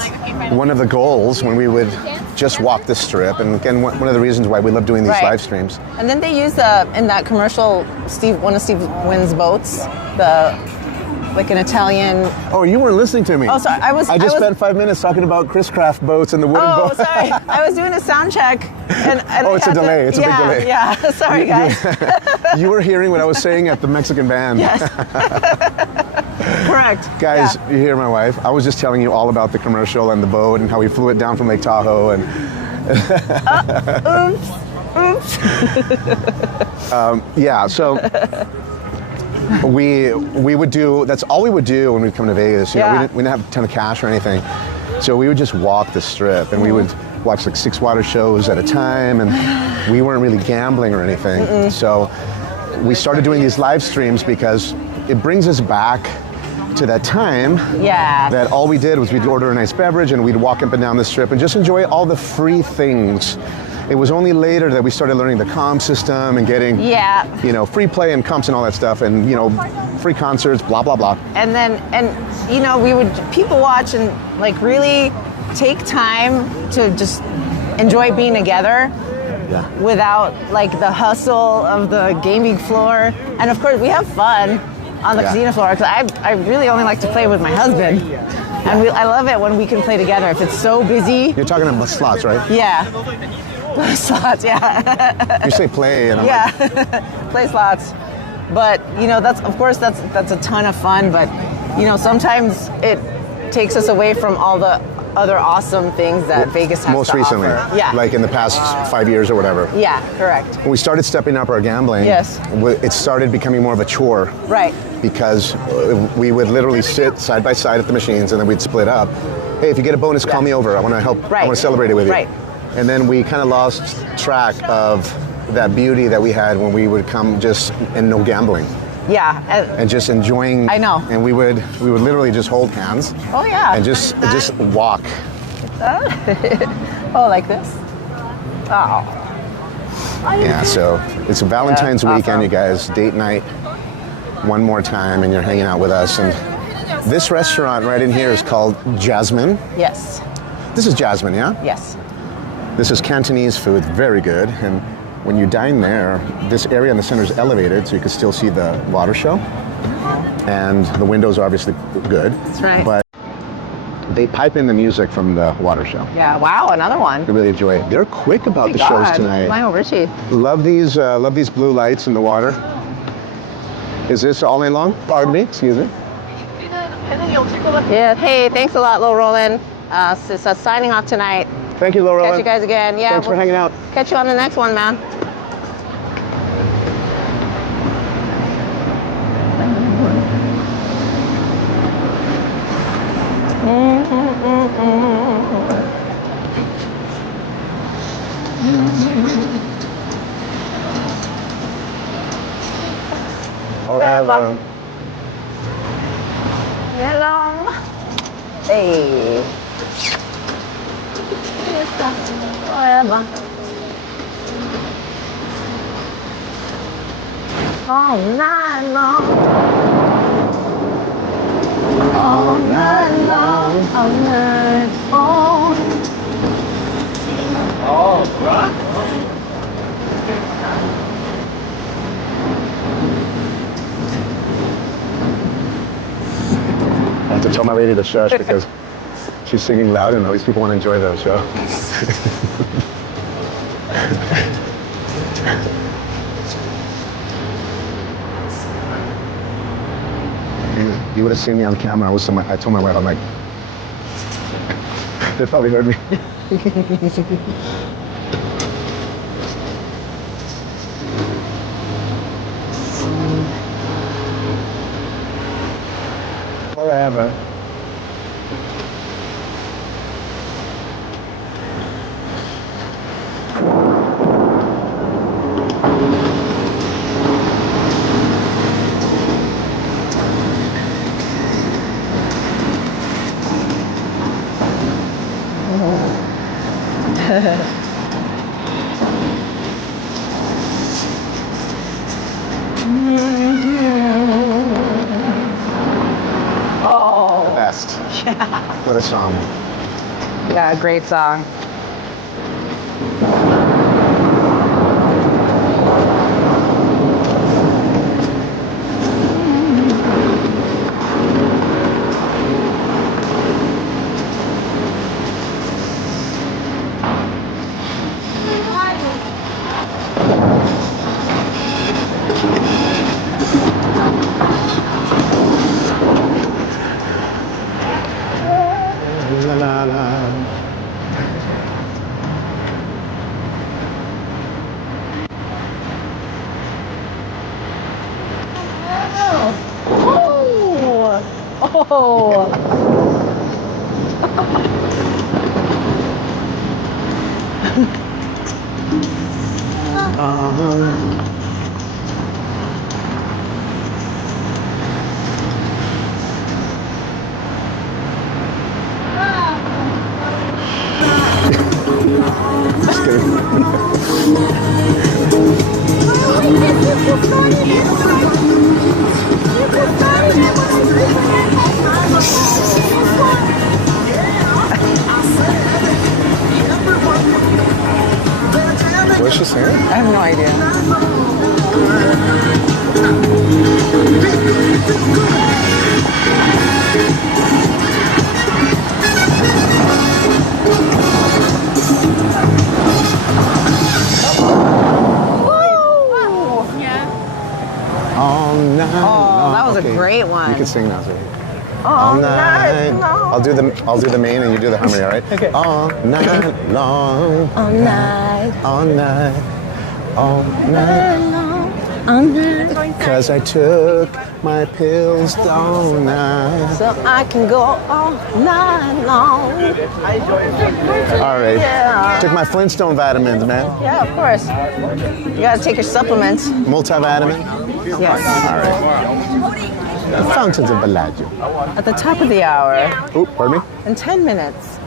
one of the goals when we would just walk the strip, and again, one of the reasons why we love doing these live streams. And then they use in that commercial, one of Steve Wynn's boats, like an Italian. Oh, you weren't listening to me. Oh, sorry. I just spent 5 minutes talking about Chris Craft boats and the wooden boat. Oh, sorry. I was doing a sound check. And Oh, it's a delay. It's a big delay. Yeah, sorry, guys. You were hearing what I was saying at the Mexican band. Yes. Correct. Guys, you hear my wife. I was just telling you all about the commercial and the boat and how we flew it down from Lake Tahoe. And Oops. yeah, so we would do, that's all we would do when we'd come to Vegas. We didn't have a ton of cash or anything. So we would just walk the strip, and we would watch like 6 water shows at a time, and we weren't really gambling or anything. So we started doing these live streams because it brings us back to that time Yeah. that all we did was we'd order a nice beverage and we'd walk up and down the strip and just enjoy all the free things. It was only later that we started learning the comp system and getting, Yeah. you know, free play and comps and all that stuff, and you know, free concerts, blah blah blah. And then, you know, we would people watch and like really take time to just enjoy being together. Yeah. Without like the hustle of the gaming floor. And of course we have fun on the Yeah. casino floor because I really only like to play with my husband. And I love it when we can play together. If it's so busy. You're talking about slots, right? Yeah. Slots, yeah. You say play, and I'm Yeah. like, Play slots. But you know, that's a ton of fun, but you know, sometimes it takes us away from all the other awesome things that Vegas has most to recently, offer. Yeah. like in the past 5 years or whatever. Yeah, correct. When we started stepping up our gambling, Yes. it started becoming more of a chore. Right. Because we would literally sit side by side at the machines and then we'd split up. Hey, if you get a bonus, call me over. I want to help. Right. I want to celebrate it with you. Right. And then we kind of lost track of that beauty that we had when we would come just and no gambling Yeah. and just enjoying. I know. And we would literally just hold hands. Oh yeah. And just walk. Oh, like this? Oh. Yeah, so it's a Valentine's Yeah, weekend, awesome. you guys. Date night one more time, and you're hanging out with us. And this restaurant right in here is called Jasmine. Yes. This is Jasmine, yeah? Yes. This is Cantonese food, very good. And when you dine there, this area in the center is elevated, so you can still see the water show. And the windows are obviously good. That's right. But they pipe in the music from the water show. Yeah. Wow. Another one. I really enjoy it. They're quick about the shows tonight. Lionel Richie. Love these blue lights in the water. Is this all night long? Pardon me, excuse me. Yeah. Hey, thanks a lot, Lil Roland. So signing off tonight. Thank you, Laura. Catch you guys again. Yeah. Thanks for hanging out. Catch you on the next one, man. Forever. Hello. Hey. Forever. All night long. All night long. All night long. All right. I have to tell my lady to shush because she's singing loud and all these people want to enjoy the show. You would have seen me on camera. I told my wife, I'm like, they probably heard me. Forever. Oh. Best. Yeah. What a song. Yeah, great song. La la la. Just kidding. What's she saying? I have no idea. All night long. That was a great one. You can sing now, sweetie. All night long. I'll do the main and you do the harmony, all right? Okay. All night long. All night. All night. All night. All night. Cause I took my pills all night. So I can go all night long. All right. Yeah. Took my Flintstone vitamins, man. Yeah, of course. You gotta take your supplements. Multivitamin. Yes. All right. The Fountains of Bellagio. At the top of the hour. Oh, pardon me? In 10 minutes.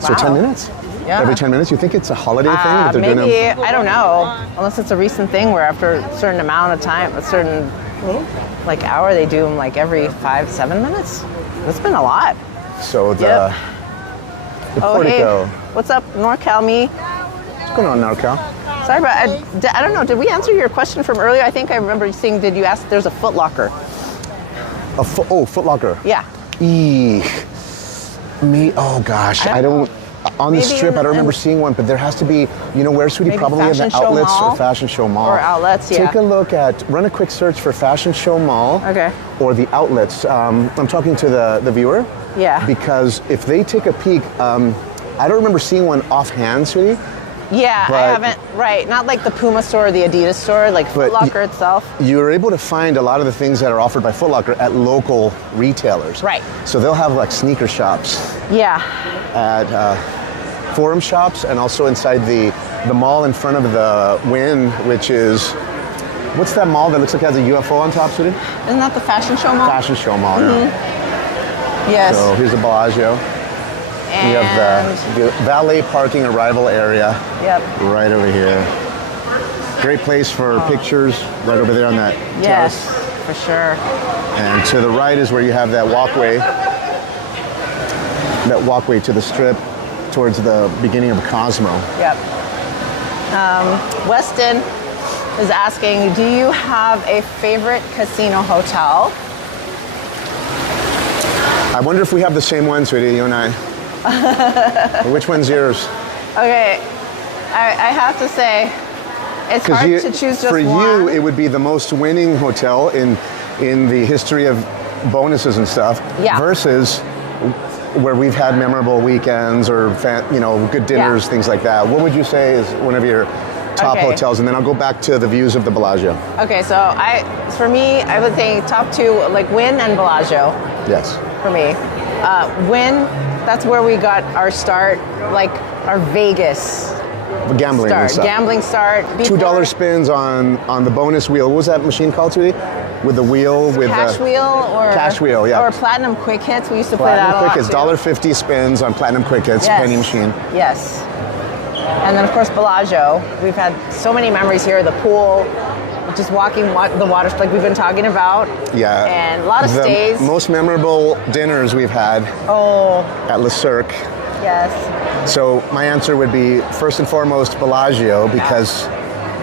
So Wow. 10 minutes? Yeah. Every 10 minutes? You think it's a holiday thing? that they're doing Maybe, I don't know. Unless it's a recent thing where after a certain amount of time, a certain like hour, they do them like every 5-7 minutes. That's been a lot. So the, Yep. the Oh, hey. portico. What's up, NorCal me? What's going on, NorCal? Sorry, but I don't know. Did we answer your question from earlier? I think I remember seeing, did you ask if there's a Foot Locker? Foot Locker. Yeah. Oh gosh, I don't. On the Maybe strip, I don't remember in- seeing one, but there has to be, you know where, sweetie? Maybe Probably in the Fashion Show outlets Mall? or Fashion Show Mall. Or outlets, yeah. Take a look run a quick search for Fashion Show Mall. Okay. Or the outlets. I'm talking to the viewer. Yeah. Because if they take a peek, I don't remember seeing one offhand, sweetie. Yeah, I But- haven't. Right, not like the Puma store or the Adidas store, like But Foot Locker itself. You're able to find a lot of the things that are offered by Foot Locker at local retailers. Right. So they'll have like sneaker shops Yeah. at Forum shops and also inside the mall in front of the Wynn, which is, what's that mall that looks like it has a UFO on top, sweetie? Isn't that the Fashion Show Mall? Fashion Show Mall, yeah. Yes. So here's the Bellagio. and You have the valet parking arrival area yep. right over here. Great place for pictures right over there on that Yes, terrace. for sure. And to the right is where you have that walkway to the strip towards the beginning of Cosmo. Yep. Weston is asking, do you have a favorite casino hotel? I wonder if we have the same one, sweetie, you and I. Which one's yours? Okay, I have to say, it's hard to choose just for one. you, it would be the most winning hotel in the history of bonuses and stuff. Yeah. Versus where we've had memorable weekends or good dinners, Yeah. things like that. What would you say is one of your top Okay. hotels? And then I'll go back to the views of the Bellagio. Okay, so for me, I would say top two, like Wynn and Bellagio. Yes. For me, Wynn, that's where we got our start, like our Vegas Gambling and start, stuff. gambling start. $2 spins on the bonus wheel. What was that machine called, sweetie? With the wheel with Cash the wheel or Cash wheel, yeah. or Platinum Quick Hits. We used to play that Platinum a Quick lot Hits, too. $1.50 spins on Platinum Quick Hits, Yes. penny machine. Yes. And then of course Bellagio. We've had so many memories here. The pool, just walking the water, like we've been talking about. Yeah. And a lot of the stays. most memorable dinners we've had at Le Cirque. Yes. So my answer would be first and foremost Bellagio because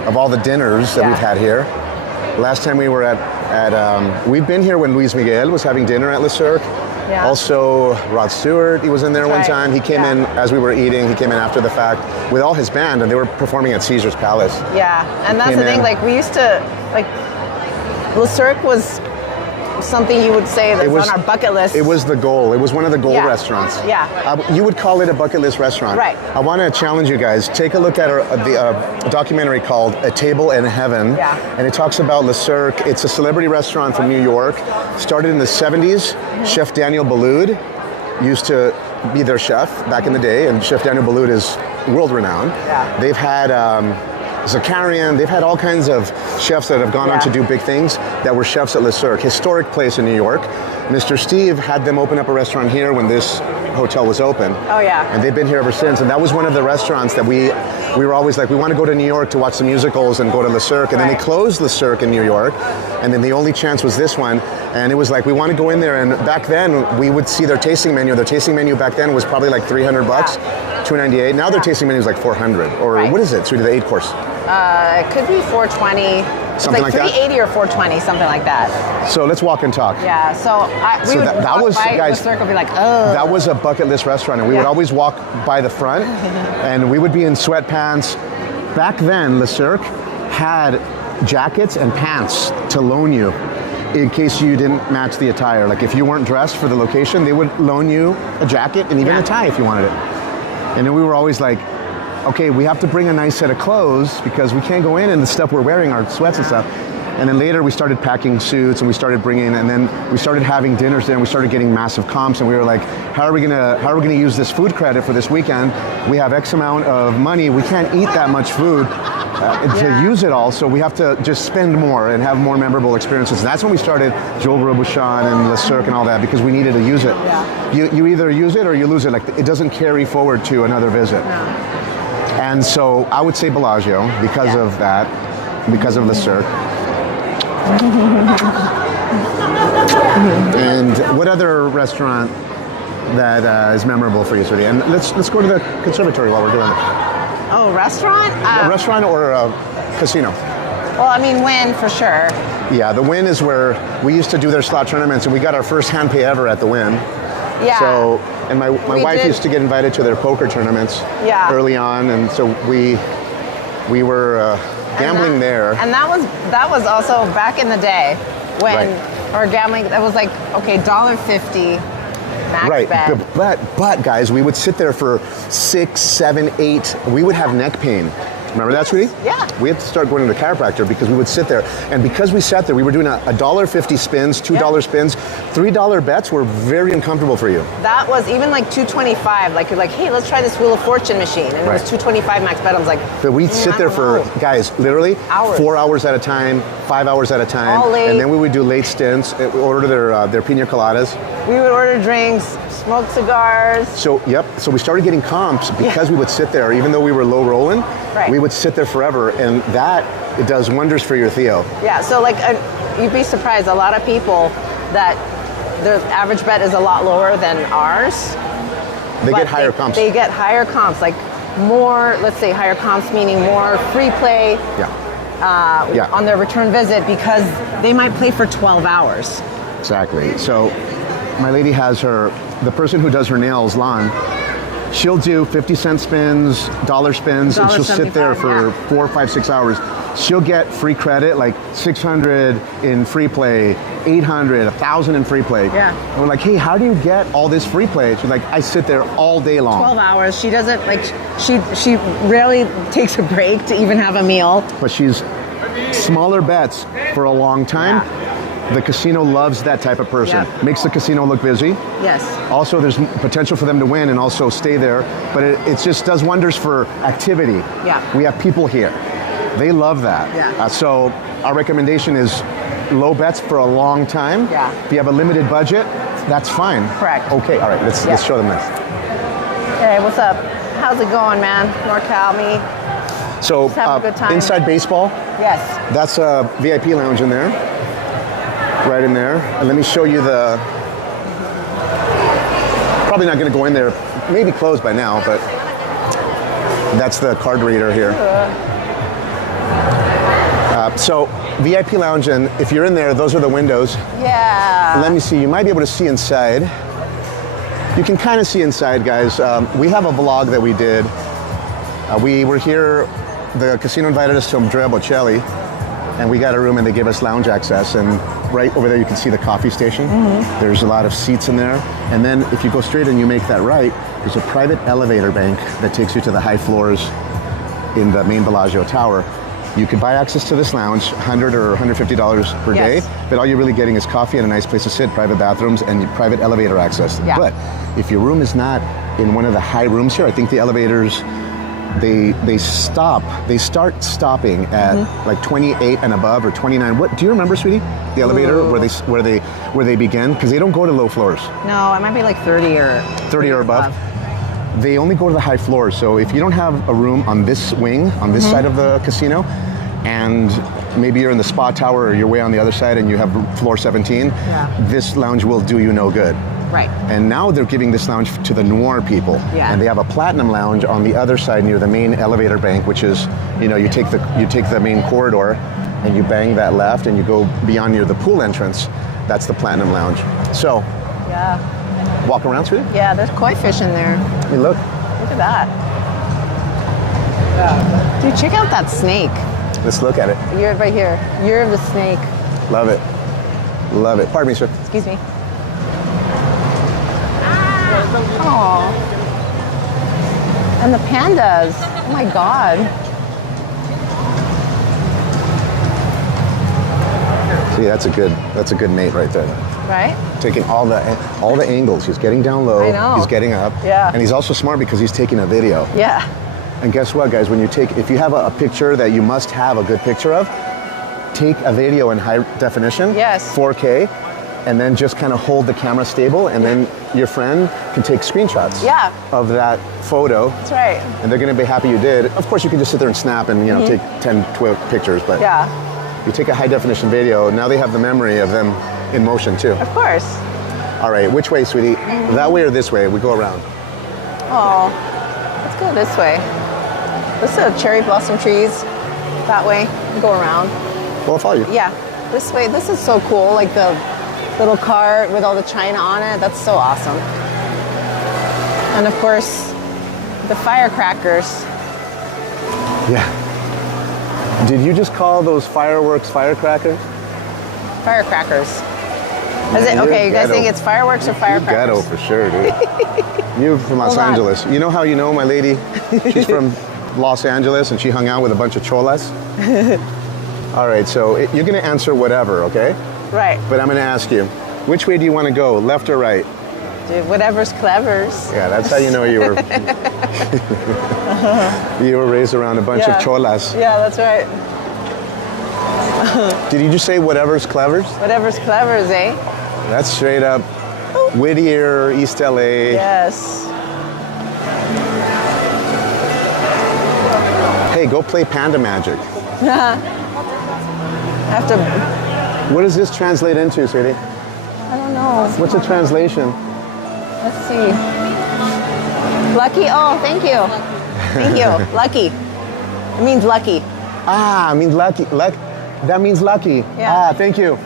of all the dinners that Yeah. we've had here. Last time we were we've been here when Luis Miguel was having dinner at Le Cirque. Yeah. Also, Rod Stewart, he was in there That's one right. time. He came in as we were eating. He came in after the fact with all his band, and they were performing at Caesar's Palace. Yeah. And that's Came the thing. in. Like we used to Le Cirque was something you would say that's on our bucket list. It was the goal. It was one of the goal Yeah. restaurants. Yeah. You would call it a bucket list restaurant. Right. I want to challenge you guys. Take a look at a documentary called A Table in Heaven. Yeah. And it talks about Le Cirque. It's a celebrity restaurant from New York. Started in the 70s. Mm-hmm. Chef Daniel Boulud used to be their chef back in the day, and Chef Daniel Boulud is world renowned. Yeah. They've had Zakarian. They've had all kinds of chefs that have gone on to do big things that were chefs at Le Cirque, historic place in New York. Mr. Steve had them open up a restaurant here when this hotel was open. Oh yeah. And they've been here ever since. And that was one of the restaurants that we were always like, we want to go to New York to watch the musicals and go to Le Cirque. And then they closed Le Cirque in New York. And then the only chance was this one. And it was like, we want to go in there. And back then we would see their tasting menu. Their tasting menu back then was probably like $300, $298. Now their tasting menu is like 400. Or what is it? So we did the 8 course. It could be 420. Something like that? 380 or 420, something like that. So let's walk and talk. Yeah, so we would that walk was, by guys, the circle and be like, oh. That was a bucket list restaurant, and we would always walk by the front, and we would be in sweatpants. Back then, Le Cirque had jackets and pants to loan you in case you didn't match the attire. Like if you weren't dressed for the location, they would loan you a jacket and even a tie if you wanted it. And then we were always like, okay, we have to bring a nice set of clothes because we can't go in and the stuff we're wearing, our sweats and stuff. And then later we started packing suits and we started bringing, and then we started having dinners there and we started getting massive comps, and we were like, how are we gonna use this food credit for this weekend? We have X amount of money, we can't eat that much food to use it all, so we have to just spend more and have more memorable experiences. And that's when we started Joel Robuchon and Le Cirque and all that, because we needed to use it. Yeah. You either use it or you lose it. Like it doesn't carry forward to another visit. No. And so I would say Bellagio because of that, because of Le Cirque. And what other restaurant that is memorable for you, Sweetie? And let's go to the Conservatory while we're doing it. Oh, restaurant? A restaurant or a casino? Well, I mean, Wynn for sure. Yeah, the Wynn is where we used to do their slot tournaments, and we got our first hand pay ever at the Wynn. Yeah. So, and my wife used to get invited to their poker tournaments early on, and so we were gambling there. And that was also back in the day when or gambling. That was like $1.50 max bet. But guys, we would sit there for 6, 7, 8. We would have neck pain. Remember that, Sweetie? Yeah. We had to start going to the chiropractor because we would sit there. And because we sat there, we were doing $1.50 spins, $2 spins. $3 bets were very uncomfortable for you. That was even like $2.25. Like you're like, hey, let's try this Wheel of Fortune machine. And it was $2.25 max bet. I was like, but we'd sit there for, guys, literally hours. 4 hours at a time, 5 hours at a time. All late. And then we would do late stints, order their pina coladas. We would order drinks, smoke cigars. So we started getting comps because we would sit there, even though we were low rolling, we would sit there forever, and it does wonders for your Theo. Yeah, so like you'd be surprised, a lot of people that their average bet is a lot lower than ours. They get higher comps. They get higher comps, like more, let's say higher comps meaning more free play on their return visit because they might play for 12 hours. Exactly. So my lady has the person who does her nails, Lon, she'll do 50-cent spins, dollar spins, and she'll sit there for 4, 5, 6 hours. She'll get free credit, like 600 in free play, 800, 1,000 in free play. Yeah. And we're like, hey, how do you get all this free play? She's like, I sit there all day long. 12 hours. She doesn't, like, she rarely takes a break to even have a meal. But she's smaller bets for a long time. Yeah. The casino loves that type of person. Yeah. Makes the casino look busy. Yes. Also, there's potential for them to win and also stay there. But it just does wonders for activity. Yeah. We have people here. They love that. Yeah. So our recommendation is low bets for a long time. Yeah. If you have a limited budget, that's fine. Correct. Okay, all right, let's show them this. Hey, what's up? How's it going, man? NorCal, me. So Just having a good time. inside baseball, Yes. that's a VIP lounge in there. Right in there. And let me show you probably not going to go in there, maybe closed by now, but that's the card reader here. So VIP lounge, and if you're in there, those are the windows. Yeah. Let me see, you might be able to see inside. You can kind of see inside, guys. We have a vlog that we did. We were here, the casino invited us to Andrea Bocelli, and we got a room and they gave us lounge access, and right over there you can see the coffee station. There's a lot of seats in there, and then if you go straight and you make that right, there's a private elevator bank that takes you to the high floors in the main Bellagio tower. You can buy access to this lounge, $100 or $150 per day, but all you're really getting is coffee and a nice place to sit, private bathrooms, and private elevator access. Yeah. But if your room is not in one of the high rooms here, I think the elevators they start stopping at like 28 and above or 29. What do you remember, sweetie? The elevator Ooh. where they begin, because they don't go to low floors. No, it might be like 30 or above. They only go to the high floors. So if you don't have a room on this wing, on this side of the casino, and maybe you're in the spa tower or you're way on the other side and you have floor 17, this lounge will do you no good. Right. And now they're giving this lounge to the Noir people. Yeah. And they have a platinum lounge on the other side near the main elevator bank, which is, you take the main corridor and you bang that left and you go beyond near the pool entrance. That's the platinum lounge. So, walk around, sweetie. Yeah, there's koi fish in there. Hey, look. Look at that. Dude, check out that snake. Let's look at it. You're right here. You're the snake. Love it. Love it. Pardon me, sir. Excuse me. Oh. And the pandas. Oh my God. See, that's a good mate right there. Right? Taking all the angles. He's getting down low. I know. He's getting up. Yeah. And he's also smart because he's taking a video. Yeah. And guess what, guys? If you have a picture that you must have a good picture of, take a video in high definition, Yes. 4K, and then just kind of hold the camera stable, and then your friend can take screenshots of that photo. That's right. And they're going to be happy you did. Of course, you can just sit there and snap and take 10, 12 pictures, but you take a high definition video, now they have the memory of them in motion too. Of course. All right, which way, sweetie? That way or this way? We go around. Oh, let's go this way. This is cherry blossom trees. That way, go around. Well, I'll follow you. Yeah, this way. This is so cool. Like the little cart with all the china on it. That's so awesome. And of course, the firecrackers. Yeah. Did you just call those fireworks firecrackers? Firecrackers. Is it You're okay? You guys ghetto. think it's fireworks or firecrackers? Ghetto for sure, dude. You're from Los Hold on. Angeles. You know how you know my lady? She's from Los Angeles and she hung out with a bunch of cholas. All right, so you're going to answer whatever, okay? Right. But I'm going to ask you, which way do you want to go, left or right? Dude, whatever's clever's. Yeah, that's how you know you were. You were raised around a bunch of cholas. Yeah, that's right. Did you just say whatever's clever's? Whatever's clever's, eh? That's straight up Whittier, East LA. Yes. Hey, go play Panda Magic. I have to. What does this translate into, sweetie? I don't know. What's the translation? Let's see. Lucky? Oh, thank you. Thank you. Lucky. It means lucky. Ah, it means lucky. That means lucky. Yeah. Ah, thank you.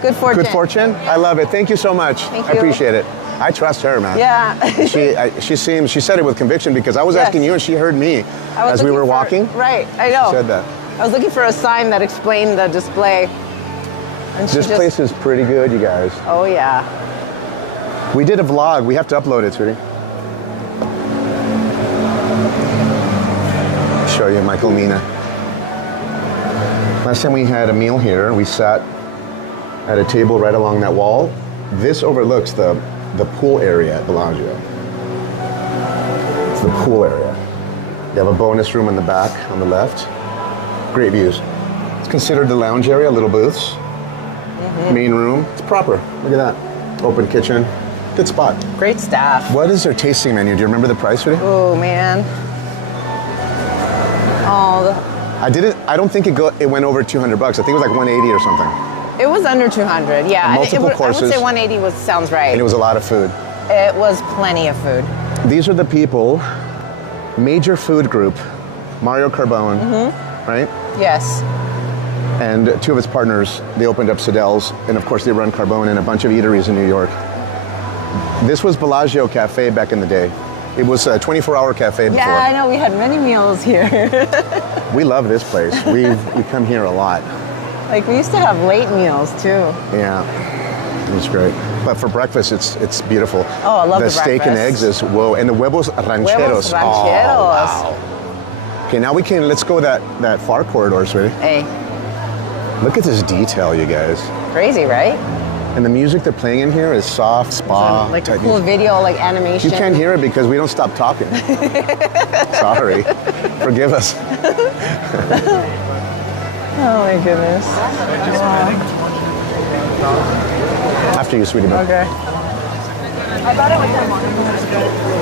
Good fortune. Good fortune? I love it. Thank you so much. Thank I you. appreciate it. I trust her, man. Yeah. She said it with conviction because I was Yes. asking you and she heard me I was as we looking were for- walking. Right, I know. She said that. I was looking for a sign that explained the display. And she This just, place is pretty good, you guys. Oh, yeah. We did a vlog. We have to upload it, sweetie. Show you Michael Mina. Last time we had a meal here, we sat at a table right along that wall. This overlooks the pool area at Bellagio. It's the pool area. You have a bonus room in the back on the left. Great views. It's considered the lounge area, little booths. Main room. It's proper. Look at that. Open kitchen. Good spot. Great staff. What is their tasting menu? Do you remember the price, sweetie? Oh, man. Oh, I don't think it went over $200. I think it was like 180 or something. it was under 200. Yeah, And multiple I courses. would say 180 sounds right. And it was a lot of food. It was plenty of food. These are the people, major food group, Mario Carbone, right? Yes. And two of his partners, they opened up Siddell's, and of course they run Carbone and a bunch of eateries in New York. This was Bellagio Cafe back in the day. It was a 24-hour cafe before. Yeah, I know. We had many meals here. We love this place. we come here a lot. Like, we used to have late meals, too. Yeah, it was great. But for breakfast, it's beautiful. Oh, I love the steak and eggs breakfast. is whoa, and the huevos rancheros. Huevos rancheros. Oh, wow. Okay, now let's go that far corridor, sweetie. Hey, Look at this detail, you guys. crazy, right? And the music they're playing in here is soft, spa. Like a type cool music. video, like animation. You can't hear it because we don't stop talking. Sorry. Forgive us. Oh my goodness. After you, sweetie. Okay.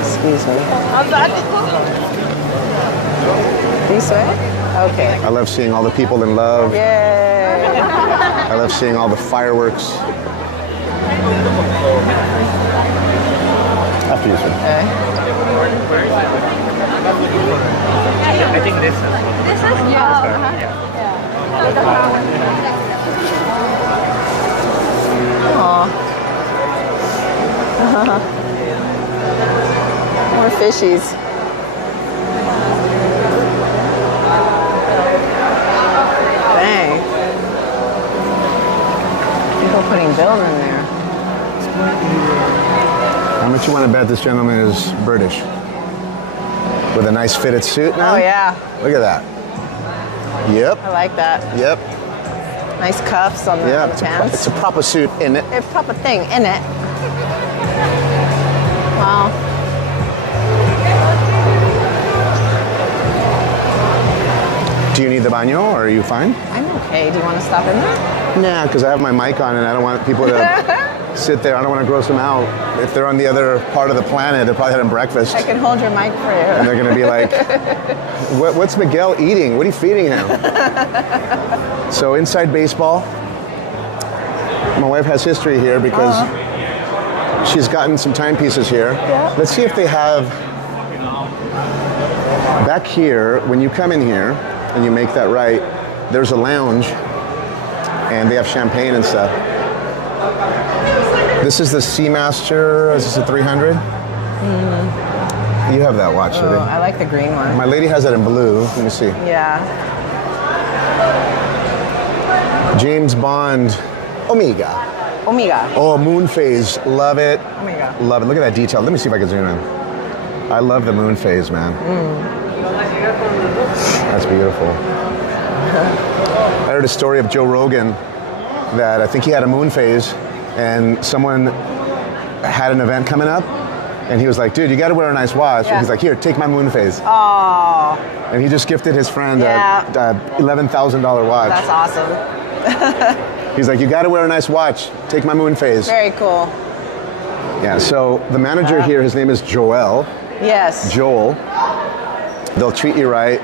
Excuse me. This way? Okay. I love seeing all the people in love. Yay. I love seeing all the fireworks. After you, sweetie. Okay. I think this is. More fishies. Dang. People putting bills in there. How much you want to bet this gentleman is British? With a nice fitted suit now? Oh yeah, Look at that. Yep. I like that. Yep. Nice cuffs on the, Yeah. on the It's pants. a proper suit in it. A proper thing in it. Wow. Do you need the baño or are you fine? I'm okay. Do you want to stop in there? Nah, because I have my mic on and I don't want people to sit there. I don't want to gross them out. If they're on the other part of the planet, they're probably having breakfast. I can hold your mic for And you. they're going to be like, what's Miguel eating? What are you feeding him? So inside baseball, my wife has history here because she's gotten some timepieces here. Yeah. Let's see if they have, back here, when you come in here and you make that right, there's a lounge and they have champagne and stuff. This is the Seamaster, is this a 300? You have that watch, Oh, Lily. I like the green one. My lady has it in blue. Let me see. Yeah. James Bond, Omega. Omega. Oh, moon phase. Love it. Omega. Love it. Look at that detail. Let me see if I can zoom in. I love the moon phase, man. That's beautiful. I heard a story of Joe Rogan that I think he had a moon phase and someone had an event coming up and he was like, dude, you got to wear a nice watch. Yeah. And he's like, here, take my moon phase. Oh, And he just gifted his friend Yeah. a $11,000 watch. that's awesome. He's like, you got to wear a nice watch. Take my moon phase. Very cool. Yeah, so the manager here, his name is Joel. Yes. Joel. They'll treat you right.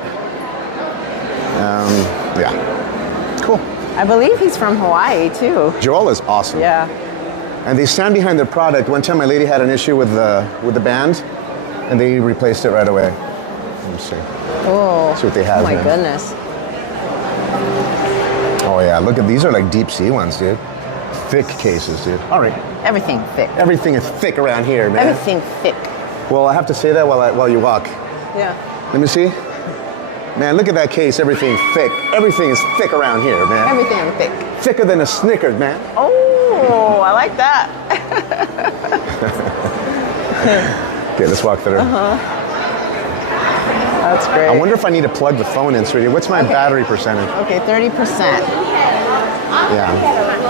Yeah. Cool. I believe he's from Hawaii too. Joel is awesome. Yeah. And they stand behind their product. One time my lady had an issue with the band and they replaced it right away. Let me see. Oh. See what they have Oh my here. goodness. Oh yeah, look at these are like deep sea ones, dude. Thick cases, dude. All right. Everything thick. Everything is thick around here, man. Everything thick. Well, I have to say that while you walk. Yeah. Let me see. Man, look at that case. Everything thick. Everything is thick around here, man. Everything thick. Thicker than a Snickers, man. Oh, I like that. Okay, let's walk through. That's great. I wonder if I need to plug the phone in, sweetie. What's my battery percentage? Okay, 30%. Yeah.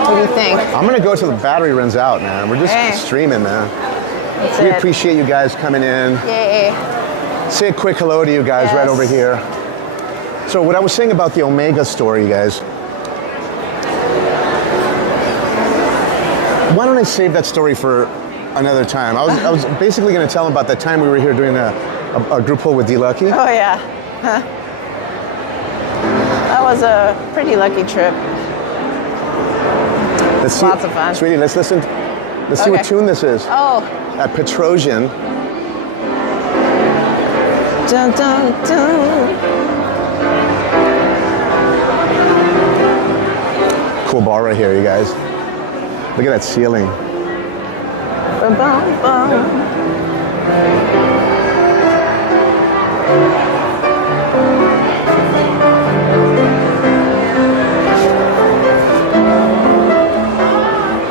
What do you think? I'm gonna go till the battery runs out, man. We're just Okay. streaming, man. That's We it. appreciate you guys coming in. Yay. Say a quick hello to you guys right Yes. over here. So what I was saying about the Omega story, you guys. Why don't I save that story for another time? I was basically going to tell them about the time we were here doing a group pull with DLucky. Oh yeah. Huh. That was a pretty lucky trip. Let's see, Lots of fun. Sweetie, let's listen. Let's see what Okay. tune this is. Oh. At Petrossian. Dun, dun, dun. Cool bar right here, you guys. Look at that ceiling. Bum, bum, bum.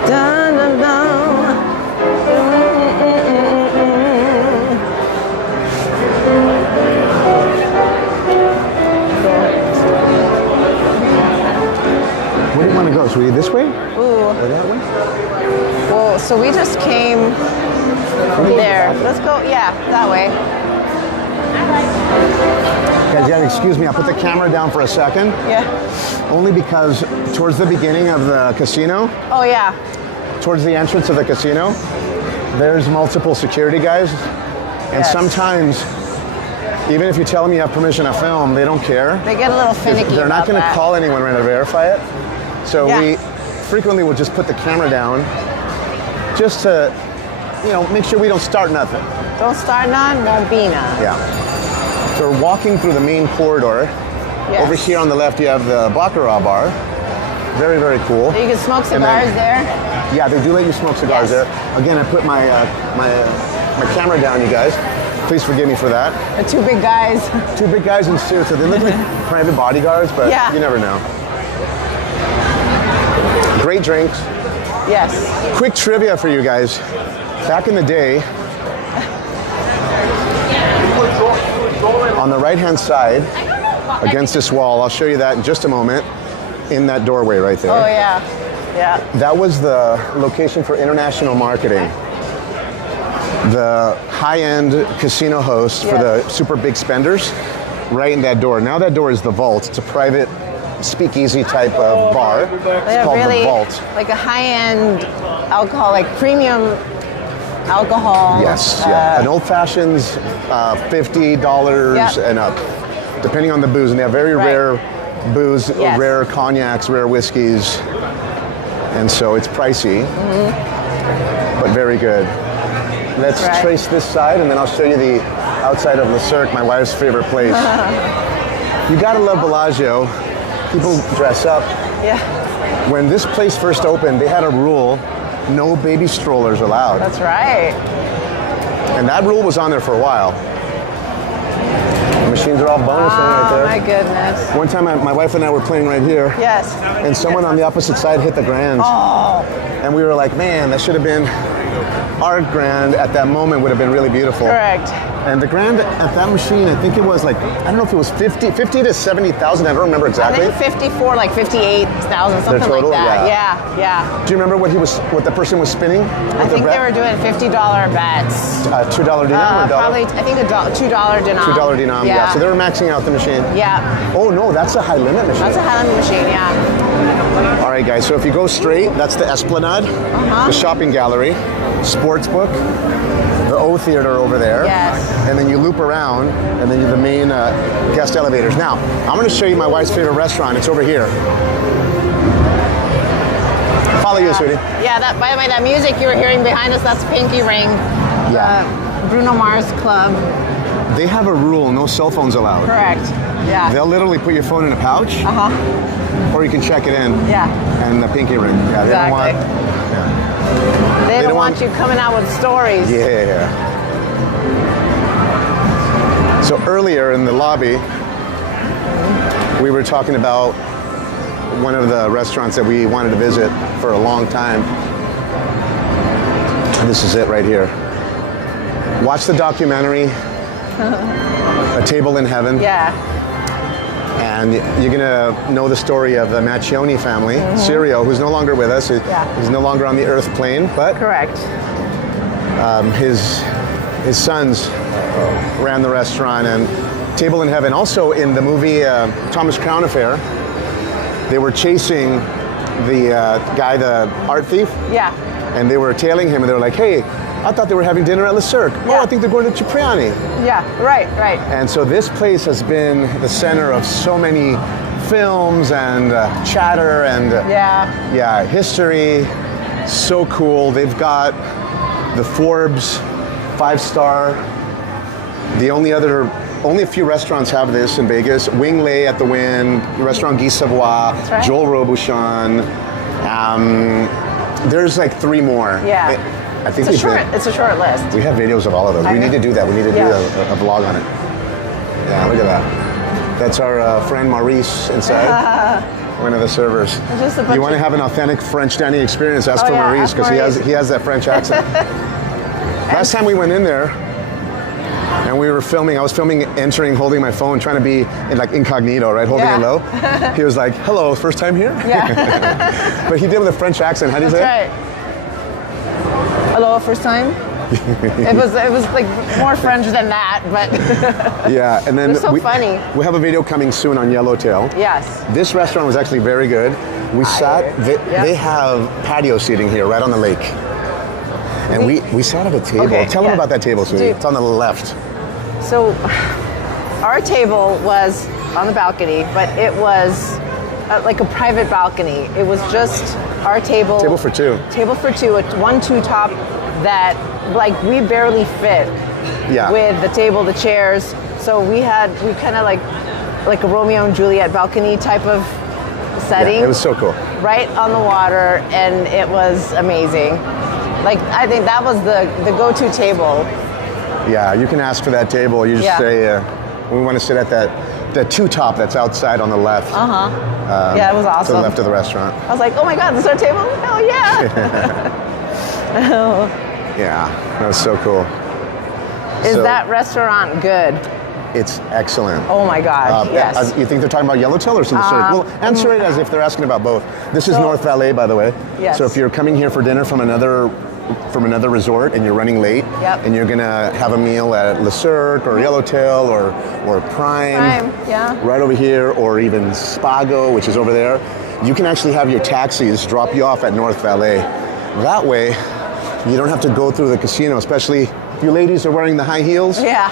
Dun, dun, dun. Where do you want to go, sweetie? This way? Ooh. Or that way? So we just came there. Let's go, yeah, that way. Guys, yeah, excuse me, I'll put the camera down for a second. Yeah. Only because towards the beginning of the casino, Oh, yeah. towards the entrance of the casino, there's multiple security guys. And Yes. sometimes, even if you tell them you have permission to film, they don't care. They get a little finicky. They're not going to call anyone to verify it. So Yeah. we frequently will just put the camera down just to, make sure we don't start nothing. Don't start none, won't be none. Yeah. So we're walking through the main corridor. Yes. Over here on the left, you have the Baccarat bar. Very, very cool. You can smoke And then- cigars there. Yeah, they do let you smoke cigars Yes. there. Again, I put my camera down, you guys. Please forgive me for that. The two big guys. Two big guys in suits, so they look like private bodyguards, but Yeah. you never know. Great drinks. Yes. Quick trivia for you guys. Back in the day, on the right-hand side, against this wall, I'll show you that in just a moment, in that doorway right there. Oh, yeah. Yeah. That was the location for international marketing. The high-end casino hosts for the super big spenders, right in that door. Now that door is the Vault. It's a private speakeasy type of bar. They It's have called really the Vault. like a high-end alcohol, like premium alcohol. Yes, yeah. An old-fashioned's $50 Yeah. and up, depending on the booze. And they have very Right. rare booze, Yes. rare cognacs, rare whiskeys. And so it's pricey, but very good. Let's Right. trace this side, and then I'll show you the outside of the Cirque, my wife's favorite place. You gotta love Bellagio. People dress up. Yeah. When this place first opened, they had a rule, no baby strollers allowed. That's right. And that rule was on there for a while. The machines are all bonusing right Oh, there. my goodness. One time my wife and I were playing right here, Yes. and someone on the opposite side hit the grand. Oh. And we were like, man, that should have been our grand at that moment, would have been really beautiful. Correct. And the grand at that machine, I think it was like, I don't know if it was 50 to 70,000, I don't remember I exactly. think 54, like 58,000, something total? like that. Yeah. Yeah. Do you remember what the person was spinning? I think they were doing $50 bets. $2 dinar or dollar? Probably, I think $2 denom. $2 dinar, yeah. So they were maxing out the machine. Yeah. Oh no, that's a high limit machine. That's a high limit machine, yeah. All right, guys, so if you go straight, that's the Esplanade, the shopping gallery, sports book, the O Theater over there. Yes. And then you loop around, and then you're the main guest elevators. Now, I'm going to show you my wife's favorite restaurant. It's over here. Follow you, sweetie. Yeah, that. By the way, that music you were hearing behind us, that's Pinky Ring. Yeah. Bruno Mars Club. They have a rule, no cell phones allowed. Correct. Yeah. They'll literally put your phone in a pouch, or you can check it in. Yeah. And the pinky ring. Yeah, they don't want. Exactly. Yeah. They don't don't want want- you coming out with stories. Yeah. So earlier in the lobby, we were talking about one of the restaurants that we wanted to visit for a long time. And this is it right here. Watch the documentary, A Table in Heaven. Yeah. And you're gonna know the story of the Macchioni family, Cielo, who's no longer with us. He's no longer on the earth plane, but Correct. his sons ran the restaurant. And Table in Heaven, also in the movie Thomas Crown Affair, they were chasing the guy, the art thief, Yeah. and they were tailing him, and they were like, hey, I thought they were having dinner at Le Cirque. Yeah. Oh, I think they're going to Cipriani. Yeah. Right. Right. And so this place has been the center of so many films and chatter and Yeah. history. So cool. They've got the Forbes 5-star. Only a few restaurants have this in Vegas. Wing Lei at the Wynn, Restaurant Guy Savoy, right. Joel Robuchon. There's like 3 more. Yeah. I think It's a short list. we have videos of all of those. I We know. need to do that. We need to do Yeah. a vlog on it. Yeah, look at that. That's our friend Maurice inside. One of the servers. Just a bunch You want to of- have an authentic French dining experience? Ask Oh, for yeah, Maurice ask because Maurice. he has that French accent. Last time we went in there, and we were filming. I was filming, entering, holding my phone, trying to be in like incognito, right, holding Yeah. it low. He was like, "Hello, first time here." Yeah. But he did with a French accent. How do you say That's it? right. Hello, first time? it was like more French than that, but Yeah, and then They're so funny. We have a video coming soon on Yellowtail. yes. This restaurant was actually very good. We sat, they have patio seating here right on the lake. And we sat at a table. Okay, Tell them yeah. about that table, sweetie. Dude. It's on the left. So our table was on the balcony, but it was like a private balcony. It was just our table. Table for two. Table for two, a 1-2 top that like we barely fit Yeah. with the table, the chairs. So we kind of like a Romeo and Juliet balcony type of setting. Yeah, it was so cool. Right on the water, and it was amazing. Like I think that was the go-to table. Yeah, you can ask for that table. You just Yeah. say, we want to sit at that two-top that's outside on the left. Yeah, it was To awesome. the left of the restaurant. I was like, oh my God, this is our table? Hell yeah. Yeah, that was so cool. Is So- that restaurant good? It's excellent. Oh my gosh, yes. You think they're talking about Yellowtail or some Cirque? Well, answer it as if they're asking about both. This is So- North Valet, by the way. Yes. So if you're coming here for dinner from another resort and you're running late, Yep. and you're gonna have a meal at Le Cirque or Yellowtail or Prime, yeah. right over here, or even Spago, which is over there, you can actually have your taxis drop you off at North Valet. That way, you don't have to go through the casino, especially if you ladies are wearing the high heels. Yeah.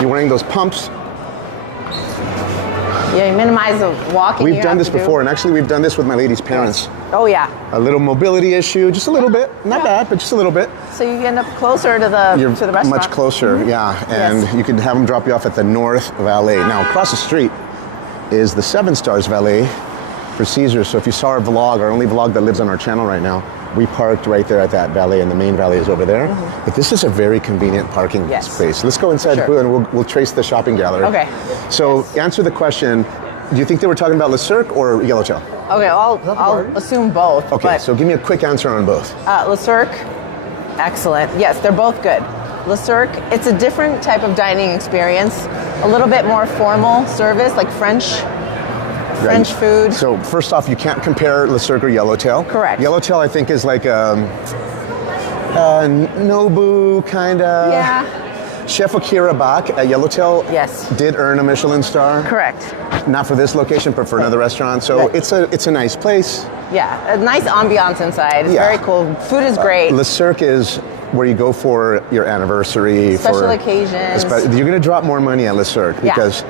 You're wearing those pumps. Yeah, you minimize the walking. We've you done have this to do. before, and actually we've done this with my lady's parents. Oh yeah. A little mobility issue, just a little bit. Not bad, but just a little bit. So you end up closer to the You're restaurant. much closer, yeah. And Yes. you can have them drop you off at the North Valet. Now, across the street is the 7 Stars Valet for Caesars. So if you saw our vlog, our only vlog that lives on our channel right now, we parked right there at that valet, and the main valet is over there. But this is a very convenient parking Yes. space. Let's go inside Sure. the booth and we'll trace the shopping gallery. Okay. So answer the question, do you think they were talking about Le Cirque or Yellowtail? Okay, I'll assume both. Okay, but, so give me a quick answer on both. Le Cirque, excellent. Yes, they're both good. Le Cirque, it's a different type of dining experience, a little bit more formal service, like French food. So first off, you can't compare Le Cirque or Yellowtail. Correct. Yellowtail, I think, is like Nobu kind of. Yeah. Chef Akira Bach at Yellowtail Yes. did earn a Michelin star. Correct. Not for this location, but for another restaurant. So Right. it's a nice place. Yeah, a nice ambiance inside. It's Yeah. very cool. Food is great. Le Cirque is where you go for your anniversary. Special for occasions. You're going to drop more money at Le Cirque Yeah. because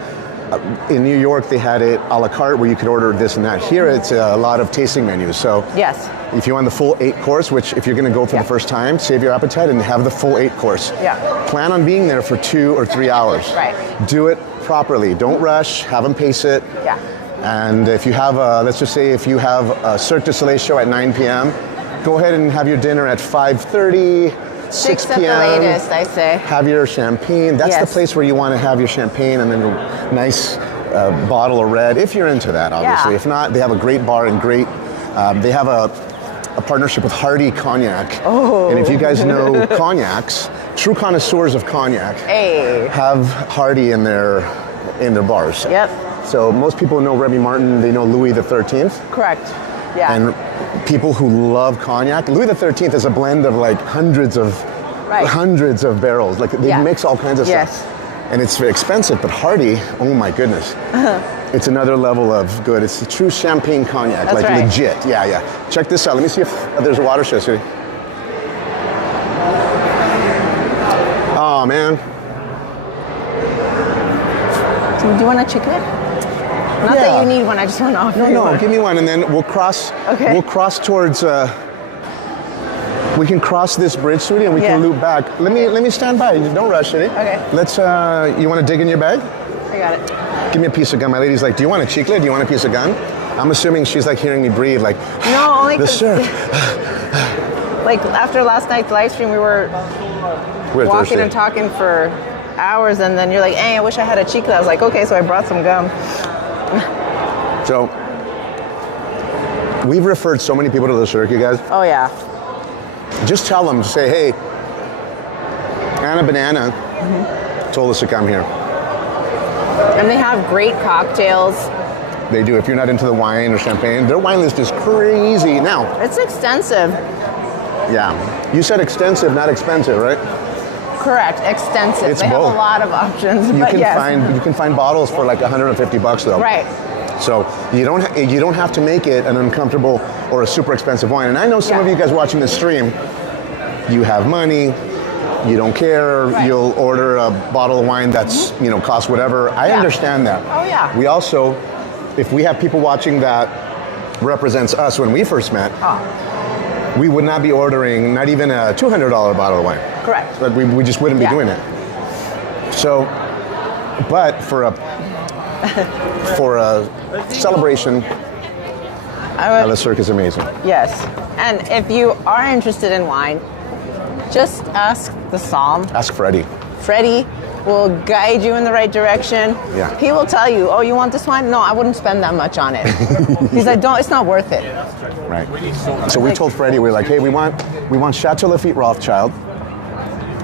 in New York they had it a la carte where you could order this and that. Here it's a lot of tasting menus. So Yes. if you want the full 8 course, which if you're going to go for Yeah. the first time, save your appetite and have the full 8 course. Yeah. Plan on being there for 2 or 3 hours. Right. Do it properly. Don't rush. Have them pace it. Yeah. And if you have, let's just say if you have a Cirque du Soleil show at 9 p.m., go ahead and have your dinner at 5:30, 6 Six at the p.m. latest, I say. Have your champagne. That's the Yes. place where you want to have your champagne and then a nice bottle of red, if you're into that, obviously. Yeah. If not, they have a great bar and great, they have a partnership with Hardy Cognac. Oh. And if you guys know cognacs, true connoisseurs of cognac Hey. have Hardy in their bars. Yep. So most people know Remy Martin, they know Louis XIII. Correct. Yeah. And people who love cognac, Louis XIII is a blend of like hundreds of barrels. Like they Yeah. mix all kinds of Yes. stuff. And it's very expensive, but Hardy, oh my goodness. It's another level of good. It's a true champagne cognac, That's like right. legit. Yeah. Check this out. Let me see if there's a water show, sweetie. Oh man. Do you want a chicken? Not Yeah. that you need one, I just want to offer you No, one. give me one, and then we'll cross. Okay. We'll cross towards. We can cross this bridge, sweetie, and we Yeah. can loop back. Let me stand by. Don't rush, sweetie. Okay. Let's. You want to dig in your bag? I got it. Give me a piece of gum. My lady's like, "Do you want a chicle? Do you want a piece of gum?" I'm assuming she's like hearing me breathe, like. No, only the 'cause- Cirque. Like after last night's live stream, we were We're walking thirsty. and talking for hours, and then you're like, "Hey, I wish I had a chicle." I was like, "Okay," so I brought some gum. So. We've referred so many people to the Cirque, you guys. Oh yeah. Just tell them, say, hey, Anna Banana told us to come here. And they have great cocktails. They do. If you're not into the wine or champagne, their wine list is crazy. Now, It's extensive. Yeah. You said extensive, not expensive, right? Correct, extensive. It's they have both. a lot of options, You but can yes. find bottles for like $150 though. Right. So you don't have to make it an uncomfortable or a super expensive wine. And I know some of you guys watching this stream, you have money, you don't care, Right. you'll order a bottle of wine that's costs whatever. I understand that. Oh, yeah. We also, if we have people watching that represents us when we first met, we would not be ordering not even a $200 bottle of wine. Correct. Like we just wouldn't be doing it. So, but for a celebration, the Cirque is amazing. Yes. And if you are interested in wine, just ask the Psalm. Ask Freddie. Freddie will guide you in the right direction. Yeah. He will tell you, oh, you want this wine? No, I wouldn't spend that much on it. He's like, it's not worth it. Right. So we told Freddie, we're like, hey, we want Chateau Lafite Rothschild,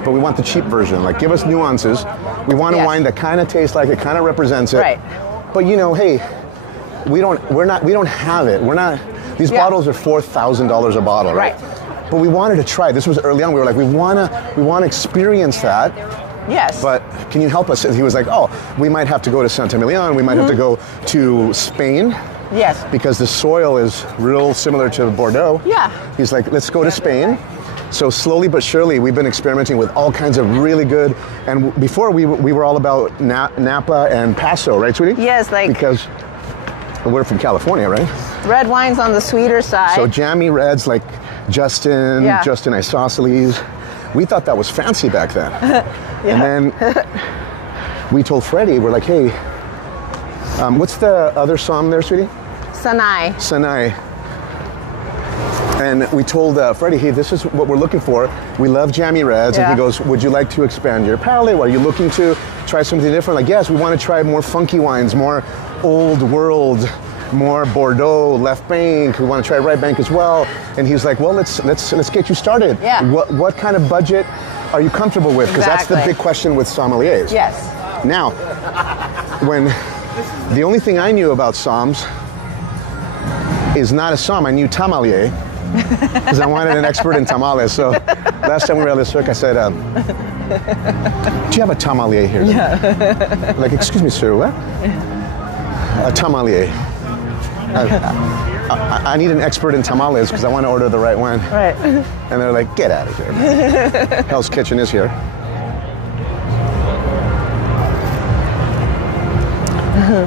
but we want the cheap version. Like, give us nuances. We want a Yes. wine that kind of tastes like it, kind of represents it. Right. But hey, we don't have it. These bottles are $4,000 a bottle, right? But we wanted to try. This was early on. We were like, we want to experience that. Yes. But can you help us? And he was like, oh, we might have to go to Saint Emilion. We might have to go to Spain. Yes. Because the soil is real similar to Bordeaux. Yeah. He's like, let's go to Spain. So slowly but surely, we've been experimenting with all kinds of really good, and before we were all about Napa and Paso, right, sweetie? Yes, because we're from California, right? Red wine's on the sweeter side. So jammy reds like Justin Isosceles. We thought that was fancy back then. And then we told Freddie, we're like, hey, what's the other Somme there, sweetie? Sanai. Sanai. And we told Freddie, hey, this is what we're looking for. We love jammy reds. And he goes, would you like to expand your palate? Are you looking to try something different? Like, yes, we want to try more funky wines, more old world, more Bordeaux, left bank. We want to try right bank as well. And he's like, well, let's get you started. Yeah. What kind of budget are you comfortable with? Because that's the big question with sommeliers. Yes. Now, when the only thing I knew about somms is not a somm, I knew tamalier. Because I wanted an expert in tamales. So last time we were at the Cirque, I said, do you have a tamalier here? Yeah. Like, excuse me, sir, what? A tamalier. I need an expert in tamales because I want to order the right one. Right. And they're like, get out of here. Hell's Kitchen is here.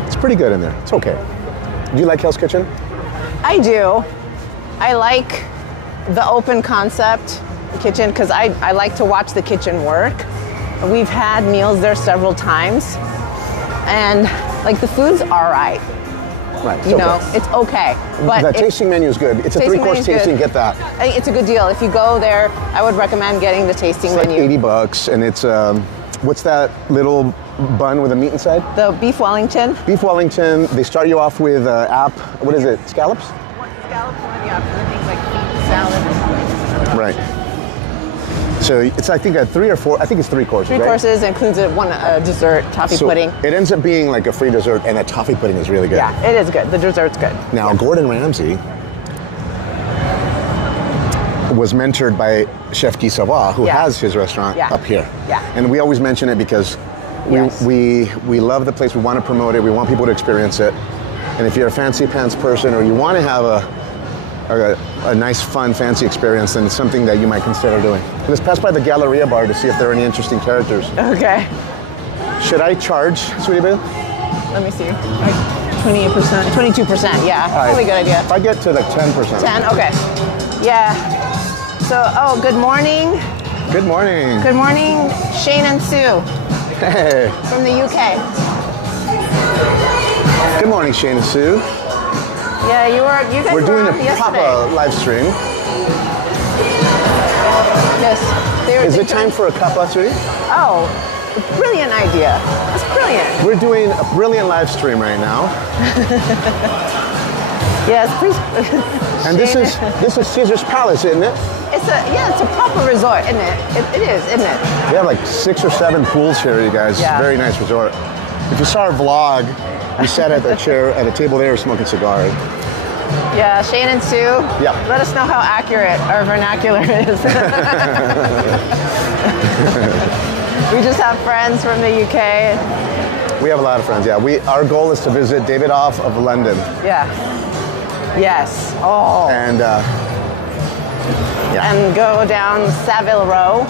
It's pretty good in there. It's okay. Do you like Hell's Kitchen? I do. I like the open concept kitchen because I like to watch the kitchen work. We've had meals there several times, and like the food's all right. Right. It's okay. But the tasting menu is good. It's a tasting 3-course menu's good. tasting. Get that. I think it's a good deal. If you go there, I would recommend getting the tasting It's like menu. $80, and it's what's that little bun with a meat inside? The beef Wellington. Beef Wellington. They start you off with what is it? Scallops? Scallops, one of the options, things like beef salad or something. Right. So it's I think a 3 or 4. I think it's 3 courses. Three right? courses includes one dessert, toffee So pudding. it ends up being like a free dessert, and that toffee pudding is really good. Yeah, it is good. The dessert's good. Now, Gordon Ramsay was mentored by Chef Guy Savoy, who has his restaurant up here. Yeah. And we always mention it because we love the place. We want to promote it. We want people to experience it. And if you're a fancy pants person or you want to have a nice, fun, fancy experience, then it's something that you might consider doing. Let's pass by the Galleria bar to see if there are any interesting characters. Okay. Should I charge, sweetie boo? Let me see. Like 28%, 22%. Yeah, probably a good idea. If I get to like 10%. 10. Okay. Yeah. So, good morning. Good morning. Good morning, Shane and Sue Hey. from the UK. Good morning, Shane and Sue. Yeah, you guys We're were doing on a yesterday. Papa live stream. Yes. Is it time for a cuppa, sweetie? Oh, brilliant idea. That's brilliant. We're doing a brilliant live stream right now. Yes, please. And this is Caesar's Palace, isn't it? It's a proper resort, isn't it? It is, isn't it? We have like 6 or 7 pools here, you guys. Yeah. Very nice resort. If you saw our vlog, we sat at a table there smoking cigars. Yeah, Shane and Sue. Yeah. Let us know how accurate our vernacular is. We just have friends from the UK. We have a lot of friends, yeah. Our goal is to visit David Off of London. Yeah. Yes. Oh. And yeah. And go down Savile Row.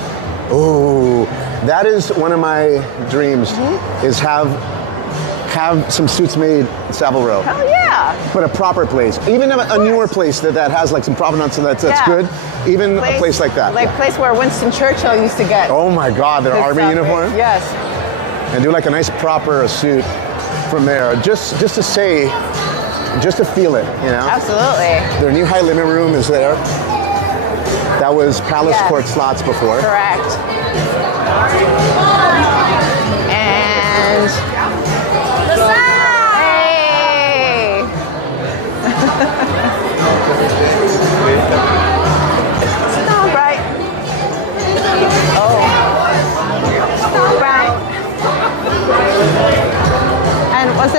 Oh, that is one of my dreams, is have some suits made in Savile Row. Oh yeah. But a proper place. Even a newer place that has like some provenance that's Yeah. good. Even a place like that. Like yeah. place where Winston Churchill used to get. Oh my God, their his army stuff, uniform. right? Yes. And do like a nice proper suit from there. Just to say, just to feel it, you know? Absolutely. Their new high limit room is there. That was Palace Yes. Court Slots before. Correct. And hey! All right. Oh. All right. And was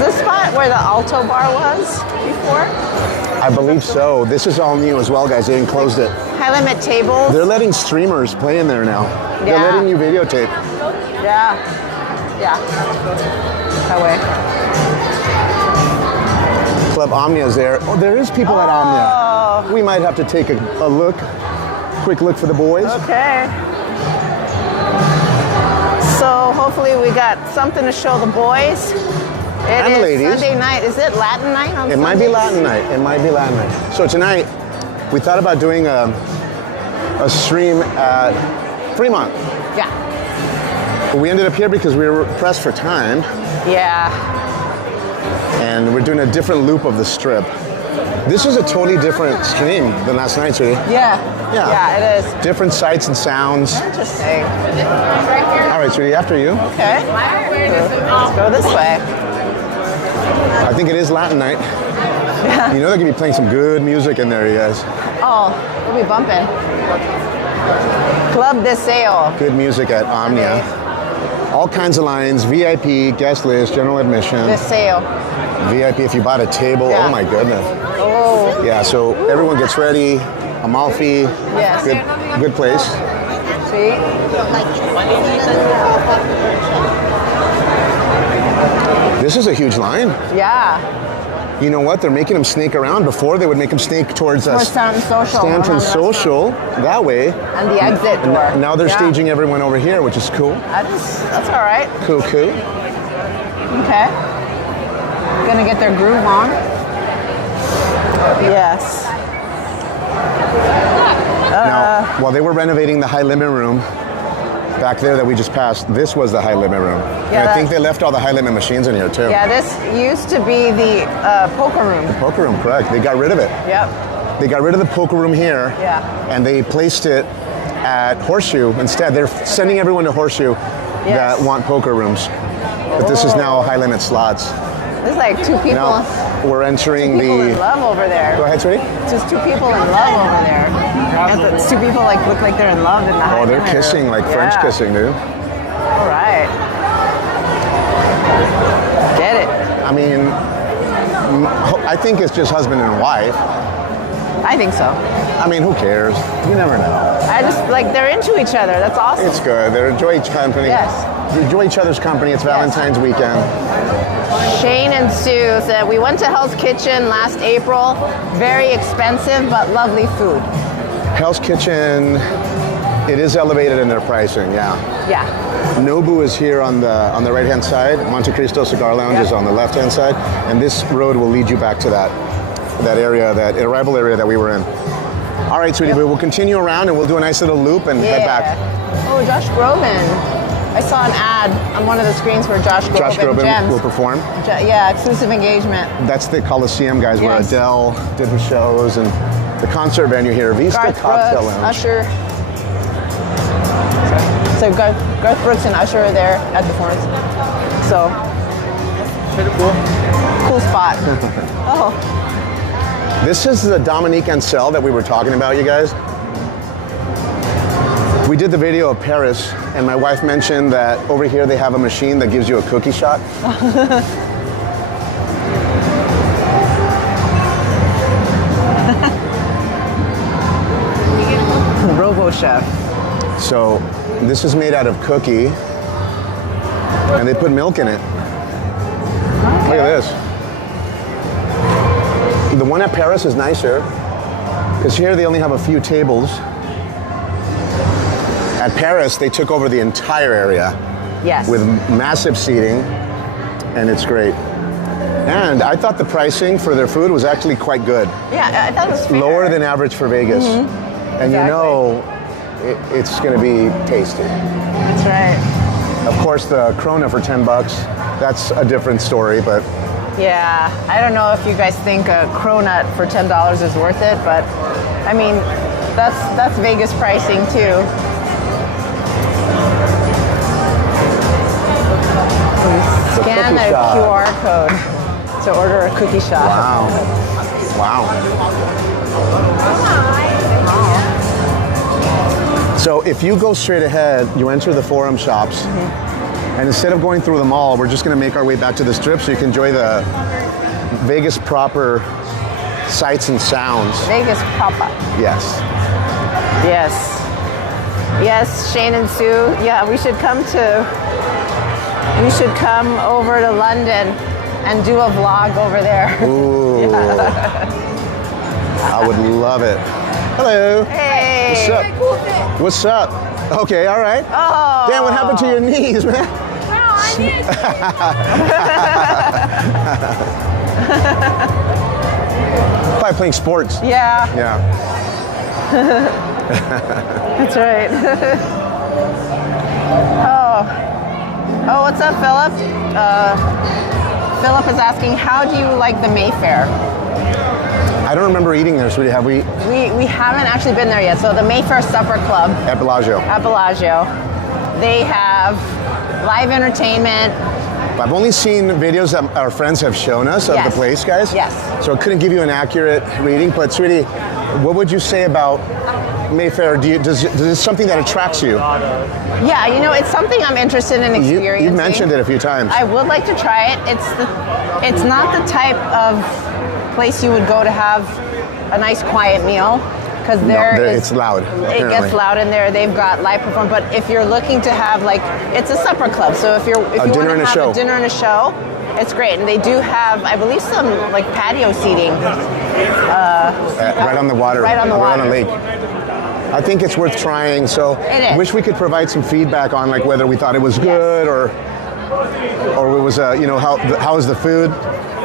this spot where the Alto Bar was before? I believe so. This is all new as well, guys. They enclosed it. High limit tables. They're letting streamers play in there now. They're Yeah. letting you videotape. Yeah. Yeah. That way. Club Omnia is there. Oh, there is people at Omnia. We might have to take a quick look for the boys. Okay. So hopefully we got something to show the boys. It And is ladies. Sunday night. Is it Latin night on It might be Sundays? Latin night. It might be Latin night. So tonight, we thought about doing a stream at Fremont. Yeah. But we ended up here because we were pressed for time, Yeah. and we're doing a different loop of the strip. This is a totally different stream than last night, sweetie. Yeah. Yeah. Yeah, it is. Different sights and sounds. Interesting. All right, sweetie, after you. Okay. Let's go this way. I think it is Latin night. Yeah. You know they're gonna be playing some good music in there, you guys. Oh, we'll be bumping. Club Deseo. Good music at Omnia. All kinds of lines, VIP, guest list, general admission. Deseo. VIP if you bought a table, Yeah. oh my goodness. Oh. Yeah, so everyone gets ready. Amalfi, Yes. good place. See? This is a huge line. Yeah. You know what? They're making them snake around. Before they would make them snake towards us. Stanton Social. Stanton around the Social, that way. restaurant. And the exit door. Now they're Yeah. staging everyone over here, which is cool. That's all right. Cool. Okay. Gonna get their groove on. Yes. Now, while they were renovating the high limit room back there that we just passed, this was the high limit room. Yeah, and I think that- they left all the high limit machines in here too. Yeah, this used to be the poker room. Poker room, correct. They got rid of it. Yep. They got rid of the poker room here. Yeah. And they placed it at Horseshoe instead. They're sending everyone to Horseshoe Yes. that want poker rooms. But this is now high limit slots. There's like two people. Now we're entering People in the. love over there. Go ahead, sweetie. Just two people in love over there. And the two people like look like they're in love in the high Oh, they're limit kissing room. like French Yeah. kissing, dude. All right. Get it. I mean, I think it's just husband and wife. I think so. I mean, who cares? You never know. I just like they're into each other. That's awesome. It's good. They enjoy each company. Yes. Enjoy each other's company. It's Valentine's weekend. Shane and Sue said, we went to Hell's Kitchen last April. Very expensive, but lovely food. Hell's Kitchen, it is elevated in their pricing, yeah. Yeah. Nobu is here on the right-hand side. Monte Cristo Cigar Lounge is on the left-hand side. And this road will lead you back to that area, that arrival area that we were in. All right, sweetie, but we'll continue around and we'll do a nice little loop and head back. Oh, Josh Groban. I saw an ad on one of the screens for Josh Groban. Josh Groban Gems. will perform. Yeah, exclusive engagement. That's the Coliseum, guys, where Yes. Adele did the shows, and the concert venue here, Vista Garth Cocktail Brooks, Lounge. Usher. So Garth Brooks and Usher are there at the performance. So, cool spot. Oh, This is the Dominique Ansel that we were talking about, you guys. We did the video of Paris, and my wife mentioned that over here they have a machine that gives you a cookie shot. Robo Chef. So this is made out of cookie, and they put milk in it. Look at this. The one at Paris is nicer, because here they only have a few tables. At Paris, they took over the entire area Yes. with massive seating, and it's great. And I thought the pricing for their food was actually quite good. Yeah, I thought it was fair. Lower than average for Vegas. And Exactly. you know it's going to be tasty. That's right. Of course, the Krona for $10, that's a different story, but Yeah, I don't know if you guys think a cronut for $10 is worth it, but I mean, that's Vegas pricing too. Scan cookie the shop. QR code to order a cookie shop. wow. Wow. So if you go straight ahead, you enter the Forum shops, and instead of going through the mall, we're just going to make our way back to the Strip so you can enjoy the Vegas proper sights and sounds. Vegas proper. Yes. Yes. Yes, Shane and Sue. Yeah, we should come over to London and do a vlog over there. Ooh. I would love it. Hello. Hey. What's up? What's up? Okay, all right. Oh. Dan, what happened to your knees, man? Probably playing sports. Yeah, Yeah. that's right. Oh, what's up, Philip? Philip is asking, how do you like the Mayfair? I don't remember eating there, sweetie. Have we? We haven't actually been there yet. So the Mayfair Supper Club At Bellagio. at Bellagio, they have live entertainment. I've only seen videos that our friends have shown us of Yes. the place, guys. Yes. So I couldn't give you an accurate reading, but sweetie, what would you say about Mayfair? Does it something that attracts you? Yeah, you know, it's something I'm interested in experiencing. You've mentioned it a few times. I would like to try it. It's not the type of place you would go to have a nice quiet meal, because it's loud. It apparently. gets loud in there. They've got live performance, but if you're looking to have it's a supper club. So if you want dinner to and a have show. a dinner and a show, it's great. And they do have, I believe, some patio seating. Right on the water. Right on the Right on water. the lake. I think it's worth trying. So It is. wish we could provide some feedback on whether we thought it was good or it was how is the food.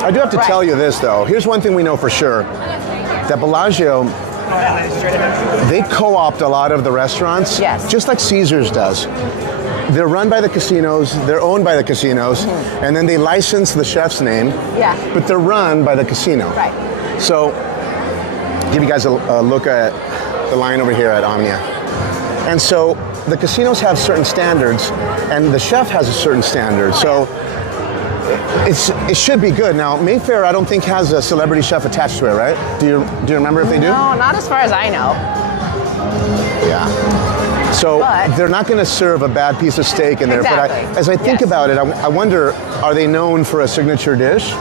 I do have to Right. tell you this though. Here's one thing we know for sure: that Bellagio, they co-opt a lot of the restaurants, Yes. just like Caesars does. They're run by the casinos, they're owned by the casinos, and then they license the chef's name, Yeah. but they're run by the casino. Right. So, give you guys a look at the line over here at Omnia. And so, the casinos have certain standards, and the chef has a certain standard. So, it should be good. Now, Mayfair, I don't think has a celebrity chef attached to it, right? Do you remember if they do? No, not as far as I know. Yeah. So But- they're not going to serve a bad piece of steak in there. Exactly. But as I think Yes. about it, I wonder, are they known for a signature dish?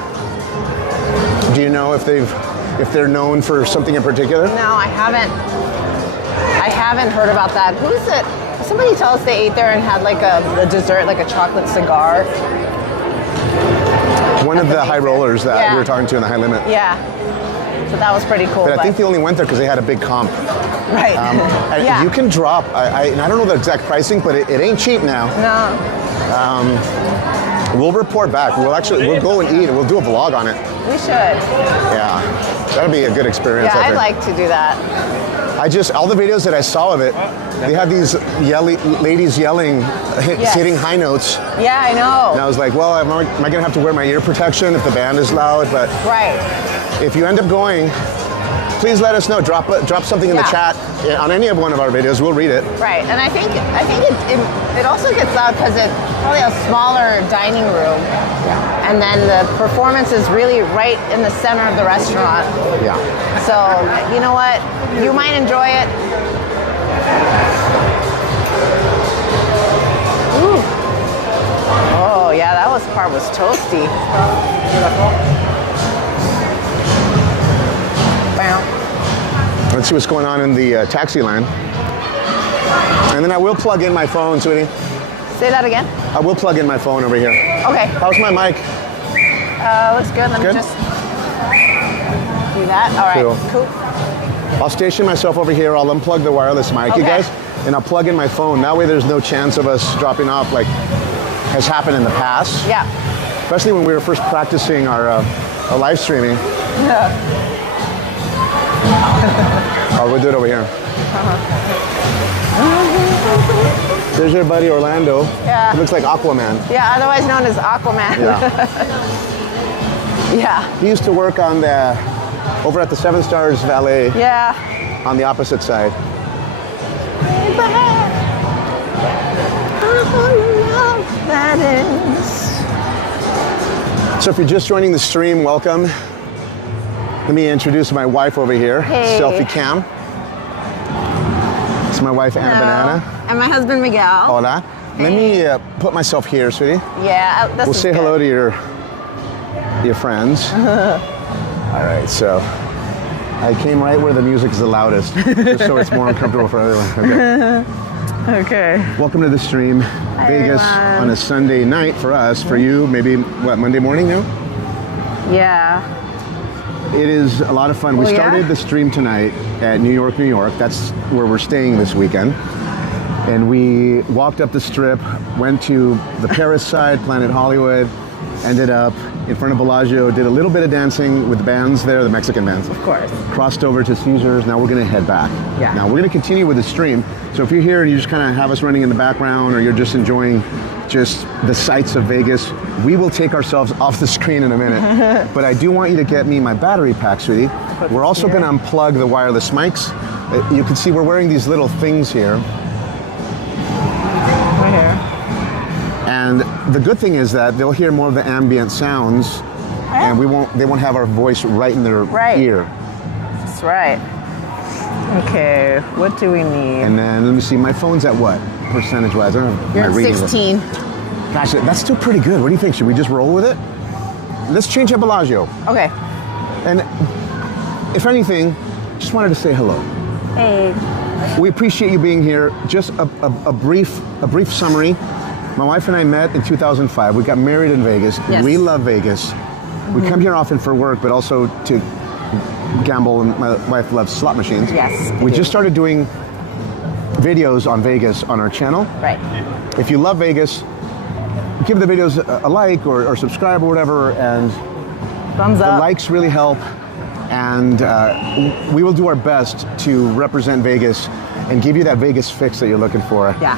Do you know if they're known for something in particular? No, I haven't heard about that. Who is it? Somebody tell us they ate there and had a dessert, like a chocolate cigar. One of the high rollers that Yeah. we were talking to in the high limit. Yeah. So that was pretty cool. But I think they only went there because they had a big comp. right. And yeah. you can drop, and I don't know the exact pricing, but it ain't cheap now. No. We'll report back. We'll go and eat, and we'll do a vlog on it. We should. Yeah. That'll be a good experience. Yeah, I I'd think. like to do that. All the videos that I saw of it, they had these ladies yelling, Yes. hitting high notes. Yeah, I And know. I was like, well, am I going to have to wear my ear protection if the band is loud? But Right. if you end up going, please let us know. Drop something in the Yeah. chat on any of one of our videos. We'll read it. Right. And I think it also gets loud because it's probably a smaller dining room. And then the performance is really right in the center of the restaurant. Yeah. So, you know what? You might enjoy it. Ooh. Oh, yeah, that part was toasty. Bow. Let's see what's going on in the taxi line. And then I will plug in my phone, sweetie. Say that again. I will plug in my phone over here. Okay. How's my mic? Looks good. Let me Good? just do that. All right. Cool. I'll station myself over here. I'll unplug the wireless mic, you Okay. guys, and I'll plug in my phone. That way there's no chance of us dropping off like has happened in the past. Yeah. Especially when we were first practicing our live streaming. Oh, we'll do it over here. There's your buddy Orlando. Yeah. He looks like Aquaman. Yeah, otherwise known as Aquaman. Yeah. Yeah. He used to work on the over at the Seven Stars Valet Yeah. on the opposite side. So if you're just joining the stream, welcome. Let me introduce my wife over here, Hey. Selfie Cam. It's my wife, Anna Banana. And my husband, Miguel. Hola. Let me put myself here, sweetie. Yeah, this We'll is say good. hello to your friends. All right, so I came right where the music is the loudest, just so it's more uncomfortable for everyone. Okay. Okay. Welcome to the stream. Vegas everyone. on a Sunday night for us. For you, maybe, what, Monday morning now? Yeah. It is a lot of fun. We Oh, yeah? started the stream tonight at New York, New York. That's where we're staying this weekend. And we walked up the strip, went to the Paris side, Planet Hollywood, ended up in front of Bellagio, did a little bit of dancing with the bands there, the Mexican bands. Of course. Crossed over to Caesars. Now we're going to head back. Yeah. Now we're going to continue with the stream. So if you're here and you just kind of have us running in the background, or you're just enjoying just the sights of Vegas, we will take ourselves off the screen in a minute. But I do want you to get me my battery pack, sweetie. We're also going to unplug the wireless mics. You can see we're wearing these little things here. Right here. And the good thing is that they'll hear more of the ambient sounds, and they won't have our voice right in their ear. That's right. Okay, what do we need? And then let me see, my phone's at what percentage-wise? I don't have You're my at reading. 16. Gosh, that's still pretty good. What do you think? Should we just roll with it? Let's change up Bellagio. Okay. And if anything, just wanted to say hello. Hey. We appreciate you being here. Just a brief summary. My wife and I met in 2005. We got married in Vegas. Yes. We love Vegas. We come here often for work, but also to gamble, and my wife loves slot machines. Yes, We I do. just started doing videos on Vegas on our channel. Right. If you love Vegas, give the videos a like or subscribe or whatever, and Thumbs the up. likes really help. And we will do our best to represent Vegas and give you that Vegas fix that you're looking for. Yeah.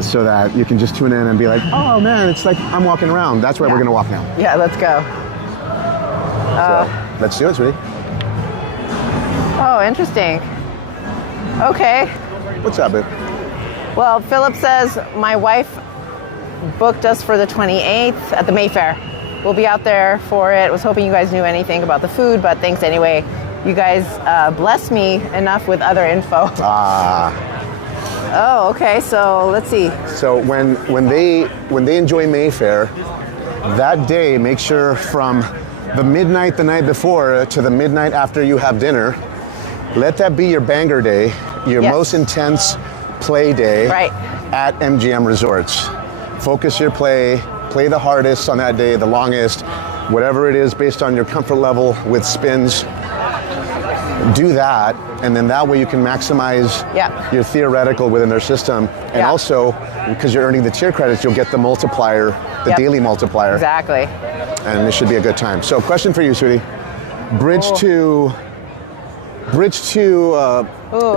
So that you can just tune in and be like, oh man, it's like I'm walking around. That's where we're gonna walk now. Yeah, let's go. So let's do it, sweetie. Oh, interesting. Okay. What's up, babe? Well, Philip says my wife booked us for the 28th at the Mayfair. We'll be out there for it. Was hoping you guys knew anything about the food, but thanks anyway. You guys blessed me enough with other info. Oh, okay. So let's see. So when they enjoy Mayfair, that day, make sure from the midnight the night before to the midnight after you have dinner, let that be your banger day, your Yes. most intense play day Right. at MGM Resorts. Focus your play the hardest on that day, the longest, whatever it is based on your comfort level with spins. Do that, and then that way you can maximize Yeah. your theoretical within their system. And Yeah. also, because you're earning the tier credits, you'll get the multiplier, the Yep. daily multiplier. Exactly. And this should be a good time. So question for you, sweetie. Bridge to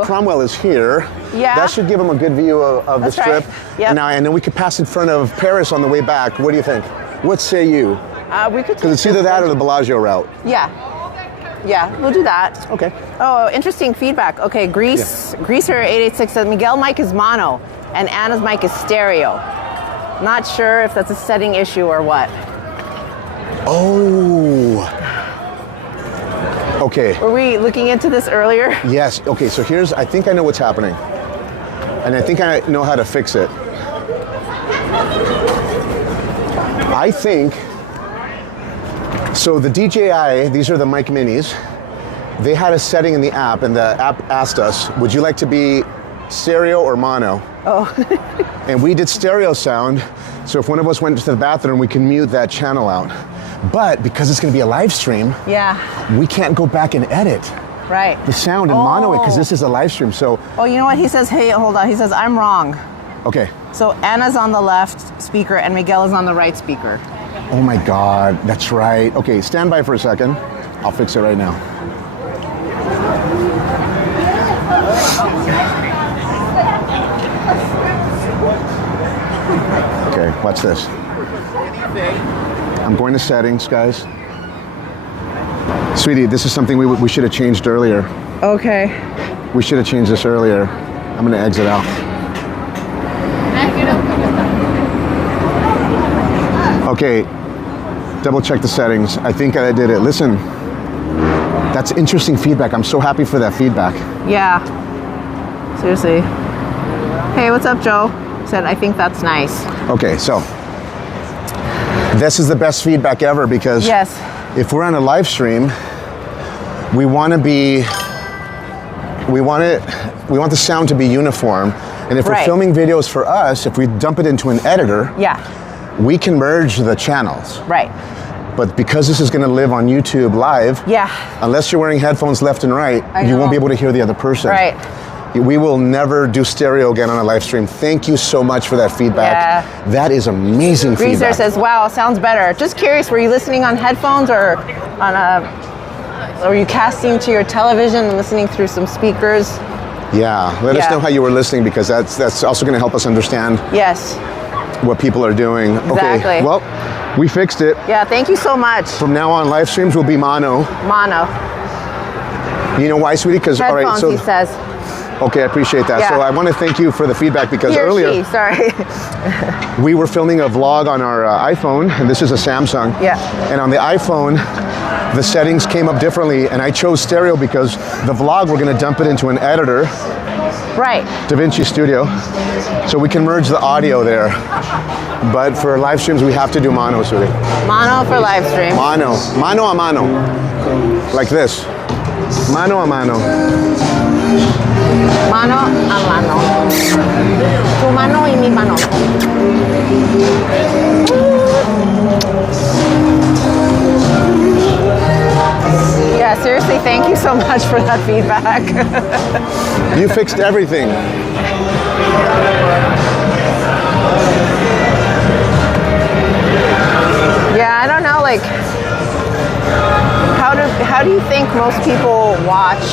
Cromwell is here. Yeah. That should give them a good view of the That's right. strip. Yep. And then we could pass in front of Paris on the way back. What do you think? What say you? We could. Because it's either that or the Bellagio route. Yeah. Yeah, we'll do that. Okay. Oh, interesting feedback. Okay, Greaser 886 says Miguel mic is mono and Anna's mic is stereo. Not sure if that's a setting issue or what. Oh. Okay. Were we looking into this earlier? Yes. Okay. So I think I know what's happening, and I think I know how to fix it. I think. So the DJI, these are the mic minis. they had a setting in the app, and the app asked us, would you like to be stereo or mono? Oh. And we did stereo sound, so if one of us went to the bathroom, we can mute that channel out. But because it's going to be a live stream, Yeah. we can't go back and edit Right. the sound and mono it because this is a live stream. So, Oh, you know what? He says, hey, hold on. He says, I'm wrong. okay. So Anna's on the left speaker and Miguel is on the right speaker. Oh my God, that's right. Okay, stand by for a second. I'll fix it right now. Okay, watch this. I'm going to settings, guys. Sweetie, this is something we should have changed earlier. Okay. We should have changed this earlier. I'm gonna exit out. Okay, double check the settings. I think I did it. Listen, that's interesting feedback. I'm so happy for that feedback. Yeah. Seriously. Hey, what's up, Joe? Said, I think that's nice. Okay, so this is the best feedback ever because Yes. if we're on a live stream, we want the sound to be uniform. And if we're Right. filming videos for us, if we dump it into an editor, Yeah. we can merge the channels. Right. But because this is going to live on YouTube live, Yeah. unless you're wearing headphones left and right, I you know. won't be able to hear the other person. Right. We will never do stereo again on a live stream. Thank you so much for that feedback. Yeah. That is amazing Greaser feedback. says, wow, sounds better. Just curious, were you listening on headphones or on were you casting to your television and listening through some speakers? Yeah, let us Yeah. know how you were listening because that's also going to help us understand Yes. what people are doing. Exactly. Okay, well, we fixed it. Yeah, thank you so much. From now on, live streams will be mono. Mono. You know why, sweetie? Because all right, Headphones, so he says. okay, I appreciate that. Yeah. So I want to thank you for the feedback because He or earlier she, sorry. we were filming a vlog on our iPhone, and this is a Samsung. Yeah. And on the iPhone, the settings came up differently, and I chose stereo because the vlog we're going to dump it into an editor, Right. DaVinci Studio, so we can merge the audio there. But for live streams, we have to do mono, sweetie. Mono for live stream. Mano a mano, like this. Mano a mano. Mano a mano. Tu mano y mi mano. Yeah, seriously, thank you so much for that feedback. You fixed everything. Yeah, I don't know, like, how do you think most people watch,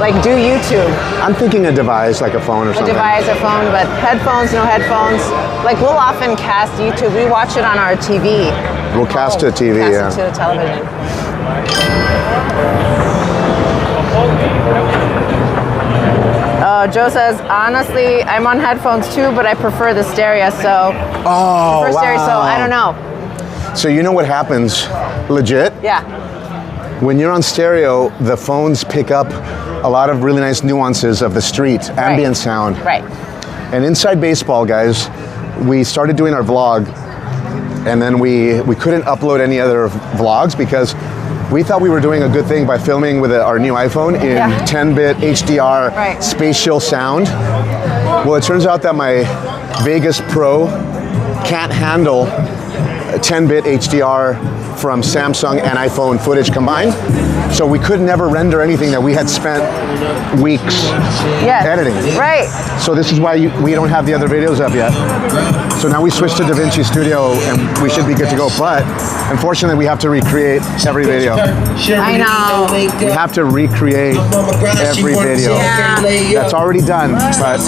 like, do YouTube? I'm thinking a device, like a phone or A something. device, a phone, but headphones, no headphones. Like, we'll often cast YouTube. We watch it on our TV. We'll cast to a TV, Cast yeah. it to the television. Joe says, honestly, I'm on headphones too, but I prefer the stereo, so. Oh, Prefer stereo, so I don't know. So you know what happens, legit? Yeah. When you're on stereo, the phones pick up a lot of really nice nuances of the street, ambient sound. Right. And inside baseball, guys, we started doing our vlog, and then we couldn't upload any other vlogs because we thought we were doing a good thing by filming with our new iPhone in Yeah. 10-bit HDR Right. spatial sound. Well, it turns out that my Vegas Pro can't handle 10-bit HDR from Samsung and iPhone footage combined. So we could never render anything that we had spent weeks Yes. editing. Right. So this is why we don't have the other videos up yet. So now we switched to DaVinci Studio and we should be good to go. But unfortunately, we have to recreate every video. I know. We have to recreate every video. Yeah. That's already done, but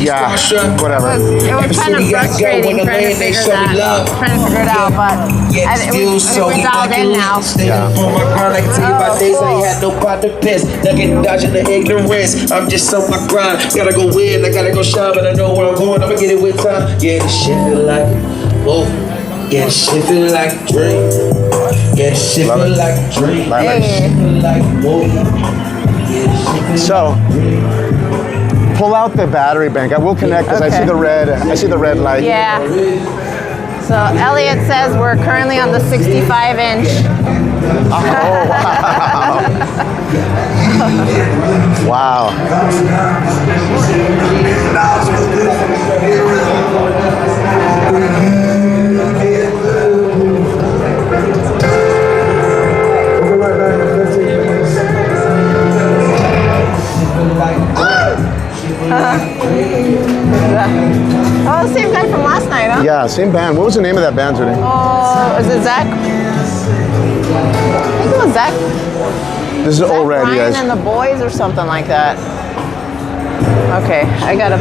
yeah, whatever. It was kind of frustrating trying to figure it out, but we're dialed in now. I'm just on my grind. Gotta go win, I gotta go shine, but I know where I'm going. I'ma get it with time. Yeah, this shit feel like, whoa. Yeah, this shit feel like a dream. Yeah, this shit feel like a dream. Love it. Yeah, this shit feel like, whoa. Yeah, this shit feel So pull out the battery bank. I will connect because I Okay. see the red. I see the red light. Yeah. So Elliot says we're currently on the 65-inch Wow. Oh, the same guy from last night, huh? Yeah, same band. What was the name of that band today? Oh, is it Zach? I think it was Zach. This is Old Red, you Ryan guys. and the Boys or something like that. Okay, I gotta.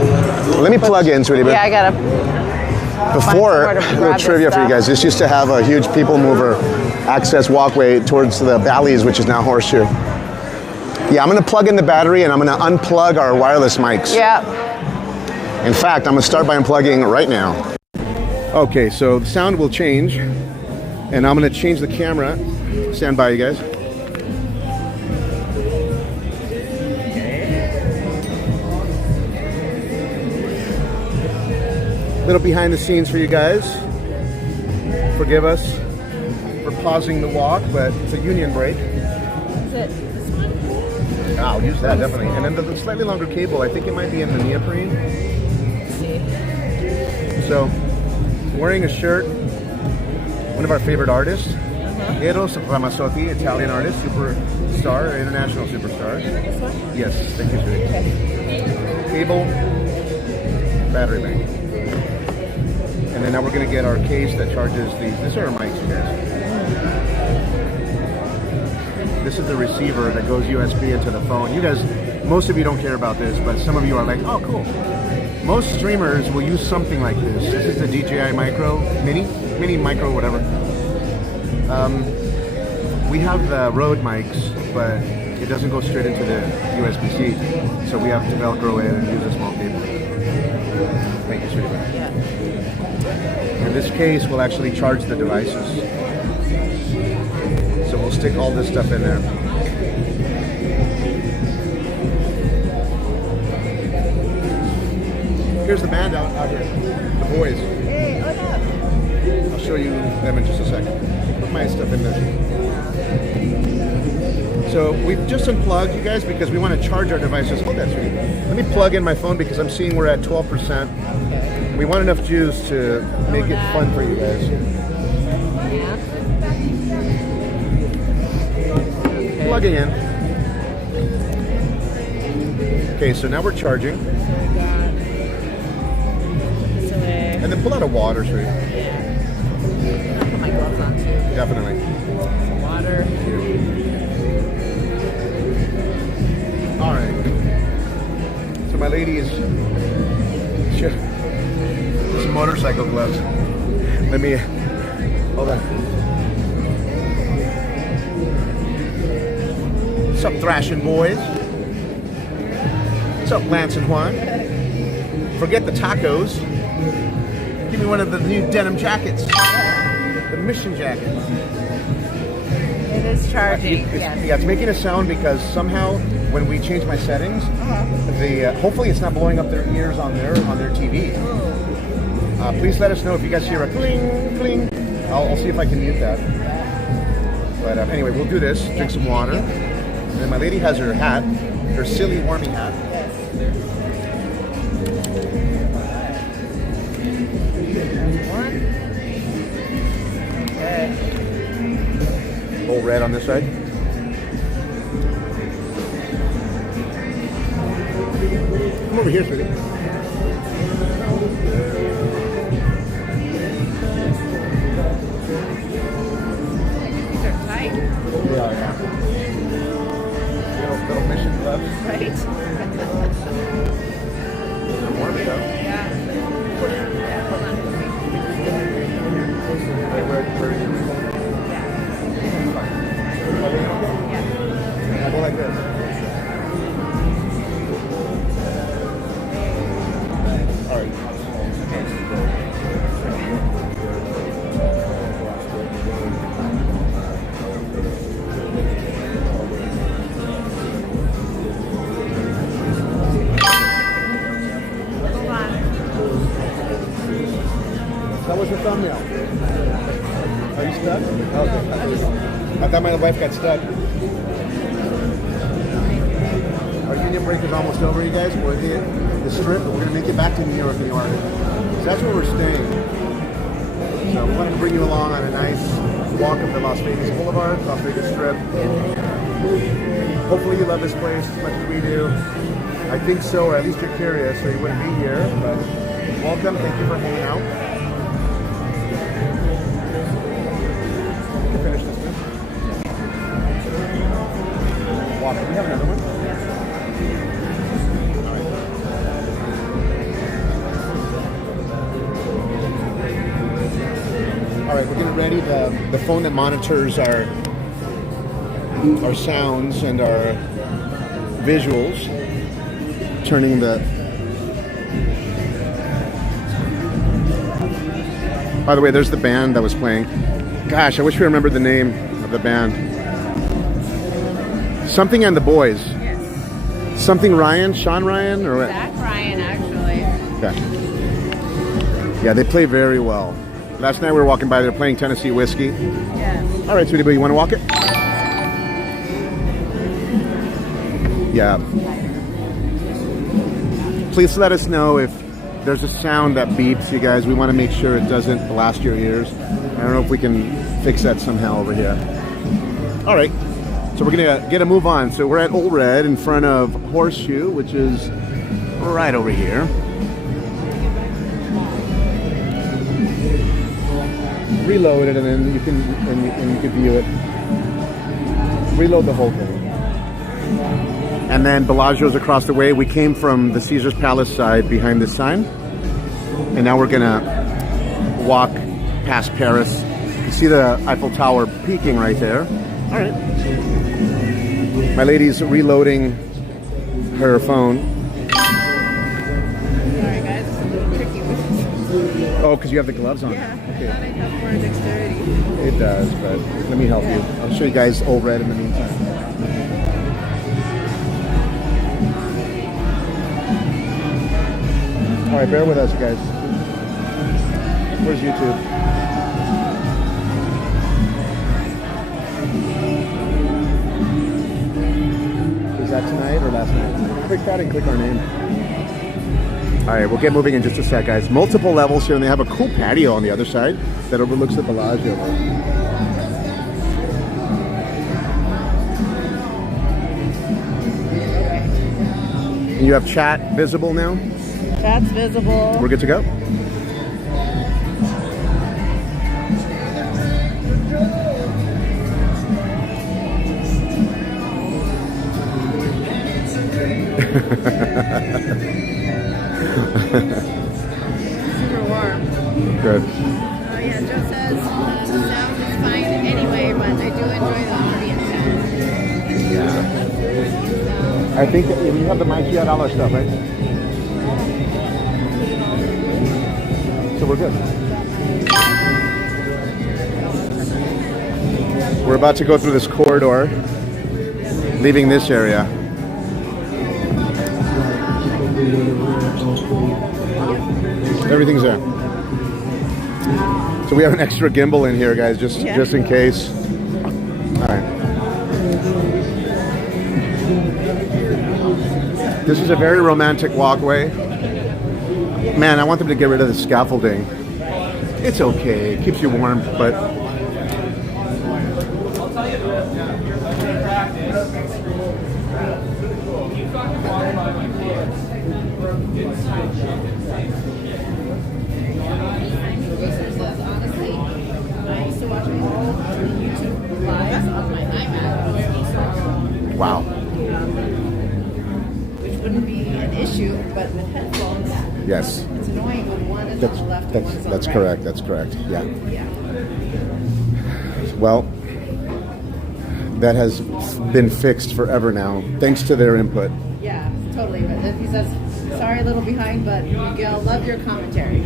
Let me plug in, sweetie. But Yeah, I gotta. before somewhere to the grab this trivia for you stuff. guys, this used to have a huge people mover access walkway towards the Bally's, which is now Horseshoe. Yeah, I'm gonna plug in the battery and I'm gonna unplug our wireless mics. Yeah. In fact, I'm gonna start by unplugging right now. Okay, so the sound will change, and I'm gonna change the camera. Stand by, you guys. Little behind the scenes for you guys. Forgive us for pausing the walk, but it's a union break. Is it this one? I'll use that, definitely. And then the slightly longer cable, I think it might be in the neoprene. So, wearing a shirt, one of our favorite artists, Eros Ramazzotti, Italian artist, superstar, international superstar. This one? Yes, thank you, sweetie. Cable, battery bank. And then now we're going to get our case that charges these. These are our mics, you guys. This is the receiver that goes USB into the phone. You guys, most of you don't care about this, but some of you are like, oh, cool. Most streamers will use something like this. This is the DJI Micro, Mini Micro, whatever. We have the Rode mics, but it doesn't go straight into the USB-C. So we have to Velcro it and use a small cable. Thank you, sweetie. And this case will actually charge the devices. So we'll stick all this stuff in there. Here's the band out here, the Boys. Hey, what up? I'll show you them in just a second. Put my stuff in there. So we've just unplugged, you guys, because we want to charge our devices. Hold that, sweetie. Let me plug in my phone because I'm seeing we're at 12%. We want enough juice to make it fun for you guys. Yeah. Plugging in. Okay, so now we're charging. And then pull out a water, sweetie. I'll put my gloves on too. Definitely. Some water. All right. So my lady is some motorcycle gloves. Let me hold on. What's up, Thrashing Boys? What's up, Lance and Juan? Forget the tacos. Give me one of the new denim jackets. The mission jacket. It is charging. Yeah, it's making a sound because somehow when we change my settings, hopefully it's not blowing up their ears on their TV. Please let us know if you guys hear a cling, cling. I'll see if I can mute that. But anyway, we'll do this. Drink some water. And then my lady has her hat, her silly warming hat. Okay. Whole red on this side. Come over here, sweetie. These are tight. Yeah. Little mission gloves. Right? Warm it up. Yeah. Hold on. Where are you? Yeah. I go like this. All right. Hold on. That was your thumbnail. Are you stuck? stuck? Okay. I thought my wife got stuck. Our union break is almost over, you guys. We're here, the strip, but we're going to make it back to New York, New York. So that's where we're staying. So we wanted to bring you along on a nice walk up the Las Vegas Boulevard, Las Vegas Strip. Hopefully you love this place as much as we do. I think so, or at least you're curious, so you wouldn't be here. But welcome, thank you for hanging out. You can finish this one. Walk. Do we have another one? All right, we're getting ready. The phone that monitors our sounds and our visuals, turning the... By the way, there's the band that was playing. Gosh, I wish we remembered the name of the band. Something and the Boys. Yes. Something Ryan? Sean Ryan? Or what? Zach Ryan, actually. Okay. Yeah, they play very well. Last night we were walking by, they're playing Tennessee Whiskey. Yes. All right, sweetie, but you want to walk it? Yeah. Please let us know if there's a sound that beeps, you guys. We want to make sure it doesn't blast your ears. I don't know if we can fix that somehow over here. All right, so we're going to get a move on. So we're at Old Red in front of Horseshoe, which is right over here. Reload it, and then you can and you can view it. Reload the whole thing. And then Bellagio's across the way. We came from the Caesar's Palace side behind this sign, and now we're gonna walk past Paris. You can see the Eiffel Tower peaking right there. All right. My lady's reloading her phone. Sorry, guys. It's a little tricky with this. Oh, because you have the gloves on. Yeah, Okay. I thought I'd have more dexterity. It does, but let me help you. I'll show you guys Old Red in the meantime. All right, bear with us, guys. Where's YouTube? Is that tonight or last night? Click that and click our name. All right, we'll get moving in just a sec, guys. Multiple levels here, and they have a cool patio on the other side that overlooks the Bellagio. And you have chat visible now? That's visible. We're good to go? Super warm. Good. Yeah, Joe says the sound is fine anyway, but I do enjoy the audience sound. Yeah. I think that you have the mic, you had all our stuff, right? So we're good. We're about to go through this corridor, leaving this area. Everything's there. So we have an extra gimbal in here, guys, just in case. All right. This is a very romantic walkway. Man, I want them to get rid of the scaffolding. It's okay, it keeps you warm, but wow. Which wouldn't be an issue, but with headphones, Yes. it's annoying when one is on the left and one is on That's the right. correct. That's correct. Yeah. Yeah. Well, that has been fixed forever now, thanks to their input. Yeah, totally. But if he says, sorry, a little behind, but Miguel, love your commentary.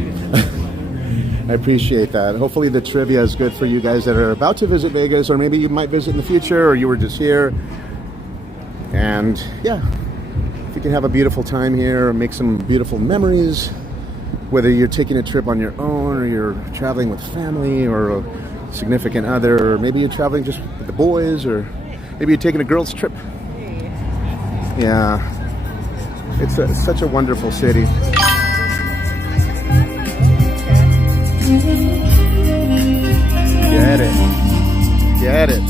I appreciate that. Hopefully the trivia is good for you guys that are about to visit Vegas, or maybe you might visit in the future, or you were just here. And yeah, if you can have a beautiful time here or make some beautiful memories, whether you're taking a trip on your own or you're traveling with family or significant other, or maybe you're traveling just with the boys, or maybe you're taking a girls' trip. Yeah, it's such a wonderful city. Get it. Get it.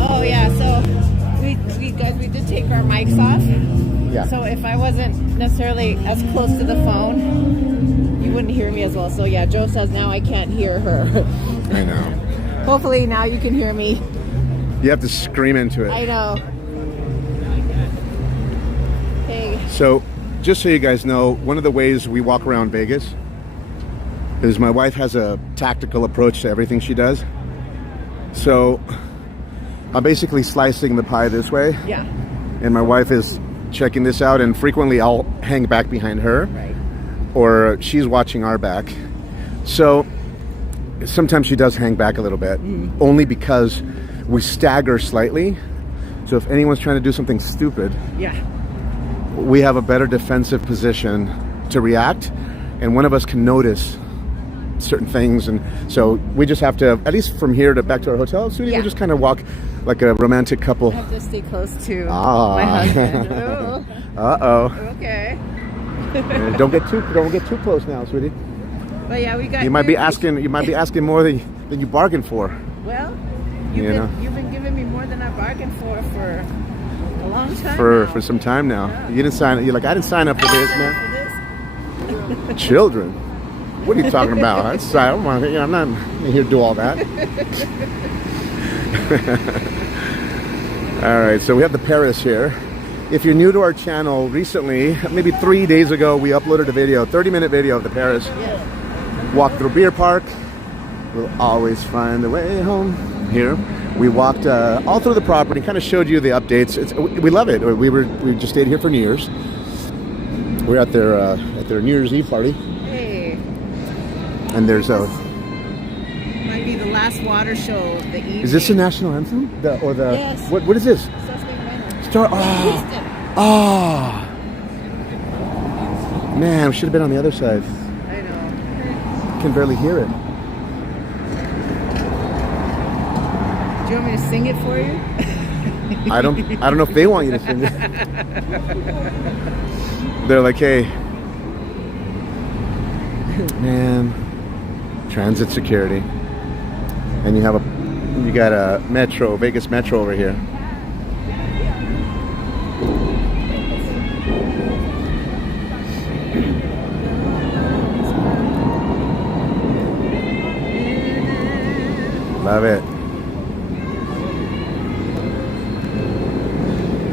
Oh yeah, so we guys, we did take our mics off. Yeah. So if I wasn't necessarily as close to the phone, you wouldn't hear me as well. So yeah, Joe says now I can't hear her. I know. Hopefully now you can hear me. You have to scream into it. I know. Hey. So, just so you guys know, one of the ways we walk around Vegas is my wife has a tactical approach to everything she does. So, I'm basically slicing the pie this way. Yeah. And my wife is checking this out, and frequently I'll hang back behind her. Right. Or she's watching our back. So, sometimes she does hang back a little bit, only because we stagger slightly. So if anyone's trying to do something stupid, Yeah. we have a better defensive position to react, and one of us can notice certain things, and so we just have to, at least from here to back to our hotel, sweetie, Yeah. we'll just kind of walk like a romantic couple. I have to stay close to Ah. my husband. Oh. Uh-oh. Okay. Don't get too close now, sweetie. But yeah, we got. You might be asking more than you bargained for. Well, You know. you've been giving me more than I bargained for a long time. For now. some time now. Yeah. You didn't sign. You're like, I didn't sign up for this, man. For this. Children. What are you talking about? I'm not here to do all that. All right, so we have the Paris here. If you're new to our channel, recently, maybe 3 days ago, we uploaded a video, 30-minute video of the Paris. Yes. Walk through Beer Park. We'll always find a way home. Here, we walked all through the property, kind of showed you the updates. We love it. We just stayed here for New Year's. We're at their New Year's Eve party. Hey. And there's a. Might be the last water show of the evening. Is this the national anthem? Yes. What is this? Star. Oh. Man, we should have been on the other side. I know. I can barely hear it. Do you want me to sing it for you? I don't know if they want you to sing it. They're like, hey, man, transit security, and you got a Vegas Metro over here. Love it.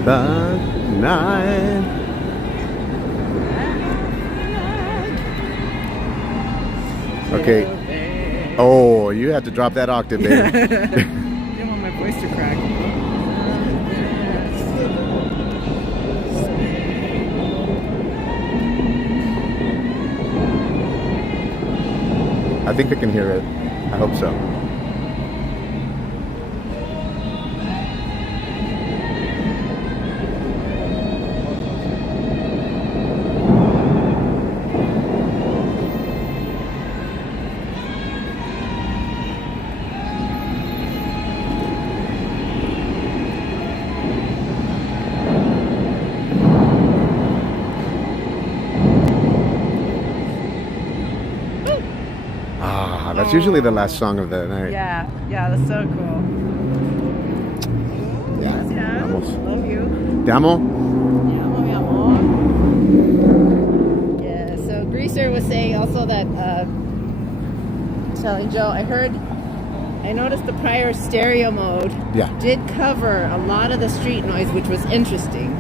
The night. Okay. Oh, you have to drop that octave, baby. I don't want my voice to crack. I think they can hear it. I hope so. That's usually the last song of the night. Yeah, that's so cool. Yeah. Gracias. Vamos. Love you. Te amo. Te amo, mi amor. Yeah, so Greaser was saying also that, telling Joe, I noticed the prior stereo mode did cover a lot of the street noise, which was interesting.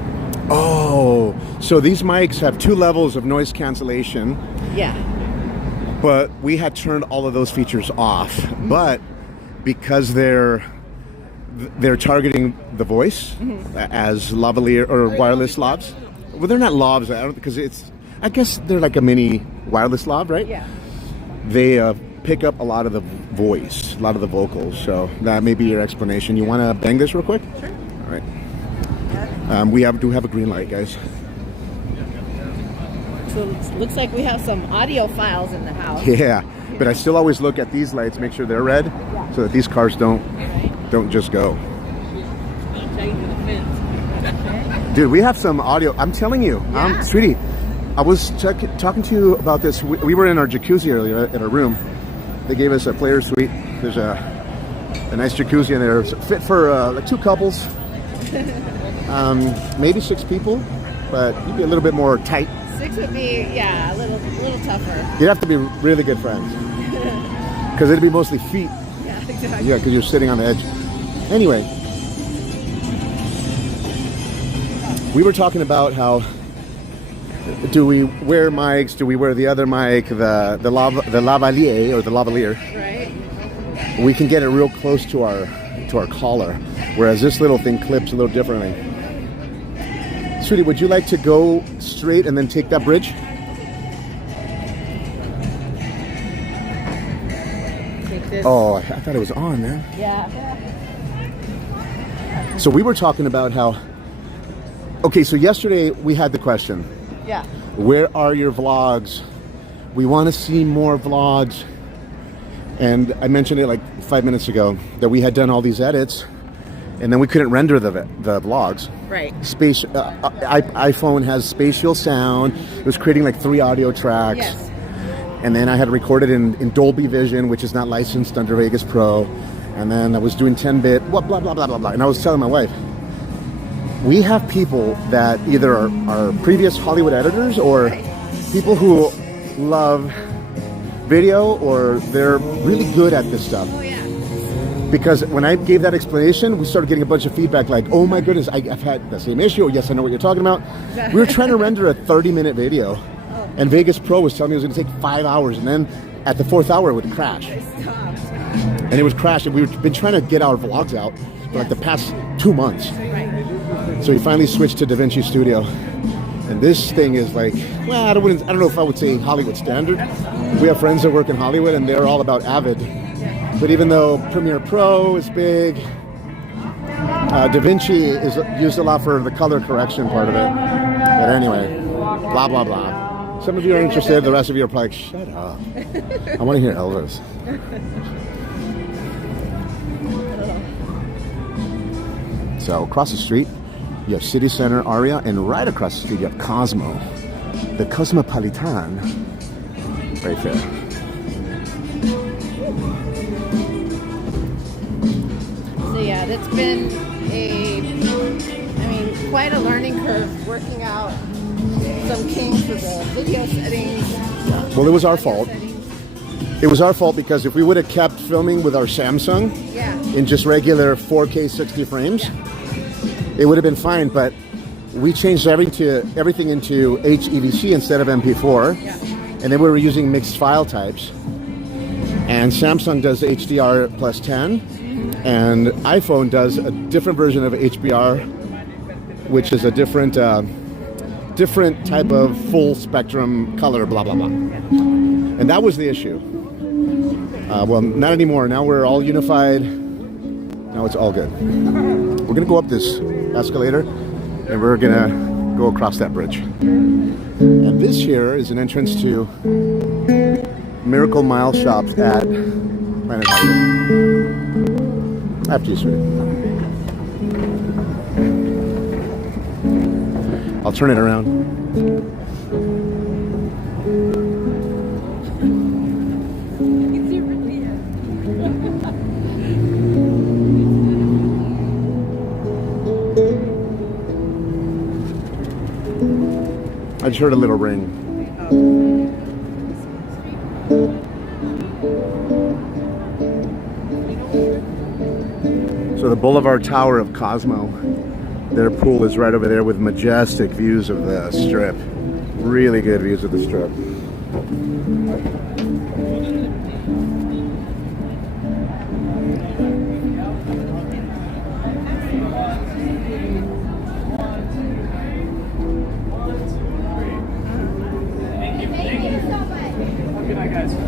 Oh, so these mics have 2 levels of noise cancellation. Yeah. But we had turned all of those features off. But because they're targeting the voice as lavalier or wireless lavs. Well, they're not lavs, because I guess they're like a mini wireless lav, right? Yeah. They pick up a lot of the voice, a lot of the vocals. So that may be your explanation. You want to bang this real quick? Sure. All right. We do have a green light, guys. So it looks like we have some audio files in the house. Yeah, but I still always look at these lights, make sure they're red, so that these cars don't just go. Dude, we have some audio. I'm telling you, Yeah. sweetie, I was talking to you about this. We were in our jacuzzi earlier in our room. They gave us a player suite. There's a nice jacuzzi in there. It's fit for like 2 couples, maybe 6 people, but you'd be a little bit more tight. 6 would be, yeah, a little tougher. You'd have to be really good friends, because it'd be mostly feet. Yeah, exactly. Yeah, because you're sitting on the edge. Anyway, we were talking about how do we wear mics? Do we wear the other mic, the lavalier or the lavalier? Right. We can get it real close to our collar, whereas this little thing clips a little differently. Sweetie, would you like to go straight and then take that bridge? Take this. Oh, I thought it was on, man. Yeah. So we were talking about how. Okay, so yesterday we had the question. Yeah. Where are your vlogs? We want to see more vlogs. And I mentioned it like 5 minutes ago that we had done all these edits, and then we couldn't render the vlogs. Right. iPhone has spatial sound. It was creating like 3 audio tracks. Yes. And then I had recorded in Dolby Vision, which is not licensed under Vegas Pro. And then I was doing 10-bit, blah, blah, blah, blah, blah, blah. And I was telling my wife, we have people that either are previous Hollywood editors or people who love video, or they're really good at this stuff. Oh, yeah. Because when I gave that explanation, we started getting a bunch of feedback like, oh my goodness, I've had the same issue. Yes, I know what you're talking about. We were trying to render a 30-minute video, and Vegas Pro was telling me it was going to take 5 hours, and then at the 4th hour it would crash. And it would crash, and we've been trying to get our vlogs out for like the past 2 months. So we finally switched to DaVinci Studio, and this thing is like, well, I don't know if I would say Hollywood standard. We have friends that work in Hollywood, and they're all about Avid. But even though Premiere Pro is big, DaVinci is used a lot for the color correction part of it. But anyway, blah blah blah. Some of you are interested, the rest of you are like, shut up. I want to hear Elvis. So across the street, you have City Center Aria, and right across the street you have Cosmo, the Cosmopolitan, right there. So yeah, it's been quite a learning curve working out some kinks with the video settings. Well, it was our fault. It was our fault because if we would have kept filming with our Samsung in just regular 4K 60 frames, it would have been fine, but we changed everything into HEVC instead of MP4, and then we were using mixed file types. And Samsung does HDR plus 10, and iPhone does a different version of HBR, which is a different type of full spectrum color, blah, blah, blah. And that was the issue. Well, not anymore. Now we're all unified. Now it's all good. We're going to go up this escalator, and we're going to go across that bridge. And this here is an entrance to Miracle Mile Shops at Planet Hollywood. After you, sweetie. I'll turn it around. I just heard a little ring. So the Boulevard Tower of Cosmo, their pool is right over there with majestic views of the Strip. Really good views of the Strip.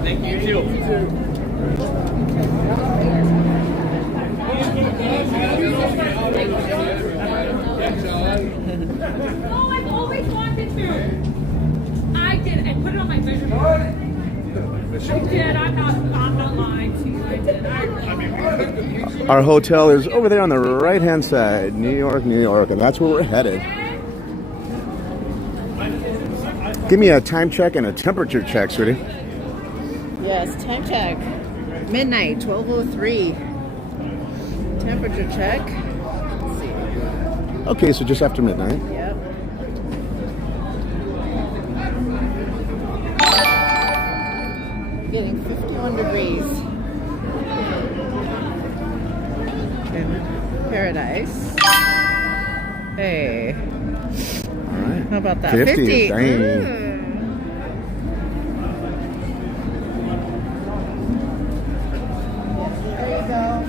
Thank you, too. did. I'm not lying to you. I did. Our hotel is over there on the right-hand side, New York, New York, and that's where we're headed. Give me a time check and a temperature check, sweetie. Yes, time check. Midnight, 12:03. Temperature check. Let's see. Okay, so just after midnight. Yep. Getting 51 degrees. Paradise. Hey. All right. How about that? 50. Dang. There you go.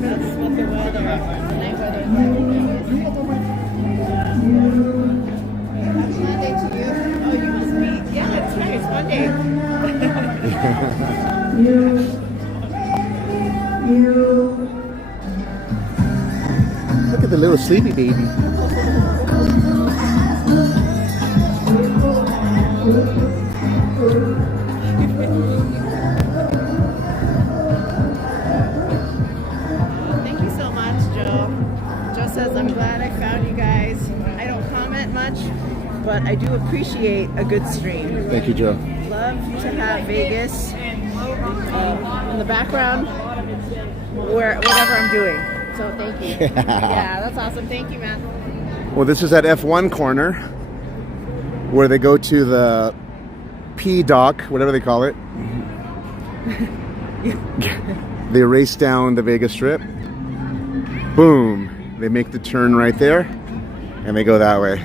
That's what the weather, night weather is like. Happy Monday to you. Oh, you must be. Yeah, that's right. It's Monday. Look at the little sleepy baby. Thank you so much, Joe. Joe says, I'm glad I found you guys. I don't comment much, but I do appreciate a good stream. Thank you, Joe. Love to have Vegas in the background, whatever I'm doing. So thank you. Yeah, that's awesome. Thank you, man. Well, this is at F1 corner, where they go to the P dock, whatever they call it. They race down the Vegas Strip. Boom. They make the turn right there, and they go that way.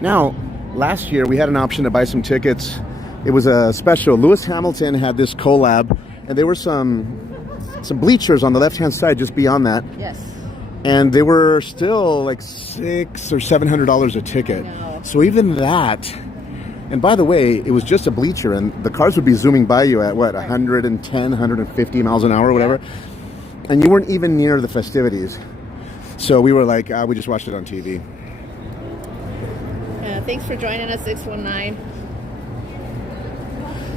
Now, last year we had an option to buy some tickets. It was a special. Lewis Hamilton had this collab, and there were some bleachers on the left-hand side just beyond that. Yes. And they were still like $600 or $700 a ticket. No. So even that, and by the way, it was just a bleacher, and the cars would be zooming by you at what, 110, 150 miles an hour or whatever, and you weren't even near the festivities. So we were like, we just watched it on TV. Thanks for joining us, 619.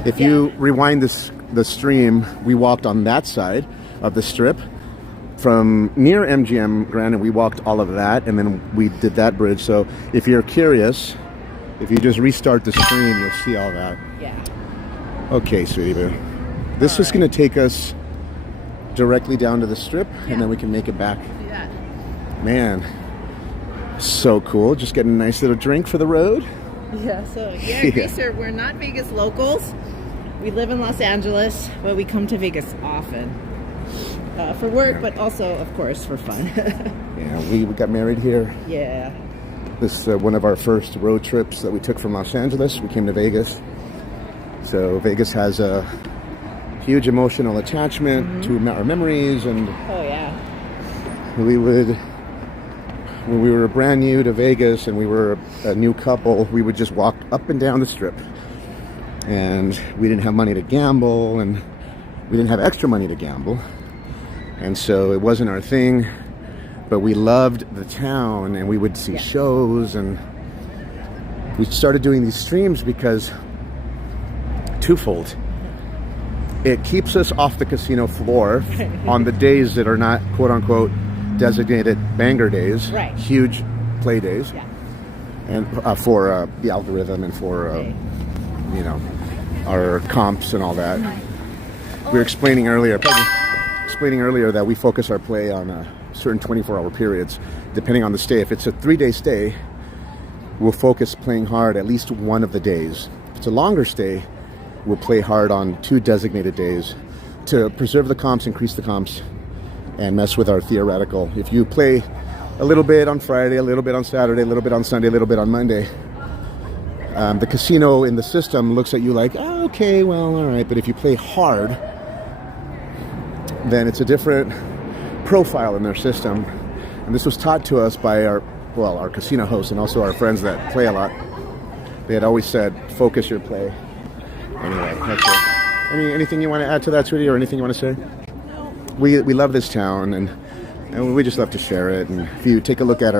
If you rewind the stream, we walked on that side of the strip from near MGM Grand, and we walked all of that, and then we did that bridge. So if you're curious, if you just restart the stream, you'll see all that. Yeah. Okay, sweetie boo. This is going to take us directly down to the strip, and then we can make it back. Do that. Man, so cool. Just getting a nice little drink for the road. Yeah, so Greaser, we're not Vegas locals. We live in Los Angeles, but we come to Vegas often. For work, but also, of course, for fun. Yeah, we got married here. Yeah. This is one of our first road trips that we took from Los Angeles. We came to Vegas. So Vegas has a huge emotional attachment to our memories, and Oh, yeah. when we were brand new to Vegas and we were a new couple, we would just walk up and down the strip. And we didn't have money to gamble, and we didn't have extra money to gamble. And so it wasn't our thing, but we loved the town, and we would see shows, and we started doing these streams because twofold. It keeps us off the casino floor on the days that are not quote unquote designated banger days, Right. huge play days, Yeah. and for the algorithm and for you know, our comps and all that. We were explaining earlier that we focus our play on certain 24-hour periods, depending on the stay. If it's a 3-day stay, we'll focus playing hard at least one of the days. If it's a longer stay, we'll play hard on 2 designated days to preserve the comps, increase the comps, and mess with our theoretical. If you play a little bit on Friday, a little bit on Saturday, a little bit on Sunday, a little bit on Monday, the casino in the system looks at you like, oh, okay, well, all right. But if you play hard, then it's a different profile in their system. And this was taught to us by our casino hosts and also our friends that play a lot. They had always said, focus your play. Anyway, that's it. Anything you want to add to that, sweetie, or anything you want to say? No. We love this town, and we just love to share it. And if you take a look at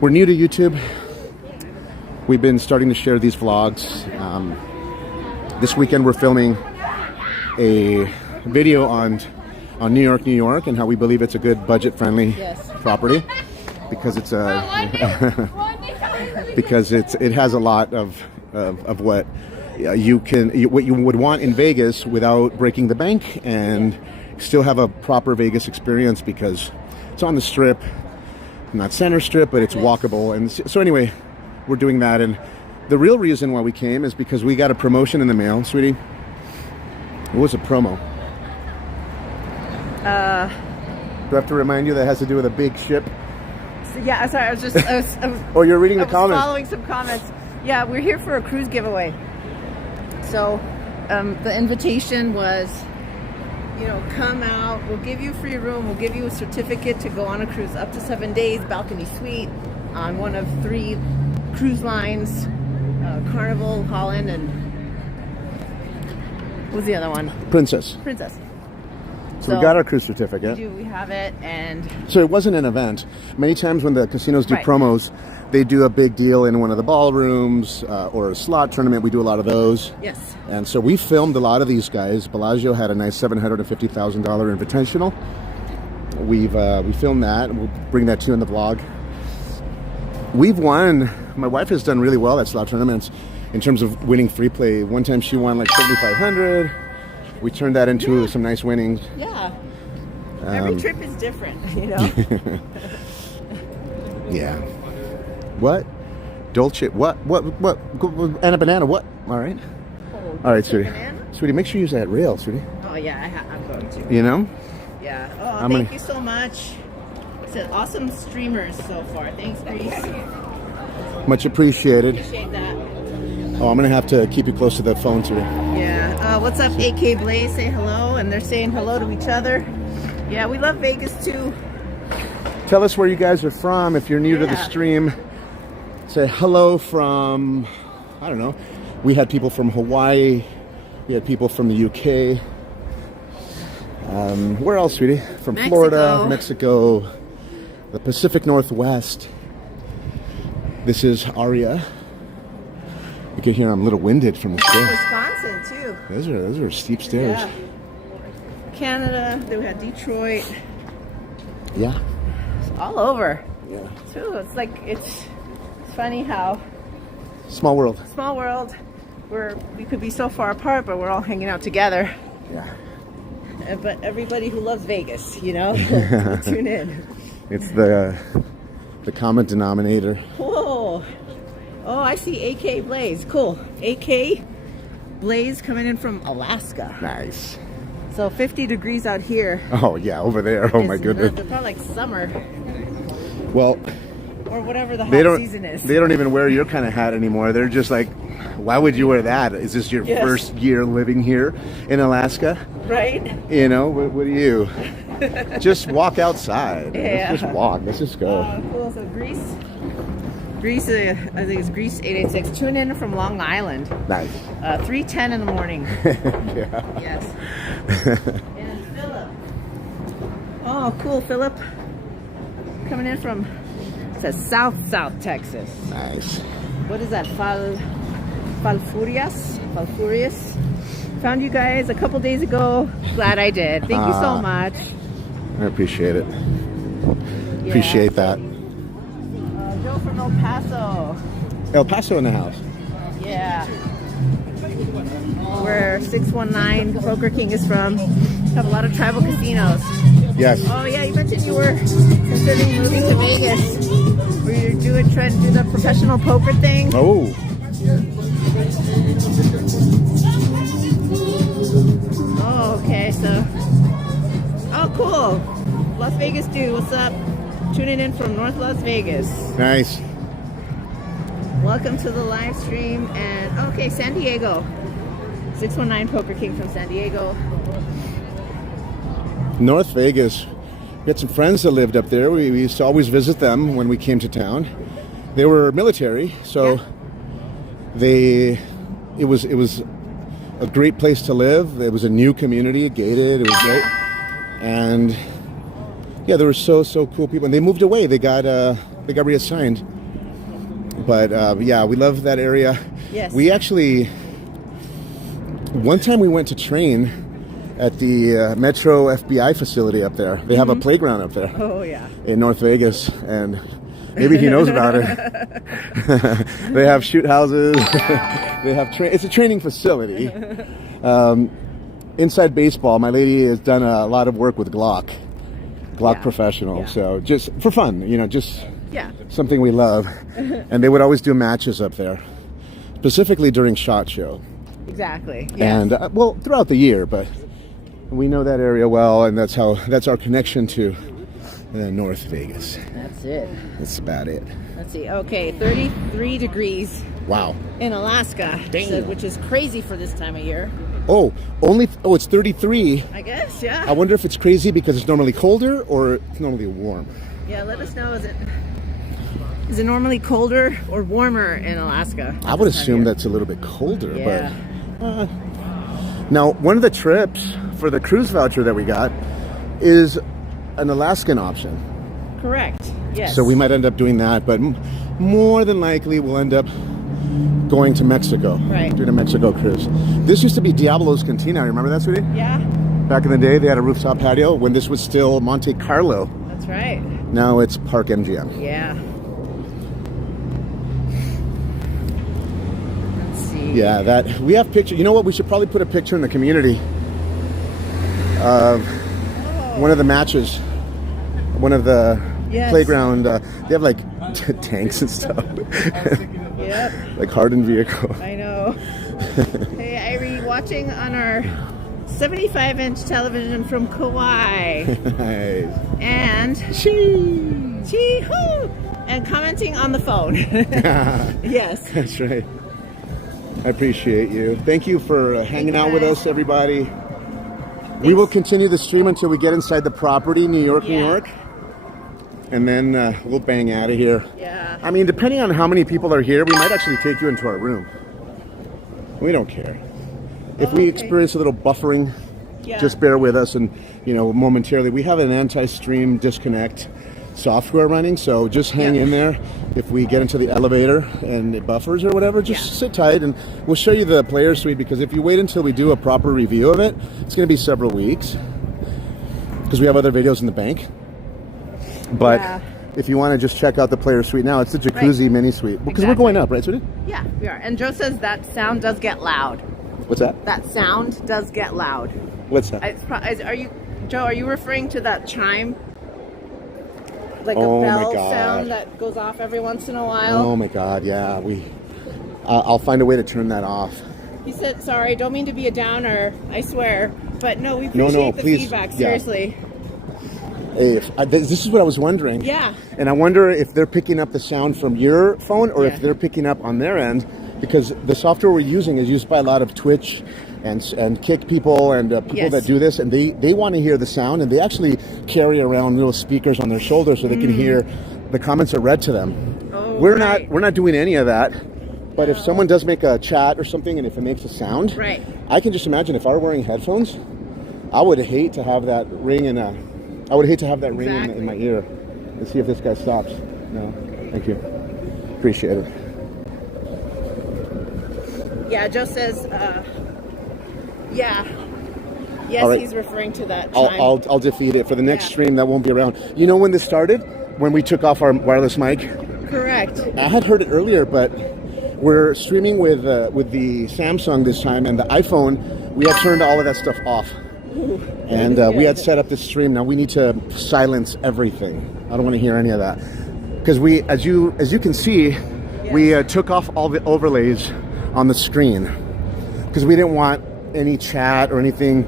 we're new to YouTube. We've been starting to share these vlogs. This weekend we're filming a video on New York, and how we believe it's a good budget-friendly property because it's a because it has a lot of what what you would want in Vegas without breaking the bank and still have a proper Vegas experience because it's on the Strip, not Center Strip, but it's walkable. And so anyway, we're doing that. And the real reason why we came is because we got a promotion in the mail, sweetie. What was a promo? Do I have to remind you that has to do with a big ship? Yeah, sorry, I was Oh, you're reading the comments. Following some comments. Yeah, we're here for a cruise giveaway. So the invitation was, come out, we'll give you a free room, we'll give you a certificate to go on a cruise up to 7 days, balcony suite on one of 3 cruise lines, Carnival, Holland, and what was the other one? Princess. So we got our cruise certificate. We have it, and so it wasn't an event. Many times when the casinos do Right. promos, they do a big deal in one of the ballrooms or a slot tournament. We do a lot of those. yes. And so we filmed a lot of these guys. Bellagio had a nice $750,000 invitational. We filmed that, and we'll bring that to you in the vlog. We've won. My wife has done really well at slot tournaments in terms of winning free play. One time she won like $7,500. We turned that into some nice winnings. Yeah. Every trip is different, Yeah. What? Dolce? What? And a banana? What? All right. All right, sweetie. Banana? Sweetie, make sure you use that rail, sweetie. Oh yeah, I'm going to. Yeah. Oh, I'm thank gonna- you so much. It's awesome streamers so far. Thanks, Grease. Much appreciated. Appreciate that. Oh, I'm gonna have to keep you close to that phone, sweetie. Yeah. What's up, AK Blaze? Say hello, and they're saying hello to each other. Yeah, we love Vegas too. Tell us where you guys are from. If you're new to the stream, say hello from, I don't know. We had people from Hawaii. We had people from the UK. Where else, sweetie? From Florida, Mexico, the Pacific Northwest. This is Aria. You can hear I'm a little winded from the stairs. Wisconsin too. Those are steep stairs. Yeah. Canada. Then we had Detroit. Yeah. All over. Yeah. Too. It's funny how Small world. small world. We could be so far apart, but we're all hanging out together. Yeah. But everybody who loves Vegas, tune in. It's the common denominator. Whoa. Oh, I see AK Blaze. Cool. AK Blaze coming in from Alaska. Nice. So 50 degrees out here. Oh yeah, over there. Oh my goodness. They're probably like summer Well, or whatever the they hot don't. season is. They don't even wear your kind of hat anymore. They're just like, why would you wear that? Is this your Yes. first year living here in Alaska? Right? What do you? Just walk outside. Yeah. Let's just walk. Let's just go. Cool. So Greece, I think it's Greece 886. Tune in from Long Island. Nice. 3:10 in the morning. Yeah. Yes. And Philip. Oh, cool, Philip. Coming in from, it says South Texas. Nice. What is that? Falfurious? Found you guys a couple days ago. Glad I did. Thank you so much. I appreciate it. Yeah. Appreciate that. Joe from El Paso. El Paso in the house. Yeah. Where 619 Poker King is from. Have a lot of tribal casinos. Yes. Oh yeah, you mentioned you were considering moving to Vegas. Were you trying to do the professional poker thing? Oh. Oh, okay, so. Oh, cool. Las Vegas dude, what's up? Tuning in from North Las Vegas. Nice. Welcome to the live stream. And okay, San Diego. 619 Poker King from San Diego. North Vegas. We had some friends that lived up there. We used to always visit them when we came to town. They were military, so it was a great place to live. It was a new community, gated. It was great, and yeah, there were so cool people. And they moved away. They got reassigned. But yeah, we love that area. Yes. We actually One time we went to train at the Metro FBI facility up there. They have a playground up there. Oh, yeah. In North Vegas, and maybe he knows about it. They have shoot houses. They have it's a training facility. Inside baseball, my lady has done a lot of work with Glock Professional. Yeah. So just for fun, you know, just something we love. And they would always do matches up there, specifically during SHOT Show. Exactly. Yes. And well, throughout the year, but we know that area well, and that's our connection to North Vegas. That's it. That's about it. Let's see. Okay, 33 degrees. Wow. In Alaska, which is crazy for this time of year. Oh, it's 33. I guess, yeah. I wonder if it's crazy because it's normally colder or it's normally warm. Yeah, let us know. Is it normally colder or warmer in Alaska? I would assume that's a little bit colder, yeah. But now one of the trips for the cruise voucher that we got is an Alaskan option. Correct. Yes. So we might end up doing that, but more than likely we'll end up going to Mexico. Right. Doing a Mexico cruise. This used to be Diablo's Cantina. Remember that, sweetie? Yeah. Back in the day, they had a rooftop patio when this was still Monte Carlo. That's right. Now it's Park MGM. Yeah. Let's see. Yeah, that we have picture. You know what? We should probably put a picture in the community of one of the matches, one of the playground. They have like tanks and stuff. Yep. Like hardened vehicle. I know. Hey, Irie, watching on our 75-inch television from Kauai. Nice. And chee-hoo! And commenting on the phone. Yes. That's right. I appreciate you. Thank you for hanging out with us, everybody. Thanks. We will continue the stream until we get inside the property, New York, New York. And then we'll bang out of here. Yeah. I mean, depending on how many people are here, we might actually take you into our room. We don't care. If we experience a little buffering, just bear with us. And, you know, momentarily, we have an anti-stream disconnect software running. So just hang in there. If we get into the elevator and it buffers or whatever, just sit tight. And we'll show you the player suite, because if you wait until we do a proper review of it, it's going to be several weeks. Because we have other videos in the bank. But if you want to just check out the player suite now, it's the jacuzzi mini suite. Because we're going up, right, sweetie? Yeah, we are. And Joe says that sound does get loud. What's that? That sound does get loud. What's that? Joe, are you referring to that chime? Like a bell sound that goes off every once in a while? Oh my God, yeah. I'll find a way to turn that off. He said, sorry, don't mean to be a downer, I swear. But no, we appreciate the feedback, seriously. Hey, this is what I was wondering. Yeah. And I wonder if they're picking up the sound from your phone or if they're picking up on their end, because the software we're using is used by a lot of Twitch and Kick people and people that do this, and they want to hear the sound, and they actually carry around little speakers on their shoulders so they can hear the comments are read to them. Oh, we're not doing any of that. But if someone does make a chat or something, and if it makes a sound, I can just imagine if I were wearing headphones, I would hate to have that ring in my ear. Let's see if this guy stops. No, thank you. Appreciate it. Yeah, Joe says, yes, right. He's referring to that chime. I'll defeat it for the next stream. That won't be around. You know when this started? When we took off our wireless mic. Correct. I had heard it earlier, but we're streaming with the Samsung this time, and the iPhone. We had turned all of that stuff off. And we had set up this stream. Now we need to silence everything. I don't want to hear any of that, because we, as you can see, we took off all the overlays on the screen, because we didn't want any chat or anything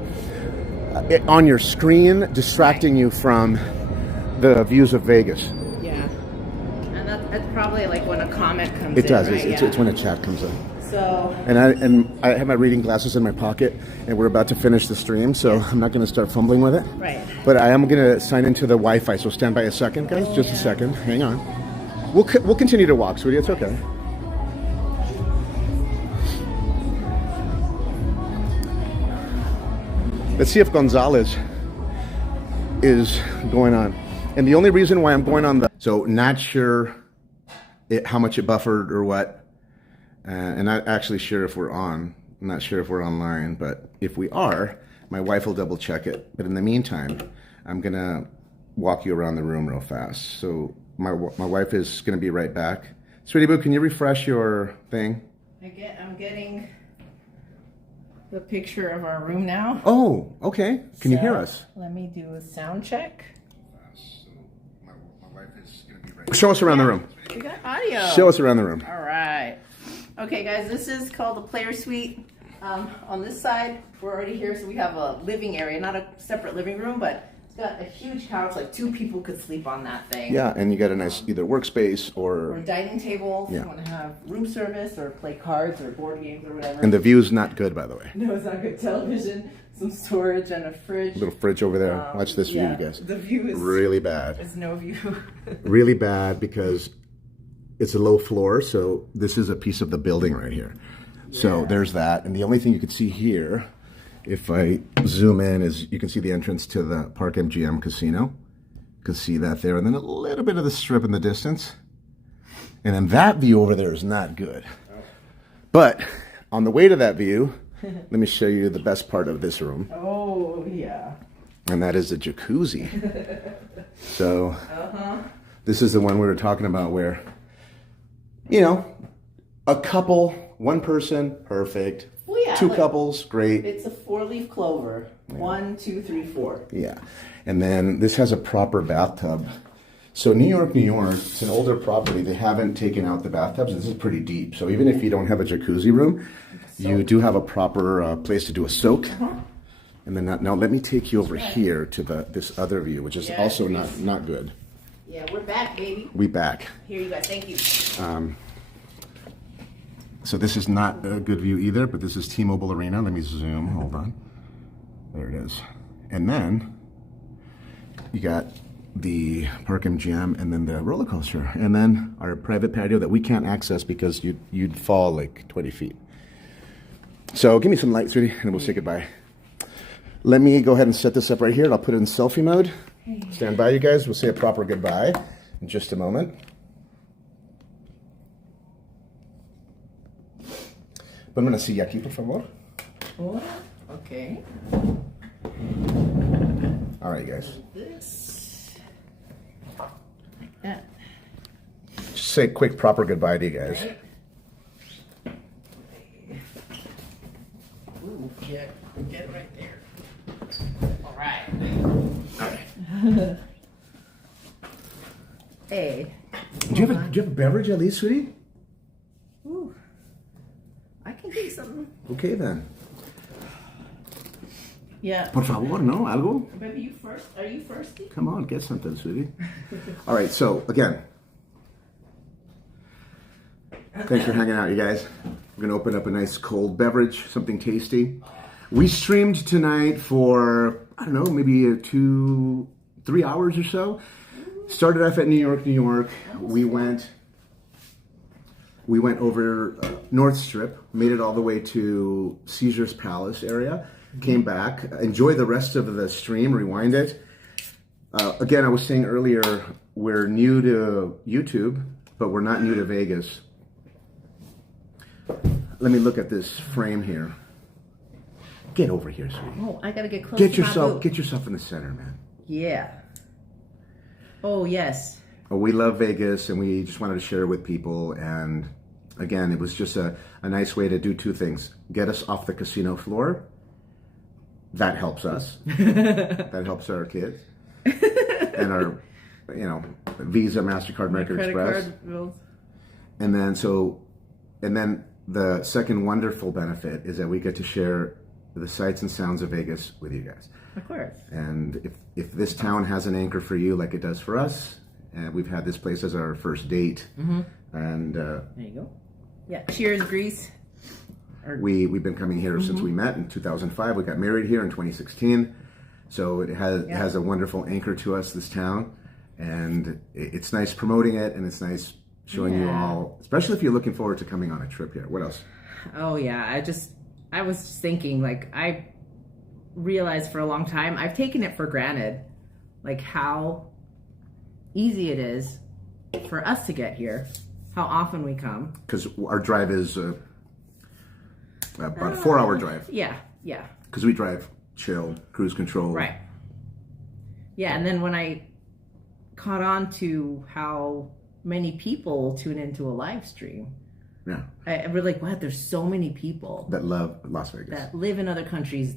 on your screen distracting you from the views of Vegas. Yeah, and that's probably like when a comment comes in. It does. Right? It's when a chat comes in. So. And I have my reading glasses in my pocket, and we're about to finish the stream, so I'm not going to start fumbling with it. Right. But I am going to sign into the Wi-Fi, so stand by a second, guys. Just a second. Hang on. We'll continue to walk, sweetie. It's okay. Let's see if Gonzalez is going on. And the only reason why I'm going on so not sure how much it buffered or what. And not actually sure if we're on. I'm not sure if we're online, but if we are, my wife will double check it. But in the meantime, I'm gonna walk you around the room real fast. So my wife is gonna be right back. Sweetie Boo, can you refresh your thing? I'm getting the picture of our room now. Oh, okay. Can you hear us? Let me do a sound check. My wife is gonna be right. Show us around the room. We got audio. Show us around the room. All right. Okay, guys, this is called the player suite. On this side, we're already here, so we have a living area, not a separate living room, but it's got a huge couch, like 2 people could sleep on that thing. Yeah, and you got a nice either workspace Or a dining table if you want to have room service or play cards or board games or whatever. And the view's not good, by the way. No, it's not good. Television, some storage, and a fridge. Little fridge over there. Watch this view, you guys. The view is really bad. There's no view. Really bad because it's a low floor, so this is a piece of the building right here. So there's that, and the only thing you can see here, if I zoom in, is you can see the entrance to the Park MGM Casino. You can see that there, and then a little bit of the strip in the distance. And then that view over there is not good. But on the way to that view, let me show you the best part of this room. Oh, yeah. And that is the jacuzzi. So this is the one we were talking about where, you know, a couple, one person, perfect. Well, yeah, 2 like, couples, great. It's a 4-leaf clover. 1, 2, 3, 4. Yeah. And then this has a proper bathtub. So New York, it's an older property. They haven't taken out the bathtubs. This is pretty deep. So even if you don't have a jacuzzi room, you do have a proper place to do a soak. And then now let me take you over here to this other view, which is also not good. Yeah, we're back, baby. We back. Here you go. Thank you. So this is not a good view either, but this is T-Mobile Arena. Let me zoom. Hold on. There it is. And then you got the Park MGM and then the roller coaster. And then our private patio that we can't access because you'd fall like 20 feet. So give me some light, sweetie, and we'll say goodbye. Let me go ahead and set this up right here, and I'll put it in selfie mode. Stand by, you guys. We'll say a proper goodbye in just a moment. Vámonos aquí, por favor. Oh, okay. All right, guys. This. Yeah. Just say a quick, proper goodbye to you guys. Ooh, yeah, get it right there. All right. All right. Hey. Do you have a beverage at least, sweetie? Ooh. I can get something. Okay, then. Yeah. Por favor, no? Algo? Baby, you first? Are you thirsty? Come on, get something, sweetie. All right, so again, thanks for hanging out, you guys. We're gonna open up a nice cold beverage, something tasty. We streamed tonight for, I don't know, maybe 2-3 hours or so. Started off at New York. We went over North Strip, made it all the way to Caesar's Palace area, came back, enjoy the rest of the stream, rewind it. Again, I was saying earlier, we're new to YouTube, but we're not new to Vegas. Let me look at this frame here. Get over here, sweetie. Oh, I gotta get close Get to my booth. yourself in the center, man. Yeah. Oh, yes. Well, we love Vegas, and we just wanted to share it with people. And again, it was just a nice way to do 2 things. Get us off the casino floor. That helps us. That helps our kids. And our, Visa, MasterCard, American Express. And then the second wonderful benefit is that we get to share the sights and sounds of Vegas with you guys. Of course. And if this town has an anchor for you like it does for us, and we've had this place as our first date, and there you go. Yeah. Cheers, Greece. We've been coming here since we met in 2005. We got married here in 2016, so it has a wonderful anchor to us, this town, and it's nice promoting it, and it's nice showing you all, especially if you're looking forward to coming on a trip here. What else? Oh yeah, I was just thinking, like, I realized for a long time I've taken it for granted, like how easy it is for us to get here, how often we come. Because our drive is about a 4-hour drive. Yeah, yeah. Because we drive chill, cruise control. Right. Yeah, and then when I caught on to how many people tune into a live stream, Yeah. I was like, wow, there's so many people That love Las Vegas. that live in other countries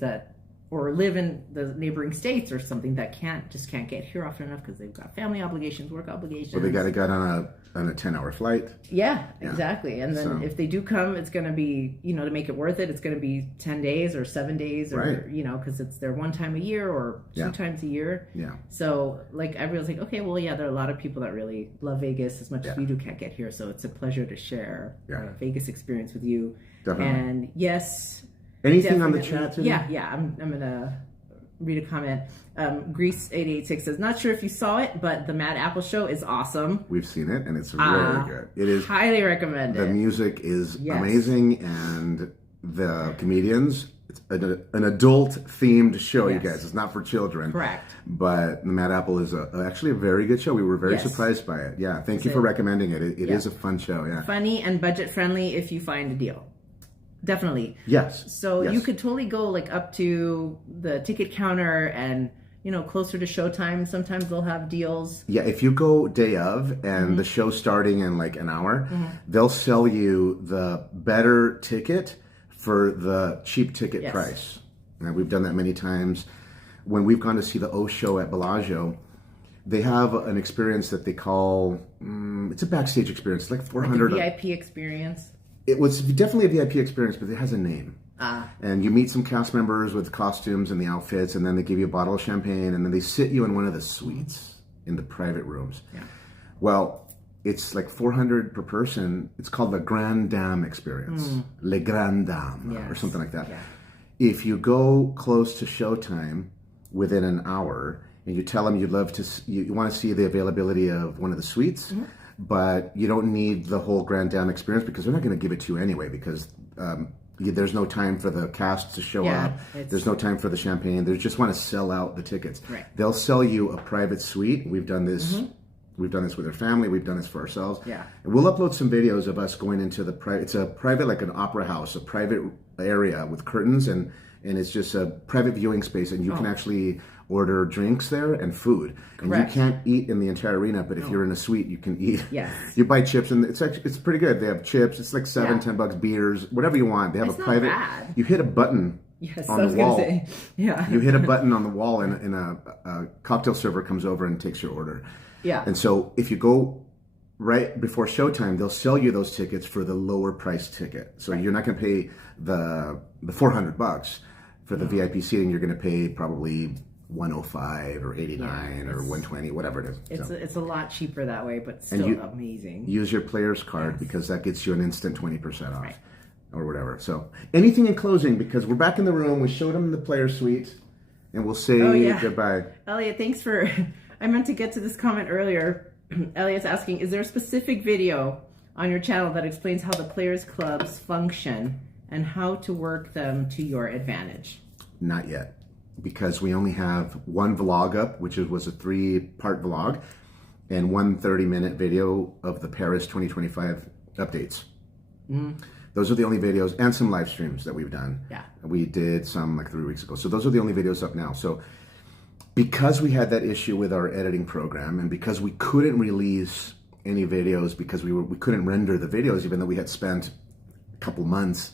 or live in the neighboring states or something that can't get here often enough because they've got family obligations, work obligations. Well, they got to get on a 10-hour flight. Yeah, exactly. And then So- if they do come, it's going to be, to make it worth it, it's going to be 10 days or 7 days or, Right. because it's their one time a year or two times a year. Yeah. So, like, I realized, like, okay, well, yeah, there are a lot of people that really love Vegas as much as we do can't get here. So it's a pleasure to share a Vegas experience with you. Definitely. And yes. Anything on the definitely- chat today? Yeah. I'm going to read a comment. Grease886 says, not sure if you saw it, but the Mad Apple Show is awesome. We've seen it, and it's very good. It is highly recommended. The music is amazing, and the comedians. It's an adult-themed show, you guys. It's not for children. Correct. But the Mad Apple is actually a very good show. We were very surprised by it. Yeah, thank you for recommending it. It is a fun show, yeah. Funny and budget-friendly if you find a deal. Definitely. Yes. So you could totally go like up to the ticket counter and, closer to showtime. Sometimes they'll have deals. Yeah, if you go day of and the show's starting in like an hour, they'll sell you the better ticket for the cheap ticket price. And we've done that many times. When we've gone to see the O show at Bellagio, they have an experience that they call, it's a backstage experience. It's like 400. Like a VIP experience. It was definitely a VIP experience, but it has a name. And you meet some cast members with costumes and the outfits, and then they give you a bottle of champagne, and then they sit you in one of the suites in the private rooms. Yeah. Well, it's like 400 per person. It's called the Grand Dame experience. Le Grand Dame, or something like that. Yeah. If you go close to showtime within an hour, and you tell them you want to see the availability of one of the suites, but you don't need the whole Grand Dame experience because they're not going to give it to you anyway because there's no time for the cast to show up. There's no time for the champagne. They just want to sell out the tickets. Right. They'll sell you a private suite. We've done this. We've done this with our family. We've done this for ourselves. Yeah. And we'll upload some videos of us going into the private. It's a private, like an opera house, a private area with curtains, and it's just a private viewing space, and you can actually order drinks there and food. And you can't eat in the entire arena, but if you're in a suite, you can eat. Yes. You buy chips, and it's pretty good. They have chips. It's like $7-10 beers, whatever you want. They have a private. Not bad. You hit a button on the wall. You hit a button on the wall, and a cocktail server comes over and takes your order. Yeah. And so if you go right before showtime, they'll sell you those tickets for the lower price ticket. So you're not going to pay the $400 for the VIP seating. You're going to pay probably $105 or $89 or $120, whatever it is. It's a lot cheaper that way, but still amazing. Use your player's card because that gets you an instant 20% off or whatever. So anything in closing, because we're back in the room. We showed them the player suite, and we'll say goodbye. Elliot, thanks for... I meant to get to this comment earlier. Elliot's asking, is there a specific video on your channel that explains how the players' clubs function and how to work them to your advantage? Not yet, because we only have one vlog up, which was a 3-part vlog, and one 30-minute video of the Paris 2025 updates. Those are the only videos, and some live streams that we've done. Yeah. We did some like 3 weeks ago. So those are the only videos up now. So because we had that issue with our editing program, and because we couldn't release any videos because we couldn't render the videos, even though we had spent a couple months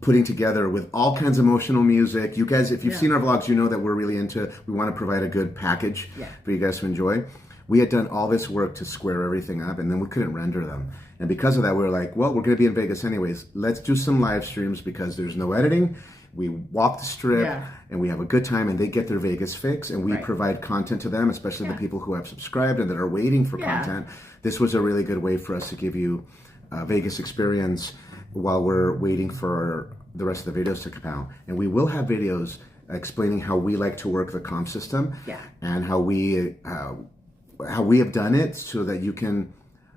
putting together with all kinds of emotional music. You guys, if you've seen our vlogs, you know that we're really we want to provide a good package for you guys to enjoy. We had done all this work to square everything up, and then we couldn't render them. And because of that, we were like, well, we're going to be in Vegas anyways. Let's do some live streams because there's no editing. We walk the strip and we have a good time, and they get their Vegas fix, and we provide content to them, especially the people who have subscribed and that are waiting for content. This was a really good way for us to give you a Vegas experience while we're waiting for the rest of the videos to come out. And we will have videos explaining how we like to work the comp system and how we have done it so that you can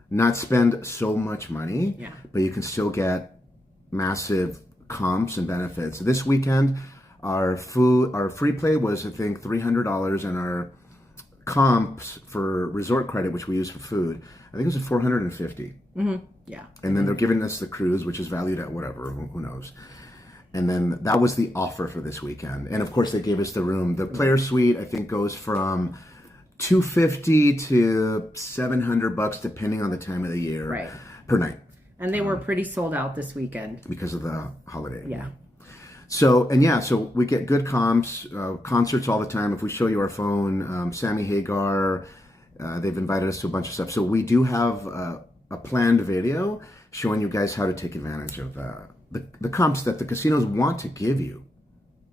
not spend so much money, but you can still get massive comps and benefits. This weekend, our Freeplay was, I think, $300, and our comps for resort credit, which we use for food, I think it was at $450. Yeah. And then they're giving us the cruise, which is valued at whatever, who knows. And then that was the offer for this weekend. And of course, they gave us the room. The player suite, I think, goes from $250 to $700, depending on the time of the year, per night. And they were pretty sold out this weekend because of the holiday. Yeah. So we get good comps, concerts all the time. If we show you our phone, Sammy Hagar, they've invited us to a bunch of stuff. So we do have a planned video showing you guys how to take advantage of the comps that the casinos want to give you.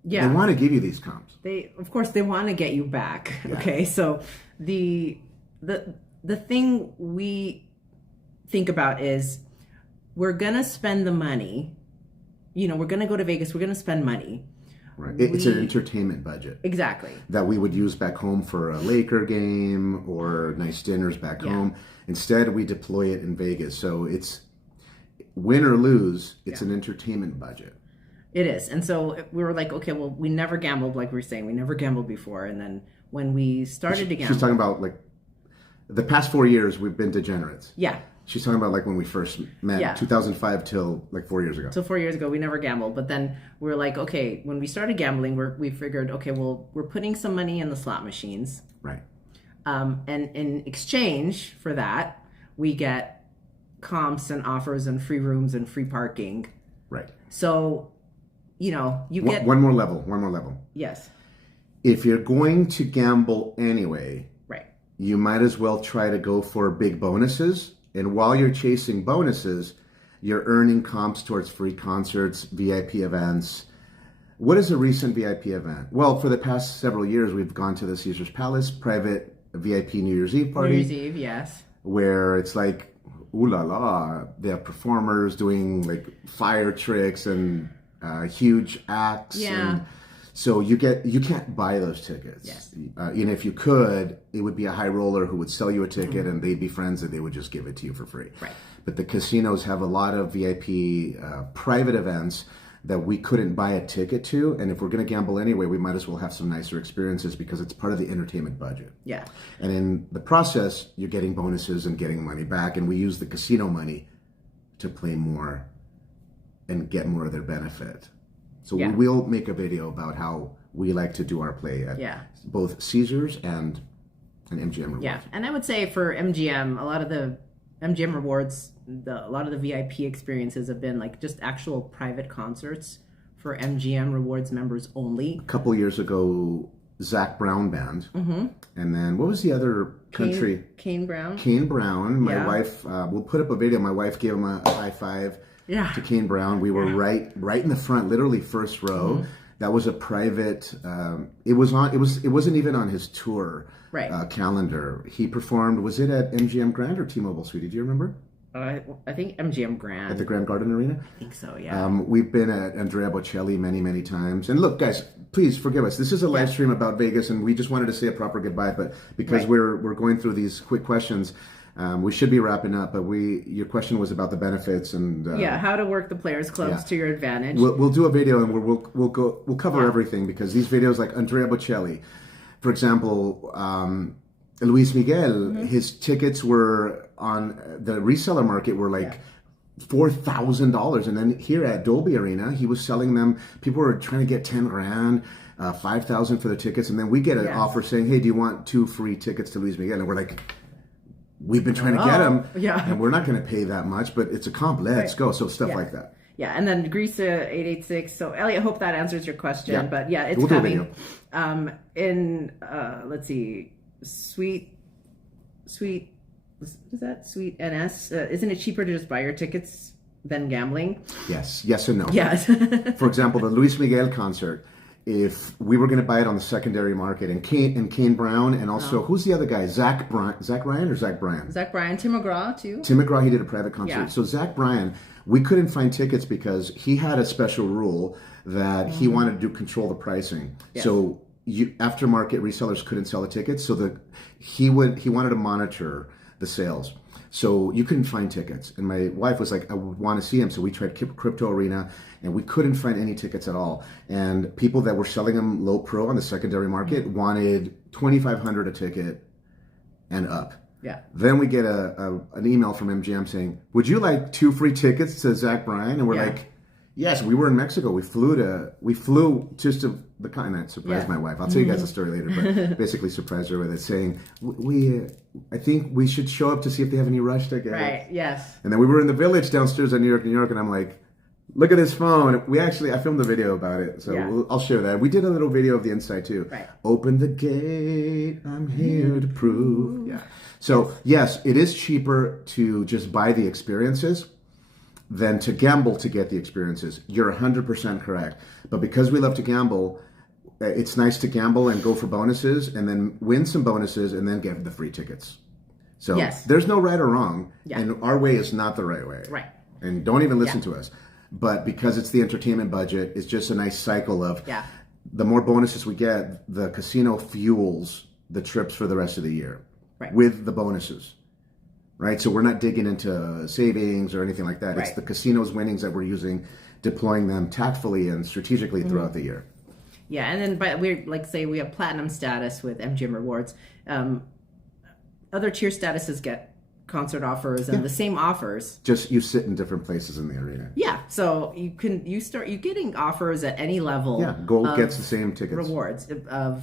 Yeah. They want to give you these comps. Of course, they want to get you back. Yeah. Okay, so the thing we think about is we're gonna spend the money. We're gonna go to Vegas. We're gonna spend money. Right. It's an entertainment budget. Exactly. That we would use back home for a Laker game or nice dinners back home. Instead, we deploy it in Vegas. So it's win or lose. It's an entertainment budget. It is. And so we were like, okay, well, we never gambled, like we were saying. We never gambled before. And then when we started to gamble. She's talking about like the past 4 years we've been degenerates. Yeah. She's talking about like when we first met, 2005 till like 4 years ago. So 4 years ago, we never gambled. But then we were like, okay, when we started gambling, we figured, okay, well, we're putting some money in the slot machines. Right. And in exchange for that, we get comps and offers and free rooms and free parking. Right. So, you get... One more level. Yes. If you're going to gamble anyway, right, you might as well try to go for big bonuses. And while you're chasing bonuses, you're earning comps towards free concerts, VIP events. What is a recent VIP event? Well, for the past several years, we've gone to the Caesars Palace private VIP New Year's Eve party. New Year's Eve, yes. Where it's like, ooh la la, they have performers doing like fire tricks and huge acts. Yeah. And so you can't buy those tickets. Yes. And if you could, it would be a high roller who would sell you a ticket and they'd be friends and they would just give it to you for free. Right. But the casinos have a lot of VIP private events that we couldn't buy a ticket to. And if we're going to gamble anyway, we might as well have some nicer experiences because it's part of the entertainment budget. Yeah. And in the process, you're getting bonuses and getting money back. And we use the casino money to play more and get more of their benefit. So we'll make a video about how we like to do our play at both Caesars and MGM Rewards. Yeah, and I would say for MGM, a lot of the MGM Rewards, a lot of the VIP experiences have been like just actual private concerts for MGM Rewards members only. A couple years ago, Zach Brown Band. Mm-hmm. And then what was the other country? Kane Brown. Kane Brown. My wife, we'll put up a video. My wife gave him a high five. Yeah. To Kane Brown. We were right in the front, literally first row. Mm-hmm. That was a private. It wasn't even on his tour calendar. He performed. Was it at MGM Grand or T-Mobile Suite? Do you remember? I think MGM Grand. At the Grand Garden Arena. I think so. Yeah. We've been at Andrea Bocelli many times. And look, guys, please forgive us. This is a live stream about Vegas, and we just wanted to say a proper goodbye. But because we're going through these quick questions. We should be wrapping up, but your question was about the benefits and how to work the players clubs to your advantage. We'll do a video and we'll cover everything because these videos like Andrea Bocelli, for example, Luis Miguel, his tickets were on the reseller market were like $4,000, and then here at Dolby Arena, he was selling them. People were trying to get 10 grand. 5,000 for the tickets, and then we get an offer saying, "Hey, do you want 2 free tickets to Luis Miguel?" And we're like. We've been trying to get him, and we're not going to pay that much, but it's a comp. Let's go. So stuff like that. Yeah, and then Greasa 886. So Elliot, I hope that answers your question. But it's we'll coming. Let's see, Sweet. What is that? Sweet NS. Isn't it cheaper to just buy your tickets than gambling? Yes and no. Yes. For example, the Luis Miguel concert. If we were going to buy it on the secondary market, and Kane Brown, and also who's the other guy? Zach Ryan or Zach Bryan? Zach Bryan, Tim McGraw too. Tim McGraw, he did a private concert. Yeah. So Zach Bryan, we couldn't find tickets because he had a special rule that he wanted to control the pricing. Yes. So aftermarket resellers couldn't sell the tickets. So he wanted to monitor the sales. So you couldn't find tickets. And my wife was like, I want to see him. So we tried Crypto Arena and we couldn't find any tickets at all. And people that were selling them low pro on the secondary market wanted $2,500 a ticket and up. Yeah. Then we get an email from MGM saying, would you like 2 free tickets to Zach Bryan? And we're like, Yes, we were in Mexico. We flew just to the continent. Surprised my wife. I'll tell you guys the story later, but basically surprised her with it, saying, I think we should show up to see if they have any rush tickets. Right. Yes. And then we were in the Village downstairs in New York, and I'm like, look at his phone. I filmed a video about it, so I'll share that. We did a little video of the inside too. Right. Open the gate, I'm here to prove. Yeah. So yes, it is cheaper to just buy the experiences than to gamble to get the experiences. You're 100% correct. But because we love to gamble, it's nice to gamble and go for bonuses and then win some bonuses and then get the free tickets. So there's no right or wrong, and our way is not the right way. Right. And don't even listen to us. But because it's the entertainment budget, it's just a nice cycle of the more bonuses we get, the casino fuels the trips for the rest of the year with the bonuses. Right? So we're not digging into savings or anything like that. It's the casino's winnings that we're using, deploying them tactfully and strategically throughout the year. Yeah, and then we have platinum status with MGM Rewards. Other tier statuses get concert offers and the same offers. Just you sit in different places in the arena. Yeah, so you're getting offers at any level. Yeah, gold gets the same tickets. Rewards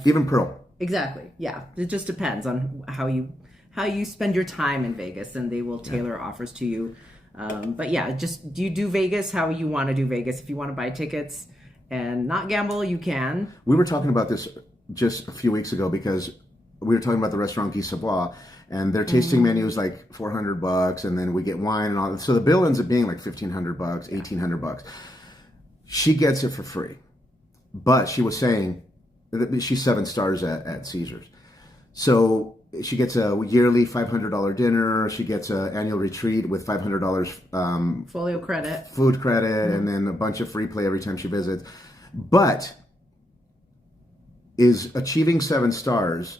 even pearl. Exactly. Yeah, it just depends on how you spend your time in Vegas, and they will tailor offers to you. But yeah, just you do Vegas how you want to do Vegas. If you want to buy tickets and not gamble, you can. We were talking about this just a few weeks ago because we were talking about the restaurant Guy Savoy, and their tasting menu is like $400, and then we get wine and all that. So the bill ends up being like $1,500, $1,800. She gets it for free, but she was saying that she's 7 stars at Caesars, so she gets a yearly $500 dinner. She gets an annual retreat with $500 folio credit, food credit, and then a bunch of free play every time she visits. But is achieving 7 stars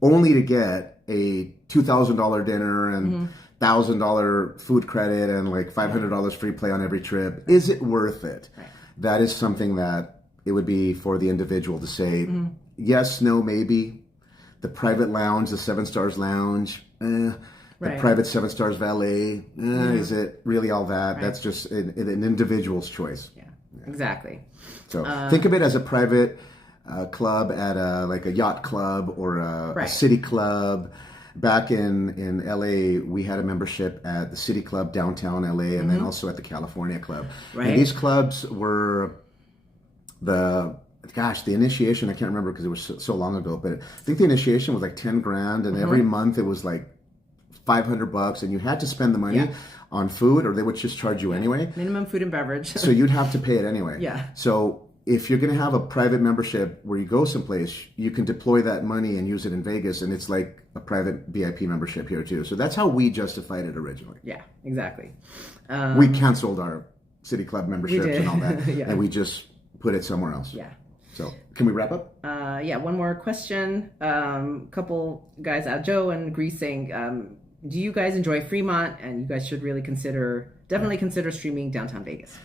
only to get a $2,000 dinner and $1,000 food credit and like $500 free play on every trip. Is it worth it? Right. That is something that it would be for the individual to say, yes, no, maybe. The private lounge, the 7 stars lounge, the private 7 stars valet, is it really all that? Right. That's just an individual's choice. Yeah, exactly. So think of it as a private club at like a yacht club or a city club. Back in LA, we had a membership at the City Club downtown LA, and then also at the California Club. Right. And these clubs were the initiation, I can't remember because it was so long ago, but I think the initiation was like 10 grand, and every month it was like $500, and you had to spend the money on food, or they would just charge you anyway. Minimum food and beverage. So you'd have to pay it anyway. Yeah. So if you're going to have a private membership where you go someplace, you can deploy that money and use it in Vegas, and it's like a private VIP membership here too. So that's how we justified it originally. Yeah, exactly. We canceled our City Club memberships and all that, and we just put it somewhere else. Yeah. So can we wrap up? One more question. Couple guys, Joe and Grease, saying, do you guys enjoy Fremont? And you guys should really definitely consider streaming downtown Vegas.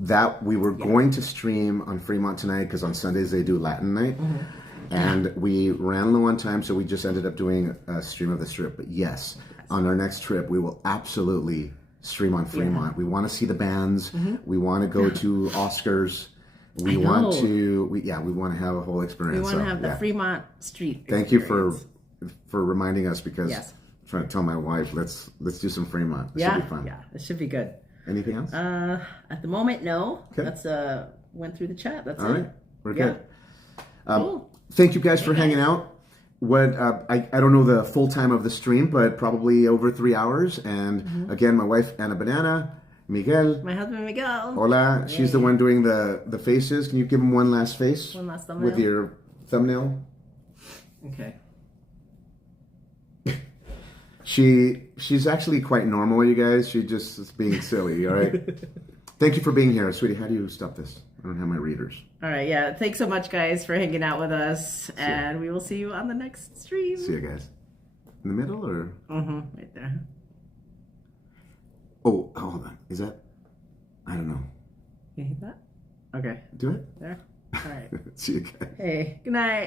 That we were going to stream on Fremont tonight because on Sundays they do Latin night. And we ran low on time, so we just ended up doing a stream of the Strip. But yes, on our next trip, we will absolutely stream on Fremont. Yeah. We want to see the bands. We want to go to Oscars. We want to have a whole experience. We want to have the Fremont Street Thank experience. you for reminding us, because I'm trying to tell my wife, let's do some Fremont. It should be fun. Yeah, it should be good. Anything else? At the moment, no. Okay. That's went through the chat. That's all right. We're good. Cool. Thank you guys for hanging out. I don't know the full time of the stream, but probably over 3 hours. And again, my wife Anna Banana, Miguel. My husband Miguel. Hola. Yay. She's the one doing the faces. Can you give him one last face? One last thumbnail. With your thumbnail. Okay. She's actually quite normal, you guys. She just is being silly, all right? Thank you for being here. Sweetie, how do you stop this? I don't have my readers. All right, yeah. Thanks so much, guys, for hanging out with us. And we will see you on the next stream. See you guys. In the middle, or? Right there. Oh, hold on. Is that? I don't know. You hit that? Okay. Do it? There. All right. See you guys. Hey, good night.